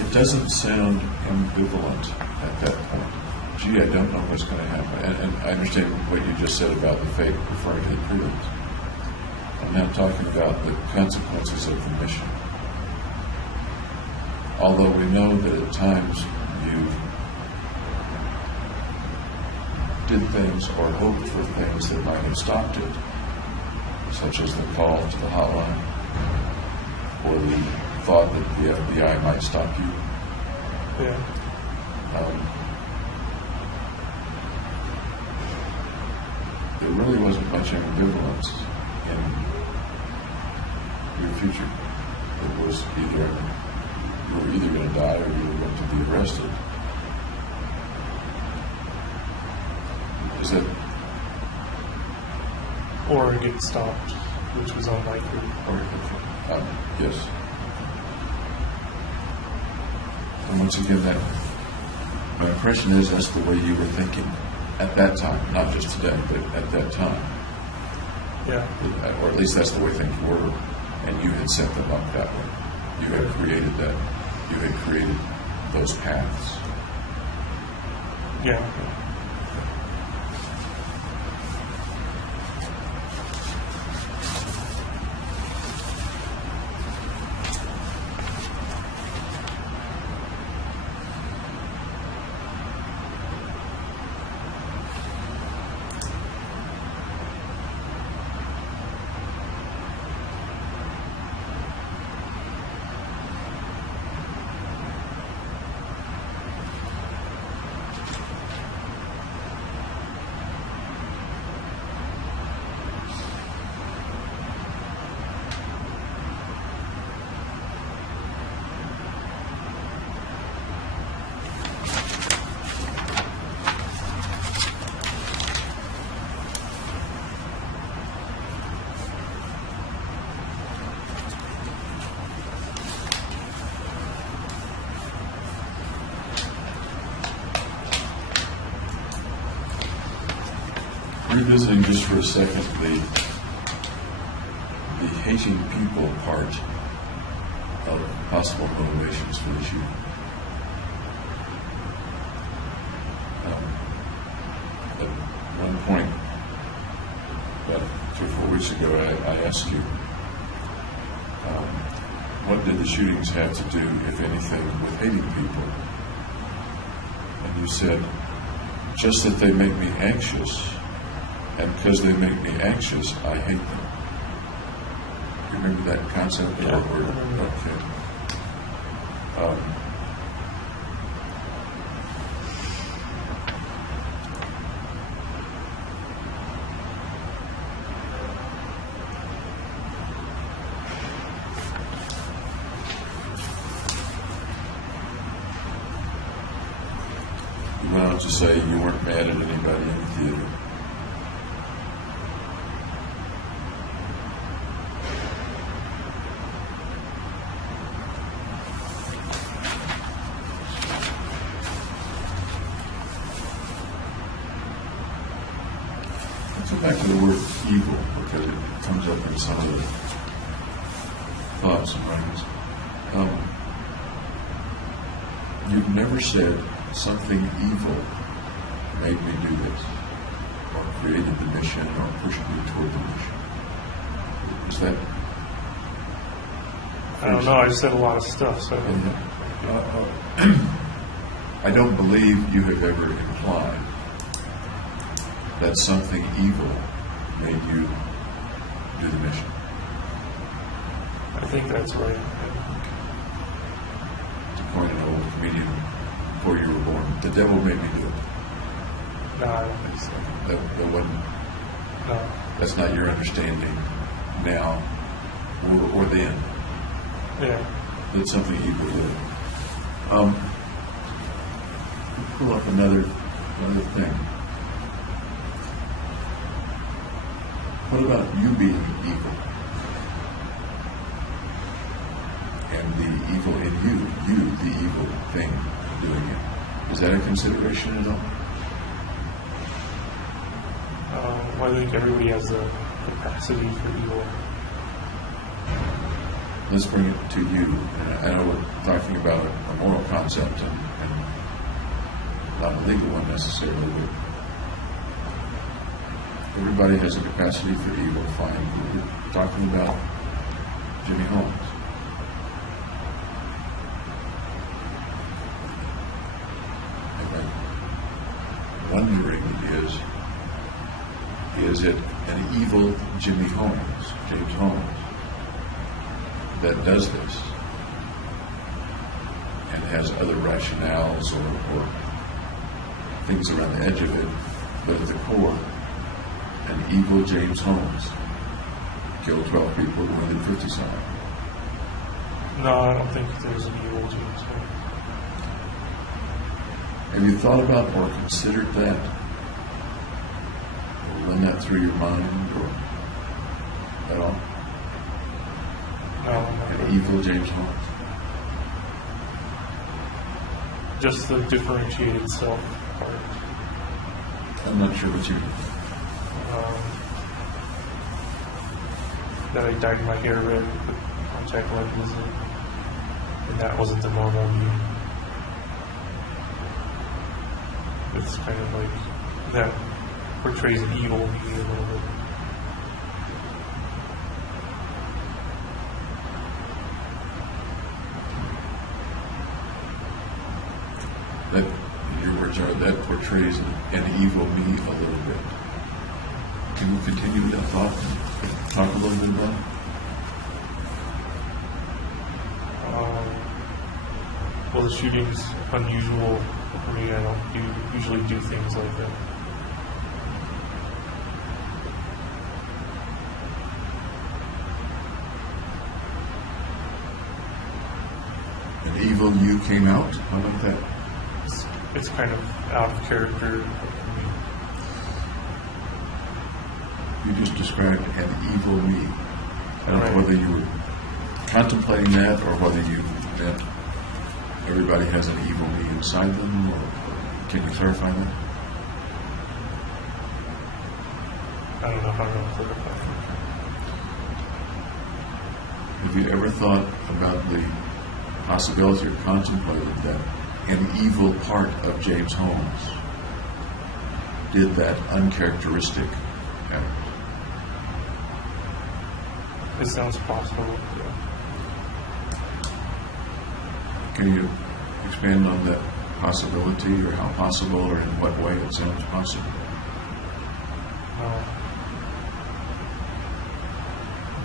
It doesn't sound ambivalent at that point. Gee, I don't know what's going to happen. And I understand what you just said about the fate referring to the prelims. I'm now talking about the consequences of the mission. Although we know that at times you did things or hoped for things that might have stopped it, such as the call to the hotline or the thought that the FBI might stop you. Yeah. There really wasn't much ambivalence in your future. It was either you were either going to die or you were going to be arrested. Is that? Or get stopped, which was unlikely. Yes. And once again, that my impression is that's the way you were thinking at that time, not just today, but at that time. Yeah. Or at least that's the way things were, and you had set them up that way. You had created that. You had created those paths. Yeah. Revisiting just for a second the hating people part of possible motivations for the shooting. At one point, about 3 or 4 weeks ago, I asked you, what did the shootings have to do, if anything, with hating people? And you said, just that they make me anxious. And because they make me anxious, I hate them. You remember that concept? Yeah. Okay. You went on to say you weren't mad at anybody in the theater. Let's go back to the word evil, because it comes up in some of the thoughts and writings. You've never said something evil made me do this, or created the mission, or pushed me toward the mission. Is that? I don't know. I said a lot of stuff, so. I don't believe you have ever implied that something evil made you do the mission. I think that's right. coin an old comedian before you were born. The devil made me do it. No, I don't think so. That wasn't. No. That's not your understanding now or then. Yeah. That's something evil did. Pull up another thing. What about you being evil? And the evil in you, the evil thing doing it. Is that a consideration at all? I think everybody has the capacity for evil. Let's bring it to you. And I know we're talking about a moral concept and not a legal one necessarily, but everybody has a capacity for evil. Fine. We're talking about Jimmy Holmes. And I'm wondering is it an evil Jimmy Holmes, James Holmes, that does this and has other rationales or things around the edge of it, but at the core, an evil James Holmes killed 12 people, wounded 50-some? No, I don't think there's an evil James Holmes. Have you thought about or considered that? Or run that through your mind or at all? No, An evil James Holmes? just the differentiated self part. I'm not sure what you mean. That I dyed my hair red and put contact lenses in, and that wasn't the normal me. It's kind of like that portrays an evil me a little bit. That, your words are, that portrays an evil me a little bit. Can you continue that thought and talk a little bit about it? Well, the shooting's unusual for me. I don't usually do things like that. An evil you came out? How about that? It's kind of out of character for me. You just described an evil me. I don't Right. know whether you were contemplating that or whether you meant everybody has an evil me inside them, or can you clarify that? I don't know how to clarify Have you ever thought about the possibility or contemplated that an evil part of James Holmes did that uncharacteristic act? it. It sounds possible. Yeah. Can you expand on that possibility, or how possible, or in what way it sounds possible?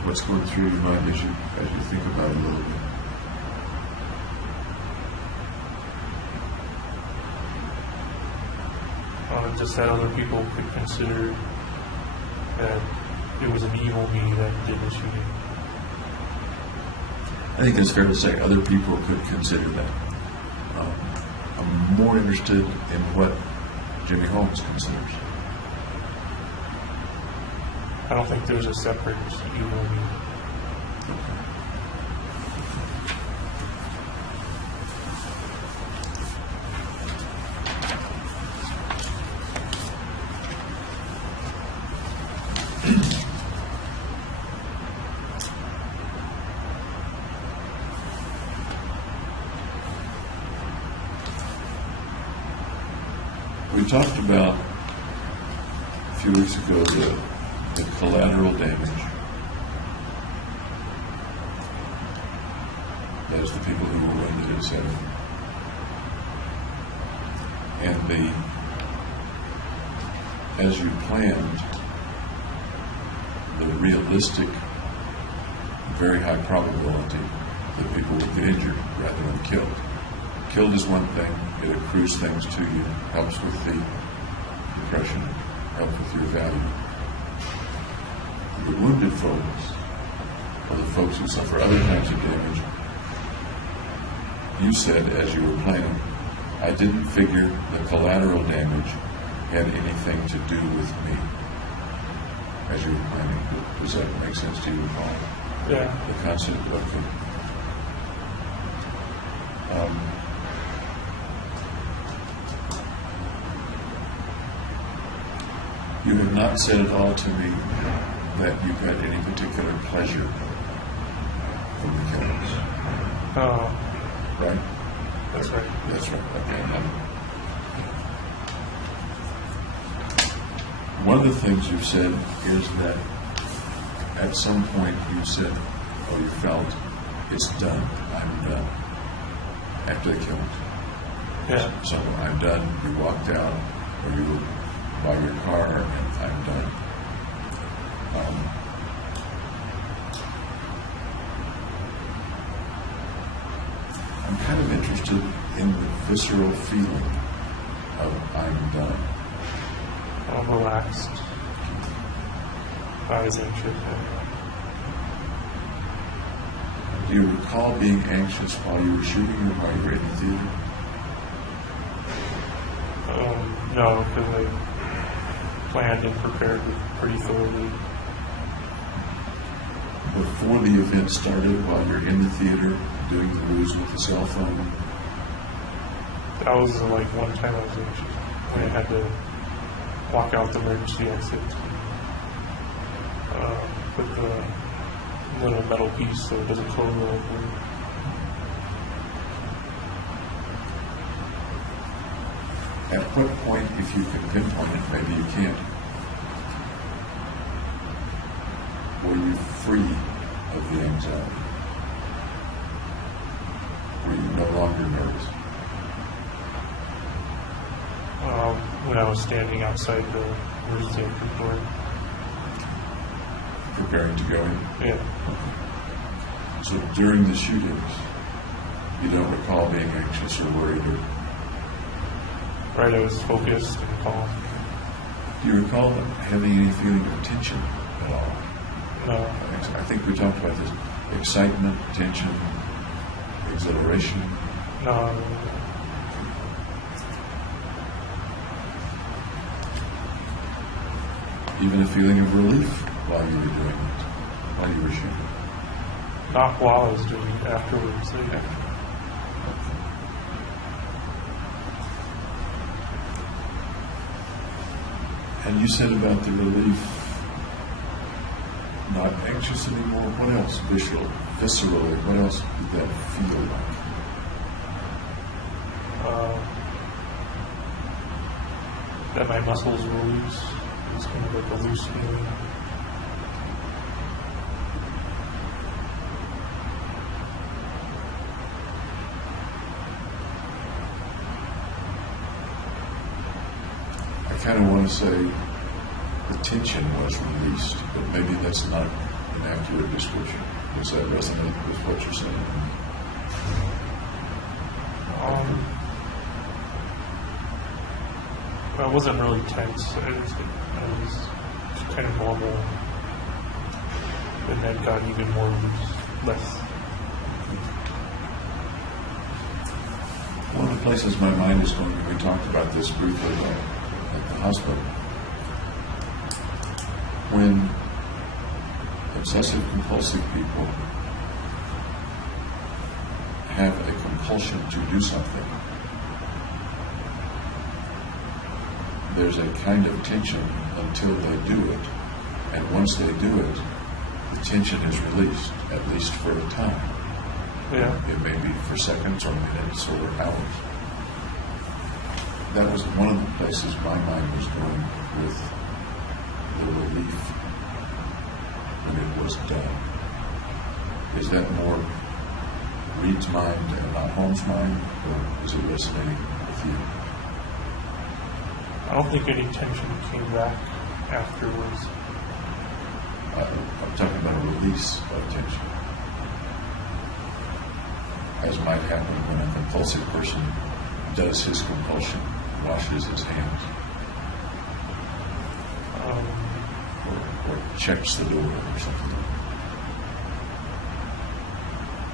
What's going through your mind as you think about it a little bit? Just that other people could consider that it was an evil me that did the shooting. I think it's fair to say other people could consider that. I'm more interested in what Jimmy Holmes considers. I don't think there's a separate evil me. We talked about a few weeks ago the collateral damage. That is the people who were wounded, etc. And as you planned, the realistic, very high probability that people would get injured rather than killed. killed is one thing, it accrues things to you, helps with the depression, helps with your value. The wounded folks, or the folks who suffer other kinds of damage, you said as you were planning, I didn't figure the collateral damage had anything to do with me as you were planning. Does that make sense to you, Paul? Yeah. The concept, okay. You have not said at all to me that you got any particular pleasure from the killings. Oh, Right? that's right. That's right. Okay. One of the things you've said is that at some point you said, or you felt, it's done. I'm done. After the killings. Yeah. So I'm done. You walked out, or you were by your car, and I'm done. I'm kind of interested in the visceral feeling of I'm done. I'm relaxed. I was anxious. Do you recall being anxious while you were shooting or while you were in the theater? No, because I planned and prepared pretty thoroughly. Before the event started, while you're in the theater doing the ruse with the cell phone? That was like one time I was anxious when I had to walk out the emergency exit. Put the little metal piece so it doesn't close over. At what point, if you can pinpoint it, maybe you can't, were you free of the anxiety? Were you no longer nervous? When I was standing outside the emergency exit door. Preparing to go in? Yeah. So during the shootings, you don't recall being anxious or worried? Or Right, I was focused and calm. do you recall having any feeling of tension at all? No. I think we talked about this. Excitement, tension, exhilaration. No. Even a feeling of relief while you were doing it, while you were shooting. Not while I was doing it, afterwards. And you said about the relief, not anxious anymore. What else? Viscerally, what else did that feel like? That my muscles were loose. It was kind of like a loose feeling. I kind of want to say the tension was released, but maybe that's not an accurate description. Does that resonate with what you're saying? I wasn't really tense. I was kind of normal. And then got even more loose, less. One of the places my mind is going, and we talked about this briefly at the hospital, when obsessive compulsive people have a compulsion to do something, there's a kind of tension until they do it, and once they do it, the tension is released, at least for a time. Yeah. It may be for seconds or minutes or hours. That was one of the places my mind was going with the relief when it was done. Is that more Reed's mind and not Holmes' mind, or is it resonating with you? I don't think any tension came back afterwards. I'm talking about a release of tension. as might happen when a compulsive person does his compulsion, washes his hands, or checks the door or something.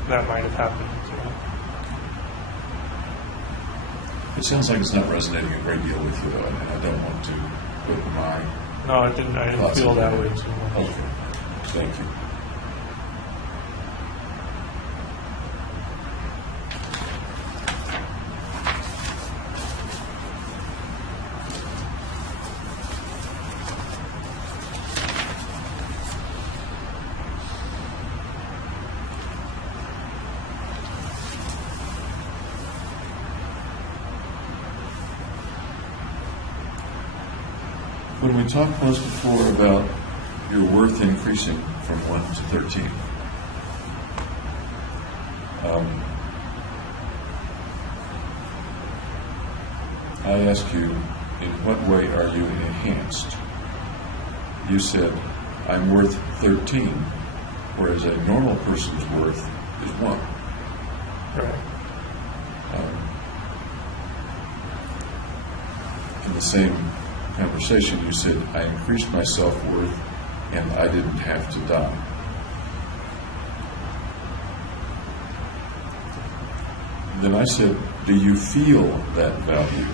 That might have happened. It sounds like it's not resonating a great deal with you, though, and I don't want to put my... No, I didn't feel that way too much. Okay, thank you. When we talked once before about your worth increasing from 1 to 13, I asked you, in what way are you enhanced? You said, I'm worth 13, whereas a normal person's worth is 1. Right. In the same conversation, you said, I increased my self-worth and I didn't have to die. Then I said, do you feel that value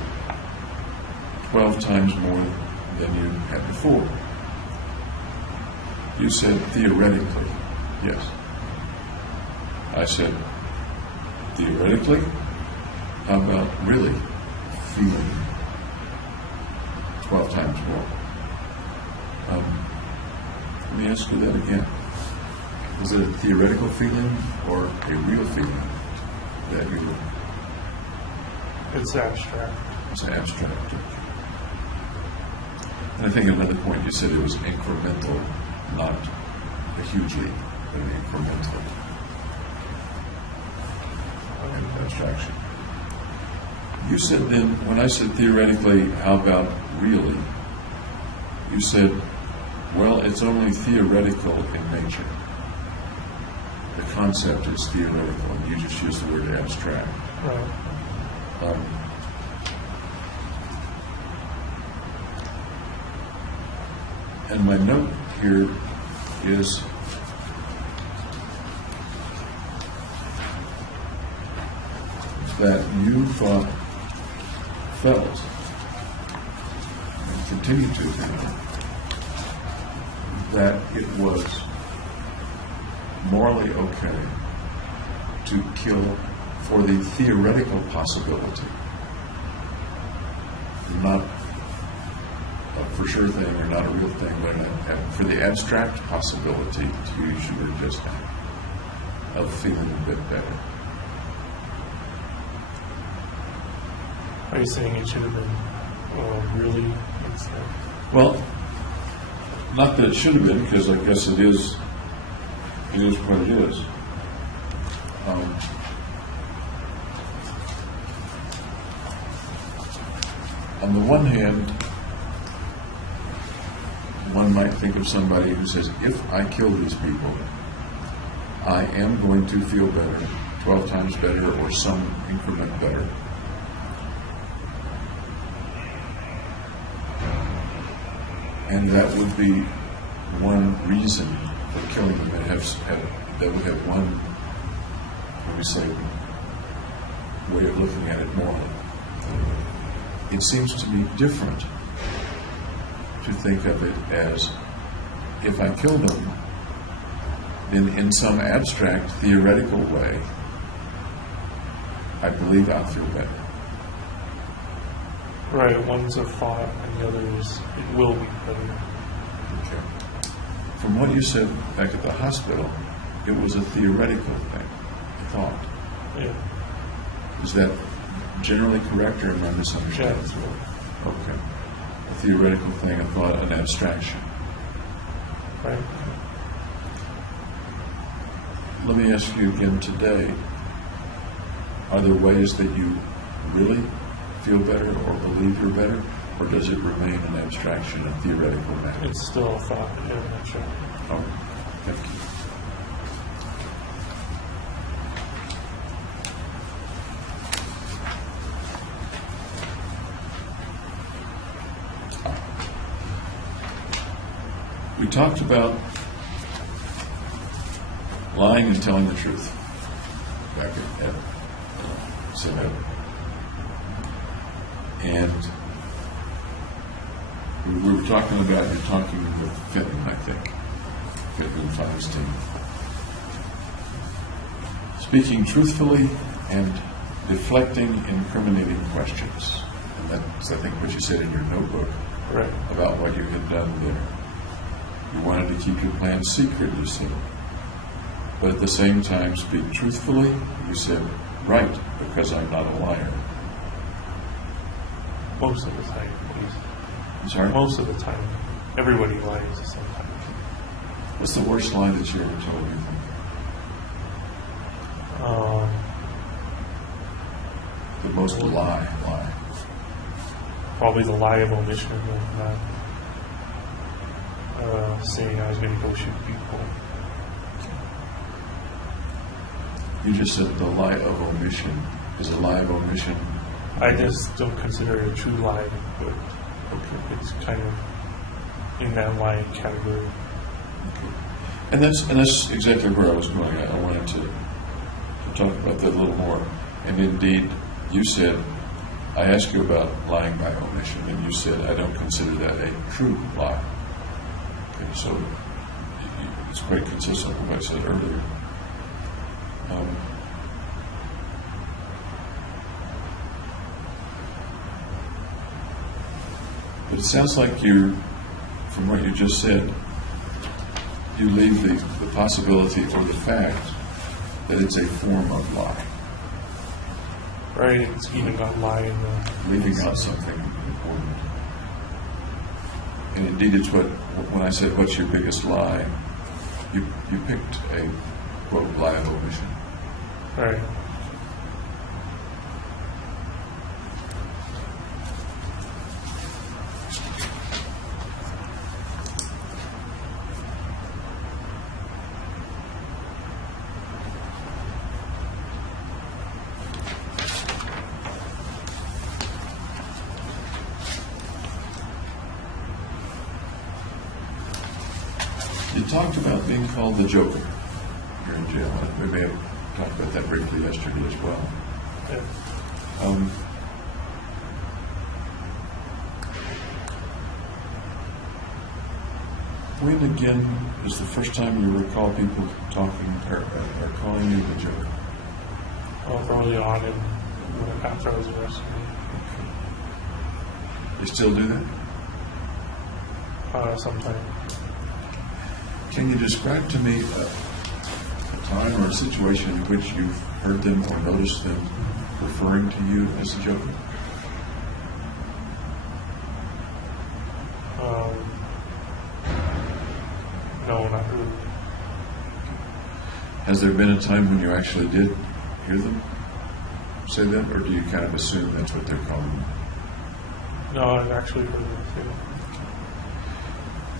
12 times more than you had before? You said, theoretically, yes. I said, theoretically? How about really feeling 12 times more? Let me ask you that again. Is it a theoretical feeling or a real feeling that you... It's abstract. It's abstract. And I think at another point you said it was incremental, not a huge leap, but an incremental abstraction. You said then, when I said theoretically, how about really? You said, well, it's only theoretical in nature. The concept is theoretical, and you just used the word abstract. Right. And my note here is that you felt, and continue to feel, that it was morally okay to kill for the theoretical possibility, not a for sure thing or not a real thing, but for the abstract possibility, to use your word just now, of feeling a bit better. Are you saying it should have been really instead? Well, not that it should have been, because I guess it is what it is. On the one hand, one might think of somebody who says, if I kill these people, I am going to feel better, 12 times better, or some increment better. And that would be one reason for killing them. That would have one, let me say, way of looking at it morally. It seems to me different to think of it as, if I kill them, then in some abstract, theoretical way, I believe I'll feel better. Right, one's a thought and the other is, it will be better. Okay. From what you said back at the hospital, it was a theoretical thing, a thought. Yeah. Is that generally correct, or am I misunderstanding? Yeah, that's right. Okay. A theoretical thing, a thought, an abstraction. Right. Let me ask you again today, are there ways that you really feel better or believe you're better, or does it remain an abstraction, a theoretical matter? It's still a thought, yeah, that's right. Oh, thank you. We talked about lying and telling the truth back at Senate. And we were talking about, you're talking with Fitman, I think, Fitman Feinstein. Speaking truthfully and deflecting incriminating questions. And that's, I think, what you said in your notebook Right. about what you had done there. You wanted to keep your plan secret, you said. But at the same time, speak truthfully, you said, right, because I'm not a liar. Most of the time, please. I'm sorry? Most of the time. Everybody lies sometimes. What's the worst lie that you ever told me? The most lie. Probably the lie of omission of not saying I was going to go shoot people. You just said the lie of omission. Is a lie of omission? I just don't consider it a true lie, but it's kind of in that lying category. Okay. And that's exactly where I was going. I wanted to talk about that a little more. And indeed, you said, I asked you about lying by omission, and you said, I don't consider that a true lie. Okay, so it's quite consistent with what I said earlier. But it sounds like from what you just said, you leave the possibility or the fact that it's a form of lie. Right, it's even got lie in the... Leaving out something important. And indeed, it's when I said, what's your biggest lie, you picked a, quote, lie of omission. Right. You talked about being called the Joker here in jail. We may have talked about that briefly yesterday as well. Yeah. When again is the first time you recall people talking or calling you the Joker? Early on after I was arrested. You still do that? Sometimes. Can you describe to me a time or a situation in which you've heard them or noticed them referring to you as a Joker? No, not really. Has there been a time when you actually did hear them say that, or do you kind of assume that's what they're calling you? No, I've actually heard it too.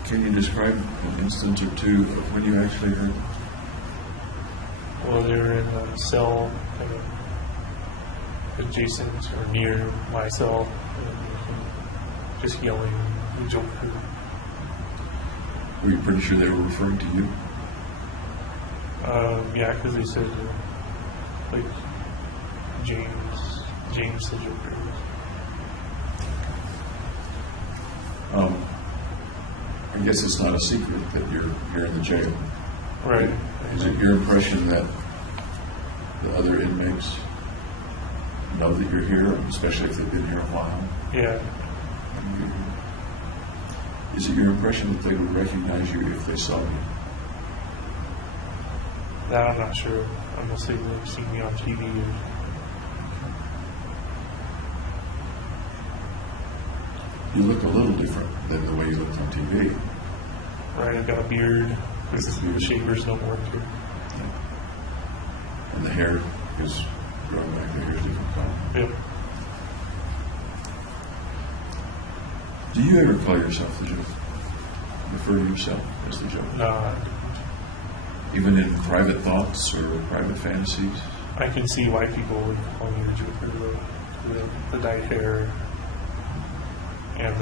Can you describe an instance or two of when you actually heard them? Well, they were in a cell kind of adjacent or near my cell, and just yelling, "The Joker." Were you pretty sure they were referring to you? Yeah, because they said, like, James the Joker. I guess it's not a secret that you're here in the jail. Right. Is it your impression that the other inmates know that you're here, especially if they've been here a while? Yeah. Is it your impression that they would recognize you if they saw you? That I'm not sure, unless they've seen me on TV. You look a little different than the way you looked on TV. Right, I've got a beard, because the shavers don't work here. And the hair is growing back. The hair is different color. Yep. Do you ever call yourself the Joker? Refer to yourself as the Joker? No, Even in private thoughts or private fantasies? I can see why people would call me the Joker, the dyed hair, and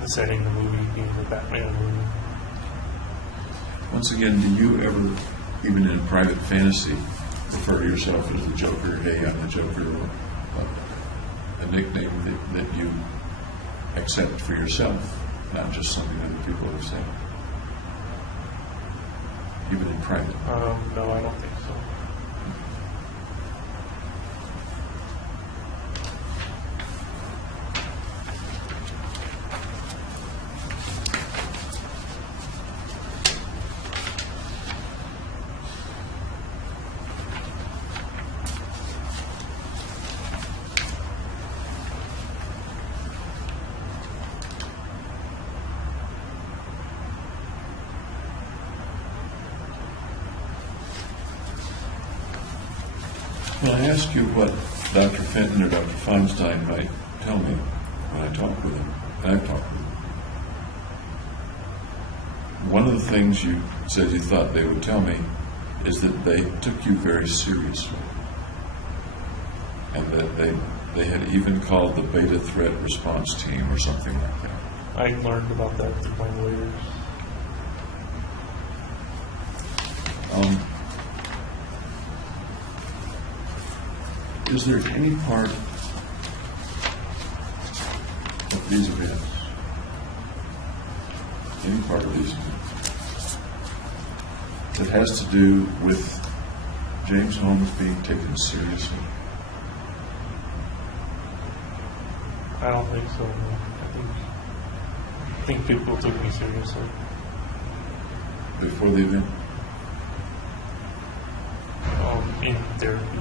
the setting, the movie being the Batman movie. Once again, do you ever, even in private fantasy, refer to yourself as the Joker? Hey, I'm the Joker. A nickname that you accept for yourself, not just something other people have said, even in private. No, I don't think so. Well, I ask you what Dr. Fenton or Dr. Feinstein might tell me when I talk with them, and I've talked with them. One of the things you said you thought they would tell me is that they took you very seriously, and that they had even called the beta threat response team or something like that. I learned about that through my lawyers. Is there any part of these events, that has to do with James Holmes being taken seriously? I don't think so. No. I think people took me seriously. Before the event? In therapy.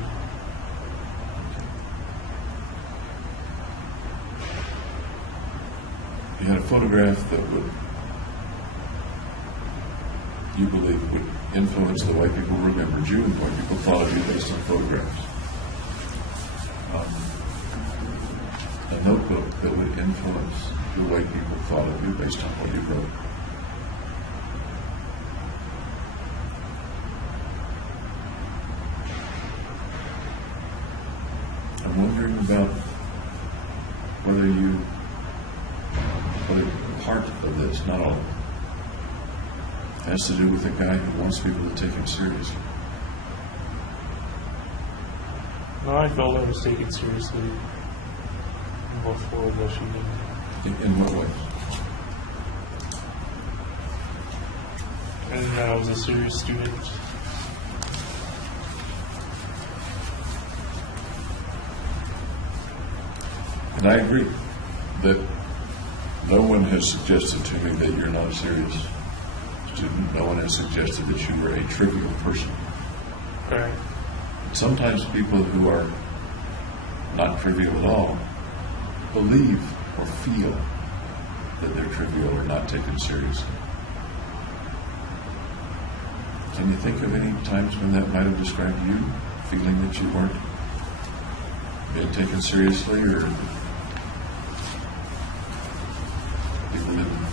You had a photograph that you believe would influence the way people remembered you and what people thought of you based on photographs. A notebook that would influence the way people thought of you based on what you wrote. I'm wondering about whether part of this, not all of it, has to do with a guy who wants people to take him seriously. No, I felt I was taken seriously before the shooting. In what ways? And I was a serious student. And I agree that no one has suggested to me that you're not a serious student. No one has suggested that you were a trivial person. Right. Sometimes people who are not trivial at all believe or feel that they're trivial or not taken seriously. Can you think of any times when that might have described you, feeling that you weren't being taken seriously, or people didn't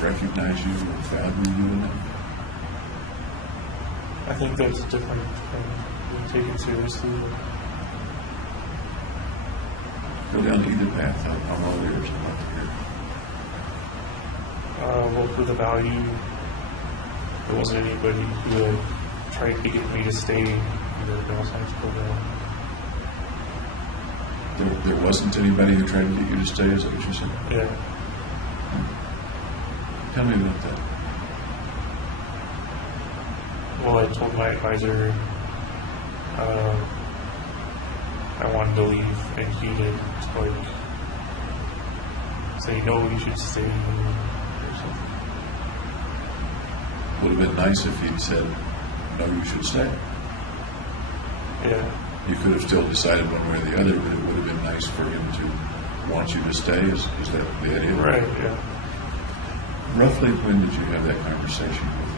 recognize you or value you enough? I think that's different from being taken seriously. Go down either path. I'm all ears. I'd like to hear. Well, for the value, there wasn't anybody who had tried to get me to stay in the girls' science program. There wasn't anybody who tried to get you to stay, is that what you said? Yeah. Tell me about that. Well, I told my advisor I wanted to leave, and he did like say, no, you should stay, or something. Would have been nice if he'd said, no, you should stay. Yeah. You could have still decided one way or the other, but it would have been nice for him to want you to stay. Is that the idea? Right, yeah. Roughly when did you have that conversation with him?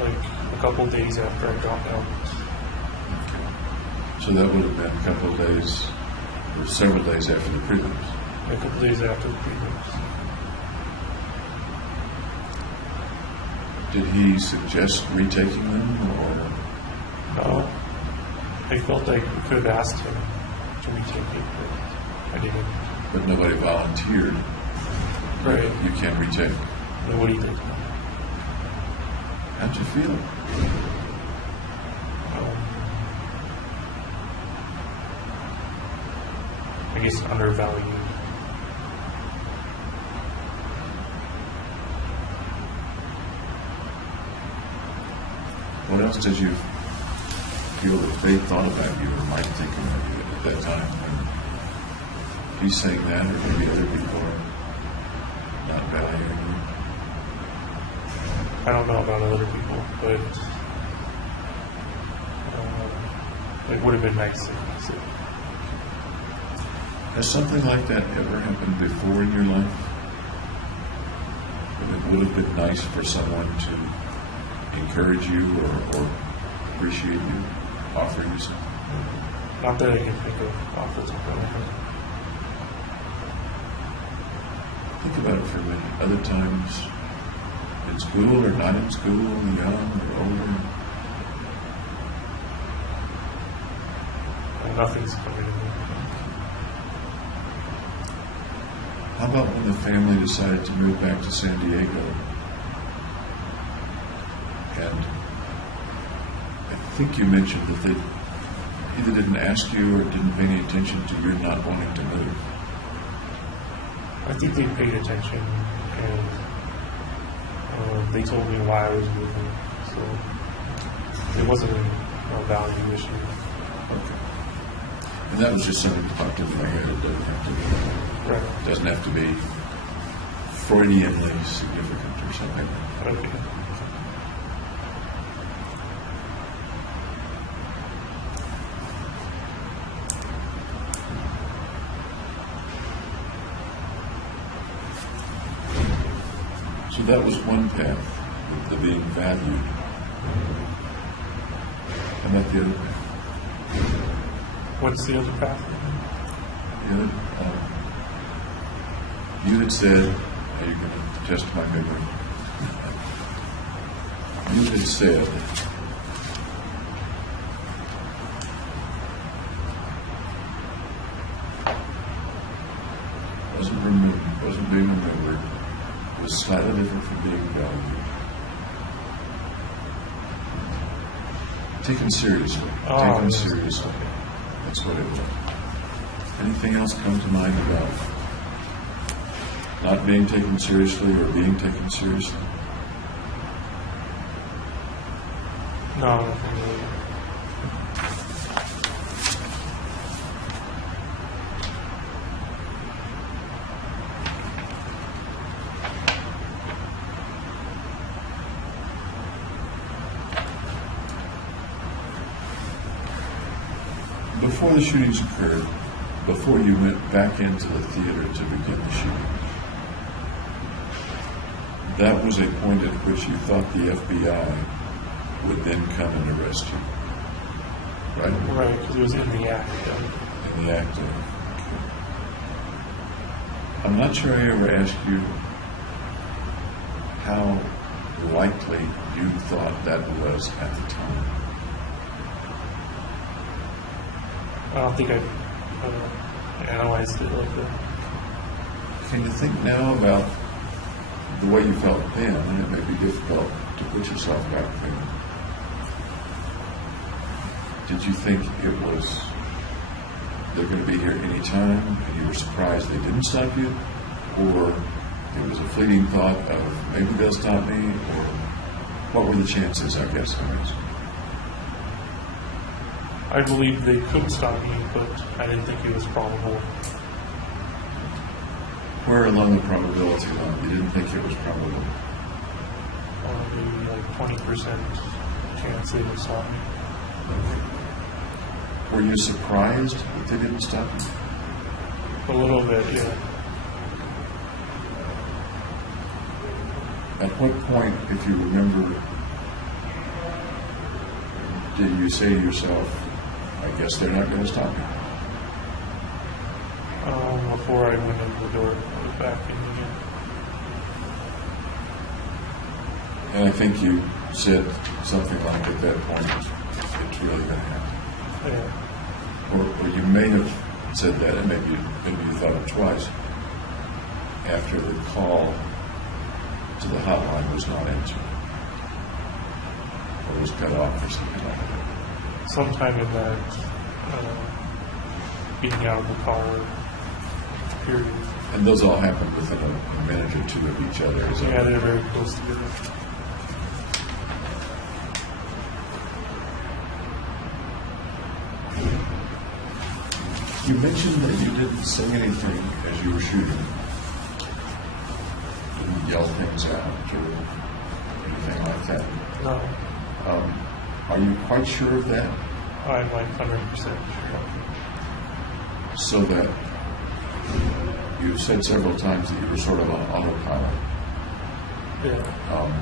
Like a couple of days after I dropped out. Okay. So that would have been a couple of days, or several days after the prelims. A couple of days after the prelims. Did he suggest retaking them, or? No. I felt like we could have asked him to retake it, but I didn't. But nobody volunteered. Right. You can retake. Nobody did. How'd you feel? I guess undervalued. What else did you feel that they thought about you or might think about you at that time? When he's saying that, or maybe other people are not valuing you? I don't know about other people, but it would have been nice if so. Has something like that ever happened before in your life? That it would have been nice for someone to encourage you or appreciate you, offer you something? Not that I can think of off the top of my head. Think about it for a minute. Other times, in school or not in school, young or older. Nothing's coming to me. How about when the family decided to move back to San Diego? And I think you mentioned that they either didn't ask you or didn't pay any attention to your not wanting to move. I think they paid attention, and they told me why I was moving, so it wasn't a value issue. Okay. And that was just something that popped into my head. It doesn't have to be, Right. doesn't have to be Freudianly significant or something. Okay. So that was one path, the being valued. How about the other path? What's the other path? You had said, are you going to test my memory? You had said, wasn't being remembered, was slightly different from being valued. Taken seriously. Taken Yes. seriously. That's what it was. Anything else come to mind about not being taken seriously or being taken seriously? No, nothing really. Before the shootings occurred, before you went back into the theater to begin the shooting, that was a point at which you thought the FBI would then come and arrest you, right? Right, because it was in the act. In the act of. I'm not sure I ever asked you how likely you thought that was at the time. I don't think I analyzed it like that. Can you think now about the way you felt then, and it may be difficult to put yourself back then? Did you think it was, they're going to be here any time, and you were surprised they didn't stop you? Or it was a fleeting thought of, maybe they'll stop me? Or what were the chances, I guess, I'm asking? I believed they could stop me, but I didn't think it was probable. Where along the probability line you didn't think it was probable? Maybe like 20% chance they would stop me. Were you surprised that they didn't stop you? A little bit, yeah. At what point, if you remember, did you say to yourself, I guess they're not going to stop me? Before I went in the door, I was back in again. And I think you said something like, at that point, it's really going to happen. Yeah. Or you may have said that, and maybe you thought it twice, after the call to the hotline was not answered. or was cut off or something like that? Sometime in that getting out of the car period. And those all happened within a minute or two of each other, is that Yeah, right? they're very close together. You mentioned that you didn't say anything as you were shooting. Didn't yell things out or anything like that. No, Are you quite sure of that? I'm like 100% sure. So that you've said several times that you were sort of on autopilot. Yeah.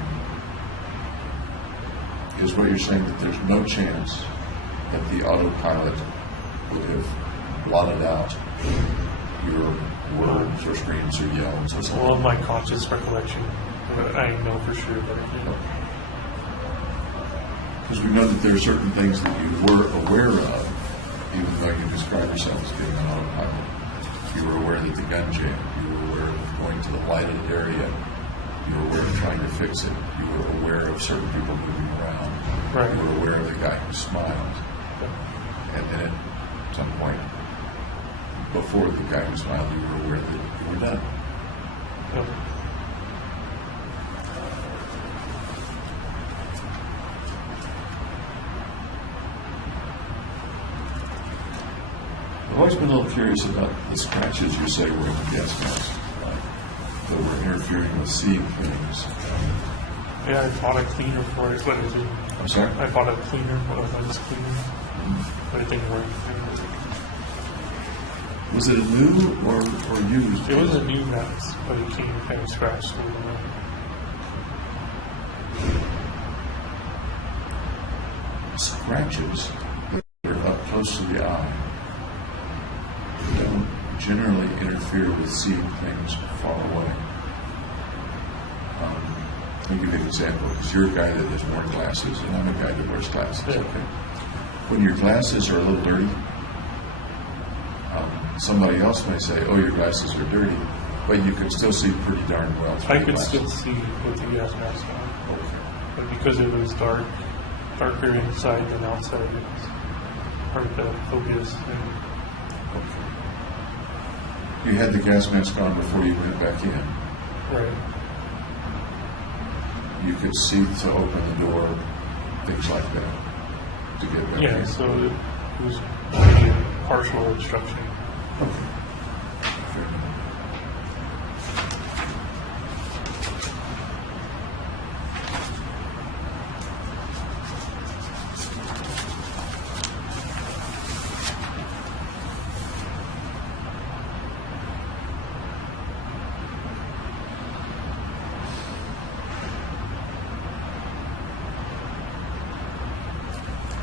Is what you're saying that there's no chance that the autopilot would have blotted out your words or screams or yells or something? Well, in my conscious recollection, I know for sure that I did. Because we know that there are certain things that you were aware of, even though you describe yourself as being on autopilot. You were aware that the gun jammed. You were aware of going to the lighted area. You were aware of trying to fix it. You were aware of certain people moving around. Right. You were aware of the guy who smiled. And then at some point, before the guy who smiled, you were aware that you were done. Yep. I've always been a little curious about the scratches you say were in the gas mask that were interfering with seeing things. Yeah, I bought a cleaner for it, but it didn't. I'm sorry? I bought a cleaner, a lens cleaner, but it didn't work. Was it a new or used? It was a new mask, but it came kind of scratched a little bit. Scratches that are up close to the eye don't generally interfere with seeing things far away. Let me give you an example. Because you're a guy that has worn glasses, and I'm a guy that wears glasses. Yeah. Okay. When your glasses are a little dirty, somebody else may say, "Oh, your glasses are dirty," but you can still see pretty darn well through I the could glasses. still see with the gas mask on, Okay. but because it was darker inside than outside, it was hard to focus. And Okay. You had the gas mask on before you went back in. right, You could see to open the door, things like that, to get back yeah. in. So it was maybe a partial obstruction. Okay. Fair enough.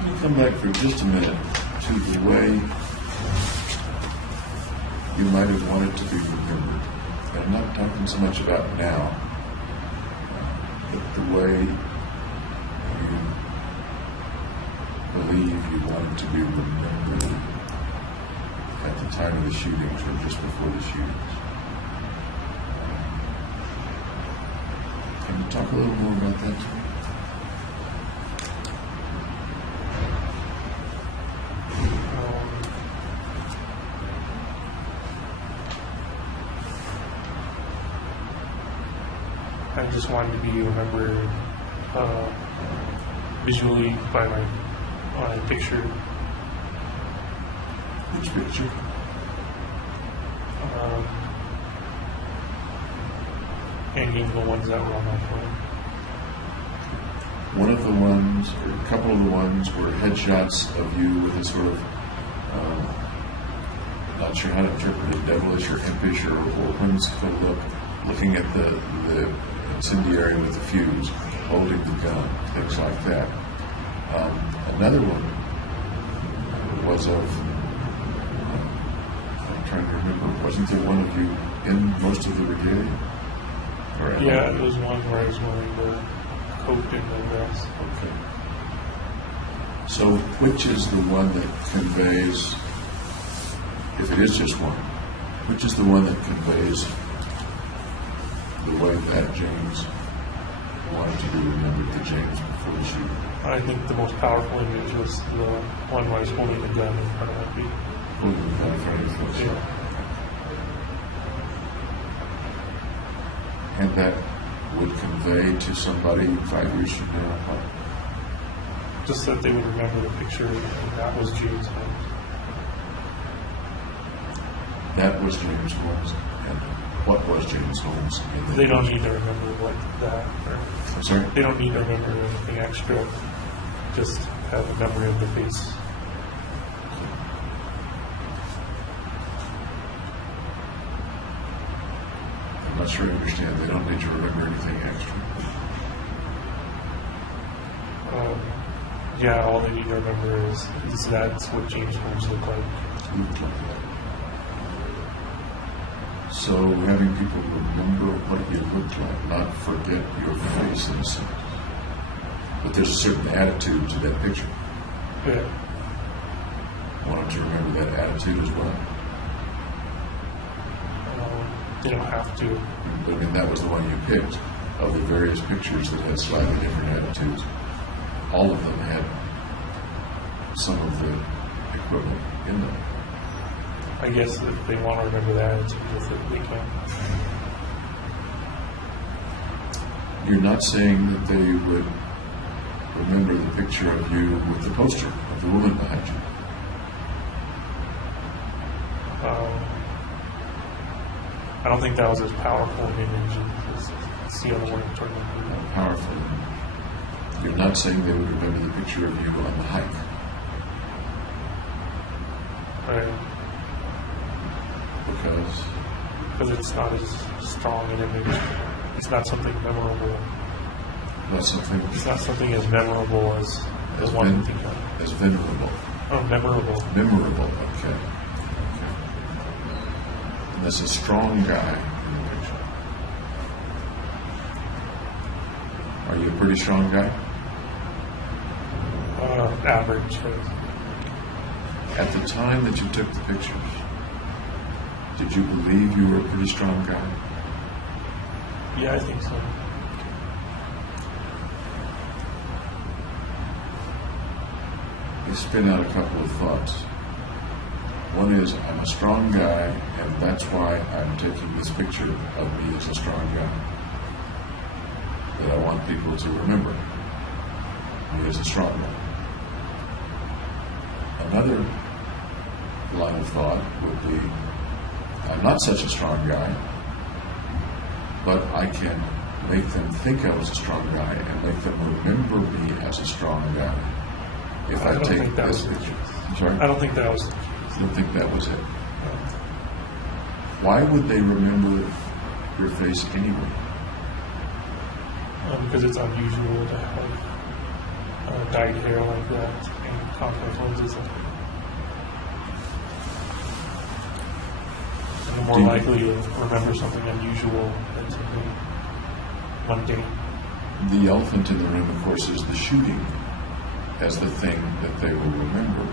Let me come back for just a minute to the way you might have wanted to be remembered. And I'm not talking so much about now, but the way you believe you wanted to be remembered at the time of the shootings or just before the shootings. Can you talk a little more about that to me? I just wanted to be remembered visually by my picture. Which picture? Hanging the ones that were on my phone. One of the ones, or a couple of the ones, were headshots of you with a sort of, not sure how to interpret it, devilish or impish or whimsical look, looking at the incendiary with the fuse, holding the gun, things like that. Another one was of, I'm trying to remember, wasn't there one of you in most of the brigade? Or Yeah, it was one where I was wearing the coat and the dress. Okay. So which is the one that conveys, if it is just one, which is the one that conveys the way that James wanted to be remembered for James before the shooting? I think the most powerful image was the one where he's holding the gun in front of me. Holding the gun in front of your face. Yeah. And that would convey to somebody 5 years from now what? Just that they would remember the picture, and that was James Holmes. That was James Holmes. And what was James Holmes? In the They don't picture? need to remember like that. Or I'm sorry? they don't need to remember anything extra. Just have a memory of the face. I'm not sure I understand. They don't need to remember anything extra. Yeah, all they need to remember is that's what James Holmes looked like. So having people remember what you look like, not forget your face in a sense. But there's a certain attitude to that picture. Yeah. I want them to remember that attitude as well. They don't have to. But I mean, that was the one you picked of the various pictures that had slightly different attitudes. All of them had some of the equipment in them. I guess if they want to remember the attitude with it, they can. You're not saying that they would remember the picture of you with the poster of the woman behind you. I don't think that was as powerful an image as the other one I'm talking about. Powerful. You're not saying they would remember the picture of you on the hike. Right. Because It's not as strong an image. It's not something memorable. that's something It's not something as memorable as the one you think of. as venerable. Oh, memorable. Memorable, okay. And that's a strong guy in the picture. Are you a pretty strong guy? Average. At the time that you took the pictures, did you believe you were a pretty strong guy? Yeah, I think so. You spin out a couple of thoughts. One is, I'm a strong guy, and that's why I'm taking this picture of me as a strong guy. That I want people to remember me as a strong guy. Another line of thought would be, I'm not such a strong guy, but I can make them think I was a strong guy and make them remember me as a strong guy. If I, I don't take think that this was the picture. case. I'm sorry? I don't think that was. I don't think that was it. Why would they remember your face anyway? Because it's unusual to have dyed hair like that and contact lenses. And you're more likely to remember something unusual than something mundane. The elephant in the room, of course, is the shooting as the thing that they will remember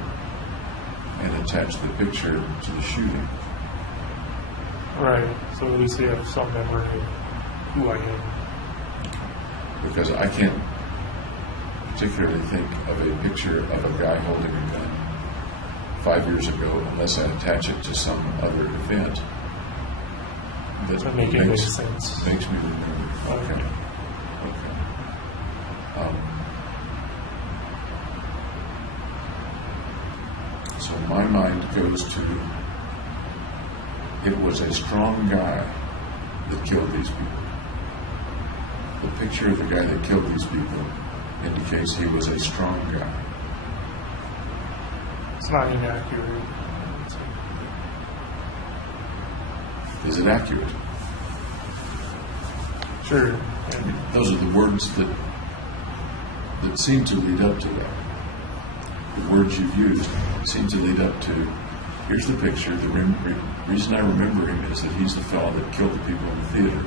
and attach the picture to the shooting. Right. So at least they have some memory of who I am. Because I can't particularly think of a picture of a guy holding a gun 5 years ago unless I attach it to some other event To make it make sense. makes me remember. Okay. So my mind goes to, it was a strong guy that killed these people. The picture of the guy that killed these people indicates he was a strong guy. It's not inaccurate. Is it accurate? Sure. And Those are the words that seem to lead up to that. The words you've used seem to lead up to, here's the picture. The reason I remember him is that he's the fellow that killed the people in the theater.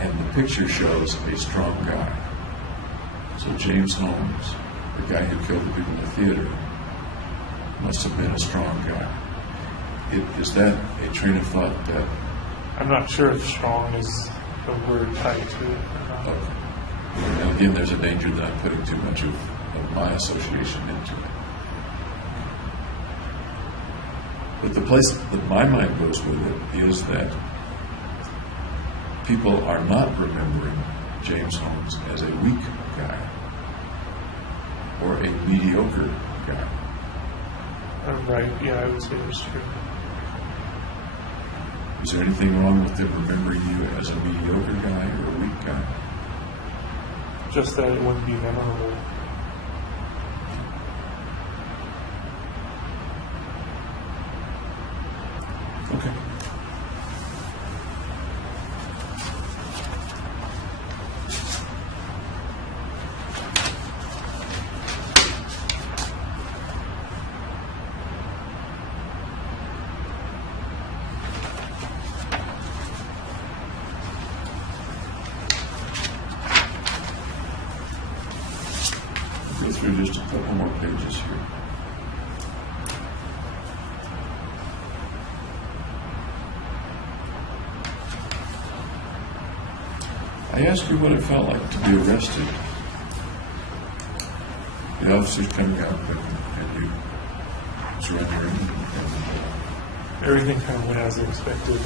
And the picture shows a strong guy. So James Holmes, the guy who killed the people in the theater, must have been a strong guy. Is that a train of thought that... I'm not sure if strong is the word tied to it or not. Okay. And again, there's a danger that I'm putting too much of my association into it. But the place that my mind goes with it is that people are not remembering James Holmes as a weak guy or a mediocre guy. Right, yeah, I would say that's true. Is there anything wrong with them remembering you as a mediocre guy or a weak guy? Just that it wouldn't be memorable. Okay. Go through just a couple more pages here. I asked you what it felt like to be arrested. The officers coming out and you surrendering. Everything kind of went as expected.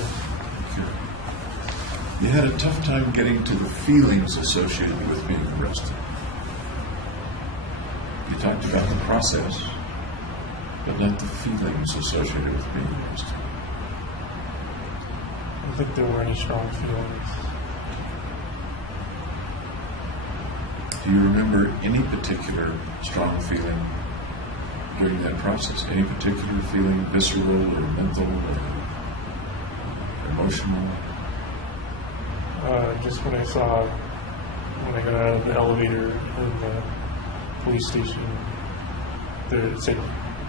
You had a tough time getting to the feelings associated with being arrested. You talked about the process, but not the feelings associated with being arrested. I don't think there were any strong feelings. Do you remember any particular strong feeling during that process? Any particular feeling, visceral or mental or emotional? Just when I got out of the elevator in the police station, there said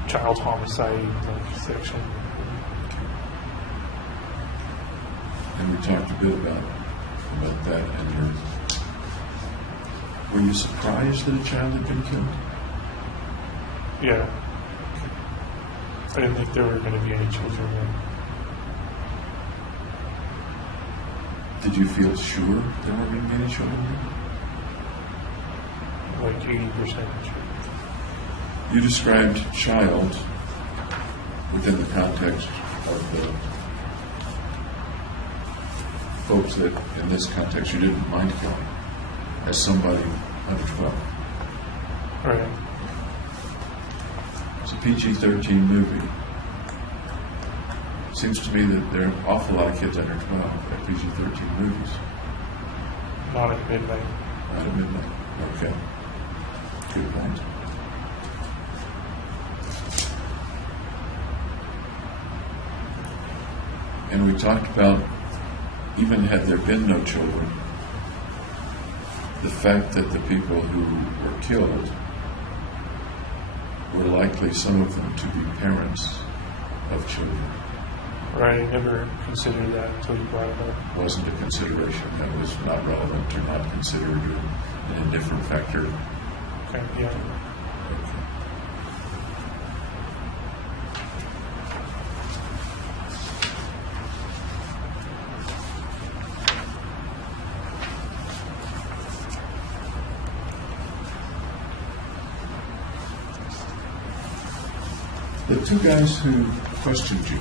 child homicide section. And we talked a bit about that and were you surprised that a child had been killed? Yeah. I didn't think there were going to be any children there. Did you feel sure there weren't going to be any children there? Like 80% sure. You described child within the context of the folks that, in this context, you didn't mind killing as somebody under 12. Right. It's a PG-13 movie. Seems to me that there are an awful lot of kids under 12 at PG-13 movies. Not at midnight. Not at midnight. Okay. Good point. And we talked about, even had there been no children, the fact that the people who were killed were likely, some of them, to be parents of children. Right, I never considered that until you brought it up. Wasn't a consideration. That was not relevant or not considered or an indifferent factor. Okay, yeah. Okay. The two guys who questioned you,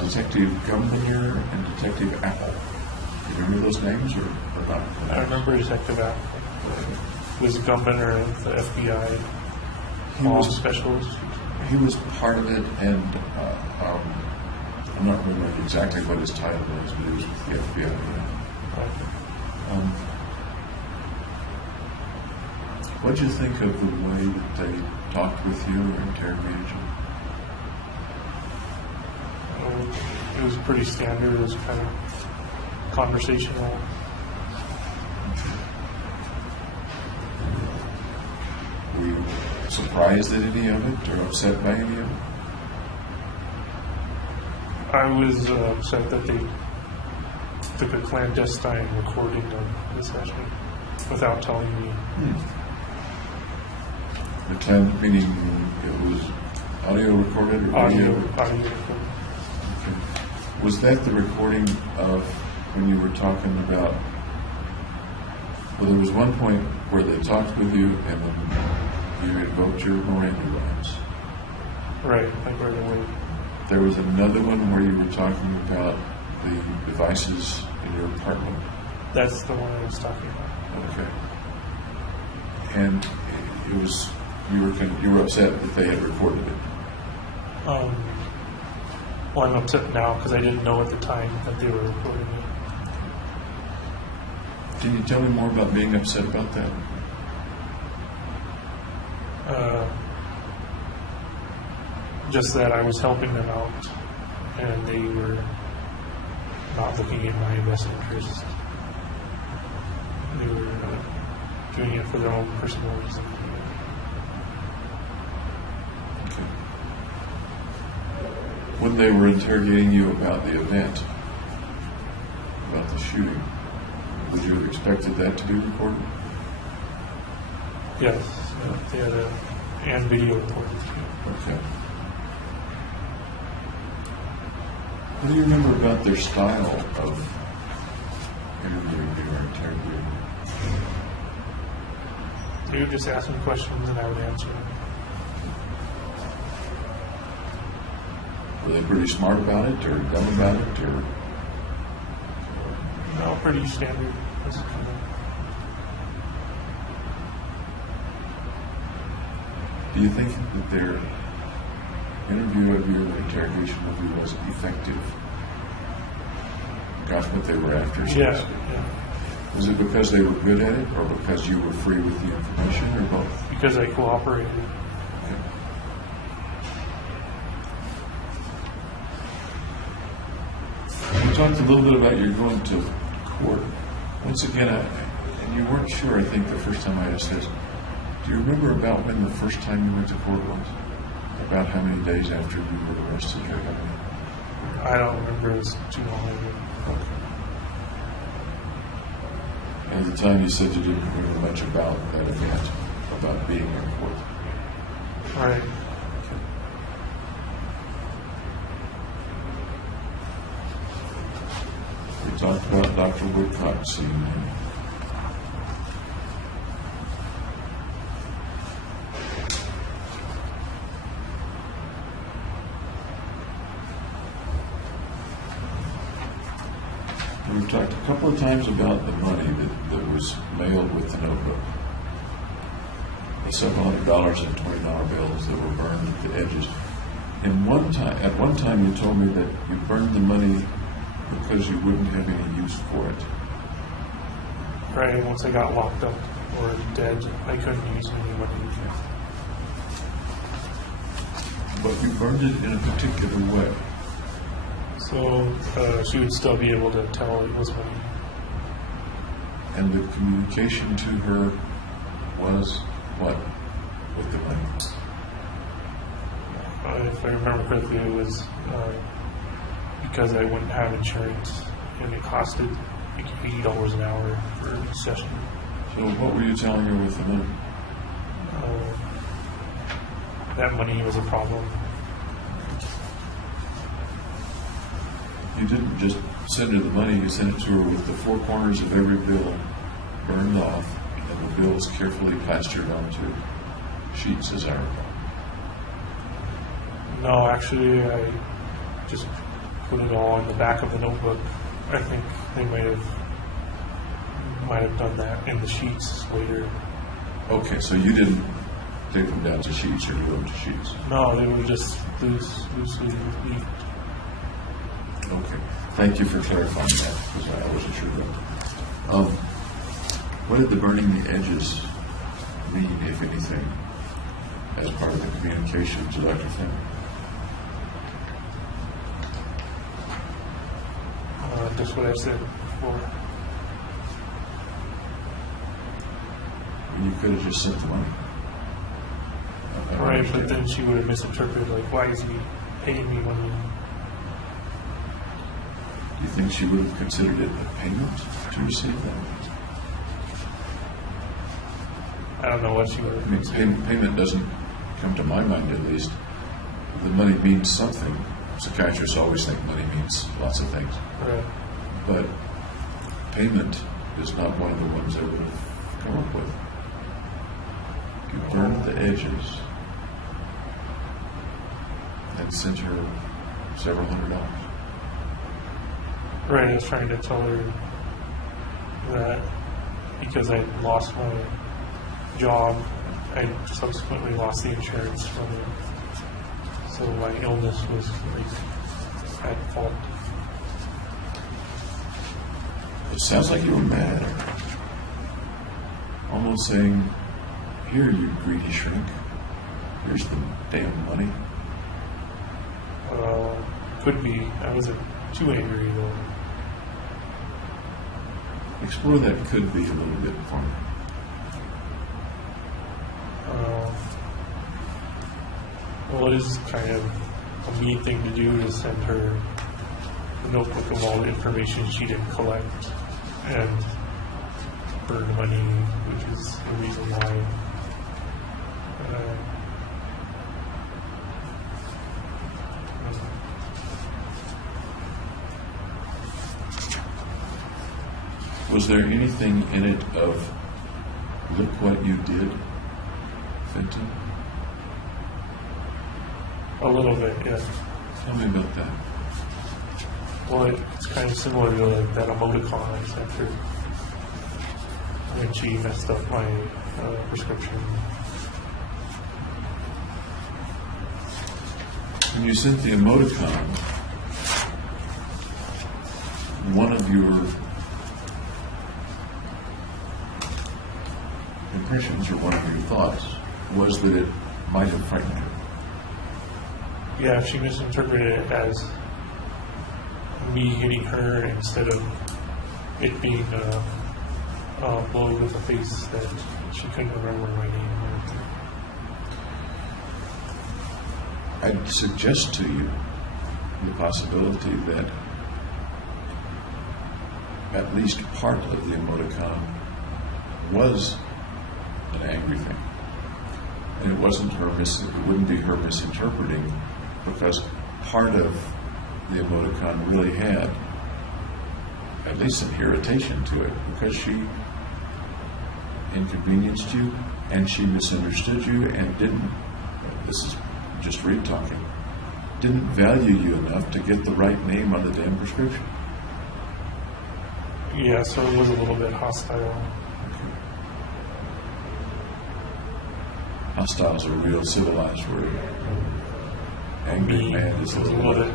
Detective Gumbinger and Detective Apple, do you remember those names or not? I remember Detective Apple. Was Gumbinger the FBI law specialist? He was part of it, and I'm not remembering exactly what his title was, but he was with the FBI. What did you think of the way that they talked with you or interrogated you? It was pretty standard. It was kind of conversational. Were you surprised at any of it or upset by any of it? I was upset that they took a clandestine recording of the session without telling me. The time, meaning it was audio recorded or Audio video? recording. Okay. Was that the recording of when you were talking about Well, there was one point where they talked with you and then you invoked your Miranda rights. Right, like right away. There was another one where you were talking about the devices in your apartment. That's the one I was talking about. Okay. And it was, you were upset that they had recorded it. Well, I'm upset now because I didn't know at the time that they were recording it. Can you tell me more about being upset about that? Just that I was helping them out and they were not looking in my best interest. They were doing it for their own personal reason. Okay. When they were interrogating you about the event, about the shooting, would you have expected that to be recorded? Yes, they had and video recorded too. Okay. What do you remember about their style of interviewing you or interrogating you? They would just ask me questions and I would answer them. Were they pretty smart about it or dumb about it or? No, pretty standard. Do you think that their interview of you or interrogation of you was effective? Got what they were after? So to Yeah, speak? yeah. Was it because they were good at it or because you were free with the information or both? Because I cooperated. Okay. You talked a little bit about you going to court. Once again, and you weren't sure, I think, the first time I asked this. Do you remember about when the first time you went to court was? About how many days after you were arrested or how many? I don't remember, it was too long ago. And at the time you said you didn't remember much about that event, about being in court. Right. We talked about Dr. Woodcock seeing you. We've talked a couple of times about the money that was mailed with the notebook. The several $100 and $20 bills that were burned at the edges. And at one time you told me that you burned the money because you wouldn't have any use for it. Right, once I got locked up or dead, I couldn't use any money. But you burned it in a particular way. So she would still be able to tell it was money. And the communication to her was what with the money? If I remember correctly, it was because I wouldn't have insurance and it costed like $80 an hour for each session. So what were you telling her with the money? That money was a problem. You didn't just send her the money, you sent it to her with the four corners of every bill burned off and the bills carefully plastered onto sheets, as I recall. No, actually, I just put it all in the back of the notebook. I think they might have done that in the sheets later. Okay, so you didn't take them down to sheets or glue them to sheets. No, they were just loosely leafed. Okay, thank you for clarifying that, because I wasn't sure about that. What did the burning the edges mean, if anything, as part of the communication to Dr. Finn? Just what I said before. You could have just sent the money. I don't Right, but understand. then she would have misinterpreted, like, why is he paying me money? Do you think she would have considered it a payment to receive that? I don't know what she would I have mean, considered. payment doesn't come to my mind, at least. The money means something. Psychiatrists always think money means lots of things. Right. But payment is not one of the ones I would have come up with? You burned the edges and sent her several $100s. Right, I was trying to tell her that because I lost my job, I subsequently lost the insurance from it. So my illness was like at fault. It sounds like you were mad at her. Almost saying, here, you greedy shrink. Here's the damn money. Could be. I wasn't too angry though. Explore that could be a little bit for me. Well, it is kind of a mean thing to do to send her a notebook of all the information she didn't collect and burn money, which is the reason why. Was there anything in it of, look what you did, Fenton? A little bit, yeah. Tell me about that. Well, it's kind of similar to like that emoticon I sent her when she messed up my prescription. When you sent the emoticon, one of your impressions or one of your thoughts was that it might have frightened her. Yeah, she misinterpreted it as me hitting her instead of it being a blow with a face that she couldn't remember my name or anything. I'd suggest to you the possibility that at least part of the emoticon was an angry thing. And it wasn't her it wouldn't be her misinterpreting, because part of the emoticon really had at least some irritation to it, because she inconvenienced you and she misunderstood you and didn't, this is just Reed talking, didn't value you enough to get the right name on the damn prescription. Yeah, so it was a little bit hostile. Hostile is a real civilized word. Angry, mad is a little bit.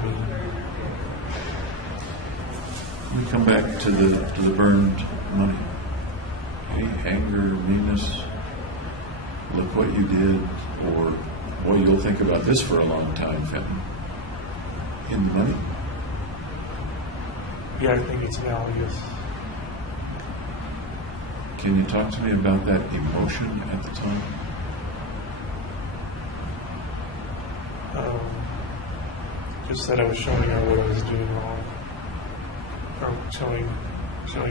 We come back to the burned money. Any anger, meanness, look what you did, or boy, you'll think about this for a long time, Fenton. In the money? Yeah, I think it's valueless. Can you talk to me about that emotion at the time? Just that I was showing her what I was doing wrong, or showing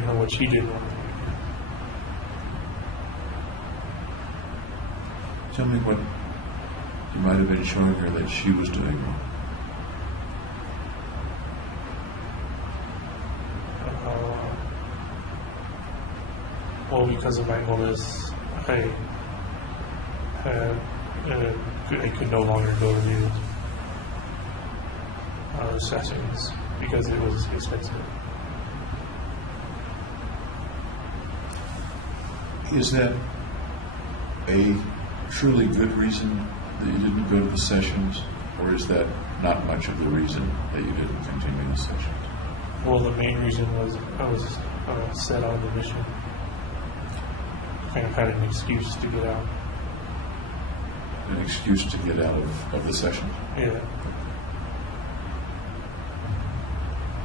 her what she did wrong. Tell me what you might have been showing her that she was doing wrong. Well, because of my illness, I could no longer go to the sessions because it was expensive. Is that a truly good reason that you didn't go to the sessions, or is that not much of the reason that you didn't continue the sessions? Well, the main reason was I was set on the mission. Kind of had an excuse to get out. An excuse to get out of the sessions? Yeah.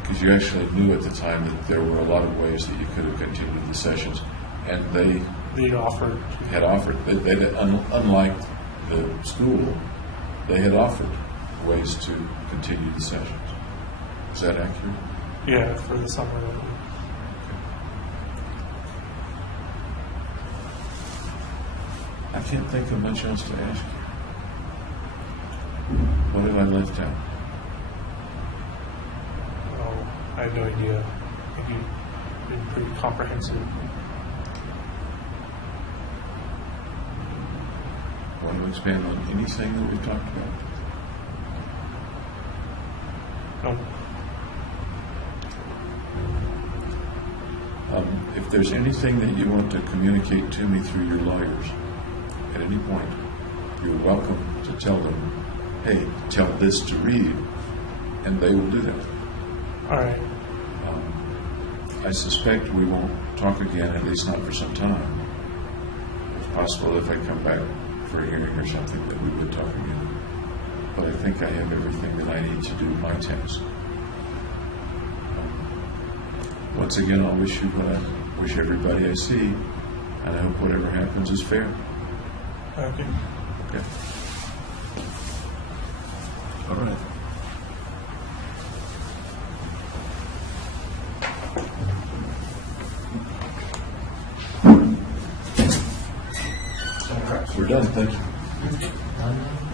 Because you actually knew at the time that there were a lot of ways that you could have continued the sessions, and they had offered. Unlike the school, they had offered ways to continue the sessions. Is that accurate? Yeah, for the summer. I can't think of much else to ask you. What have I left out? Well, I have no idea. I think you've been pretty comprehensive. want to expand on anything that we've talked about? No. If there's anything that you want to communicate to me through your lawyers at any point, you're welcome to tell them, hey, tell this to Reed, and they will do that. All right. I suspect we won't talk again, at least not for some time. It's possible if I come back for a hearing or something that we would talk again. But I think I have everything that I need to do my task. Once again, I'll wish you what I wish everybody I see, and I hope whatever happens is fair. Okay. Okay. All right. We're done, thank you.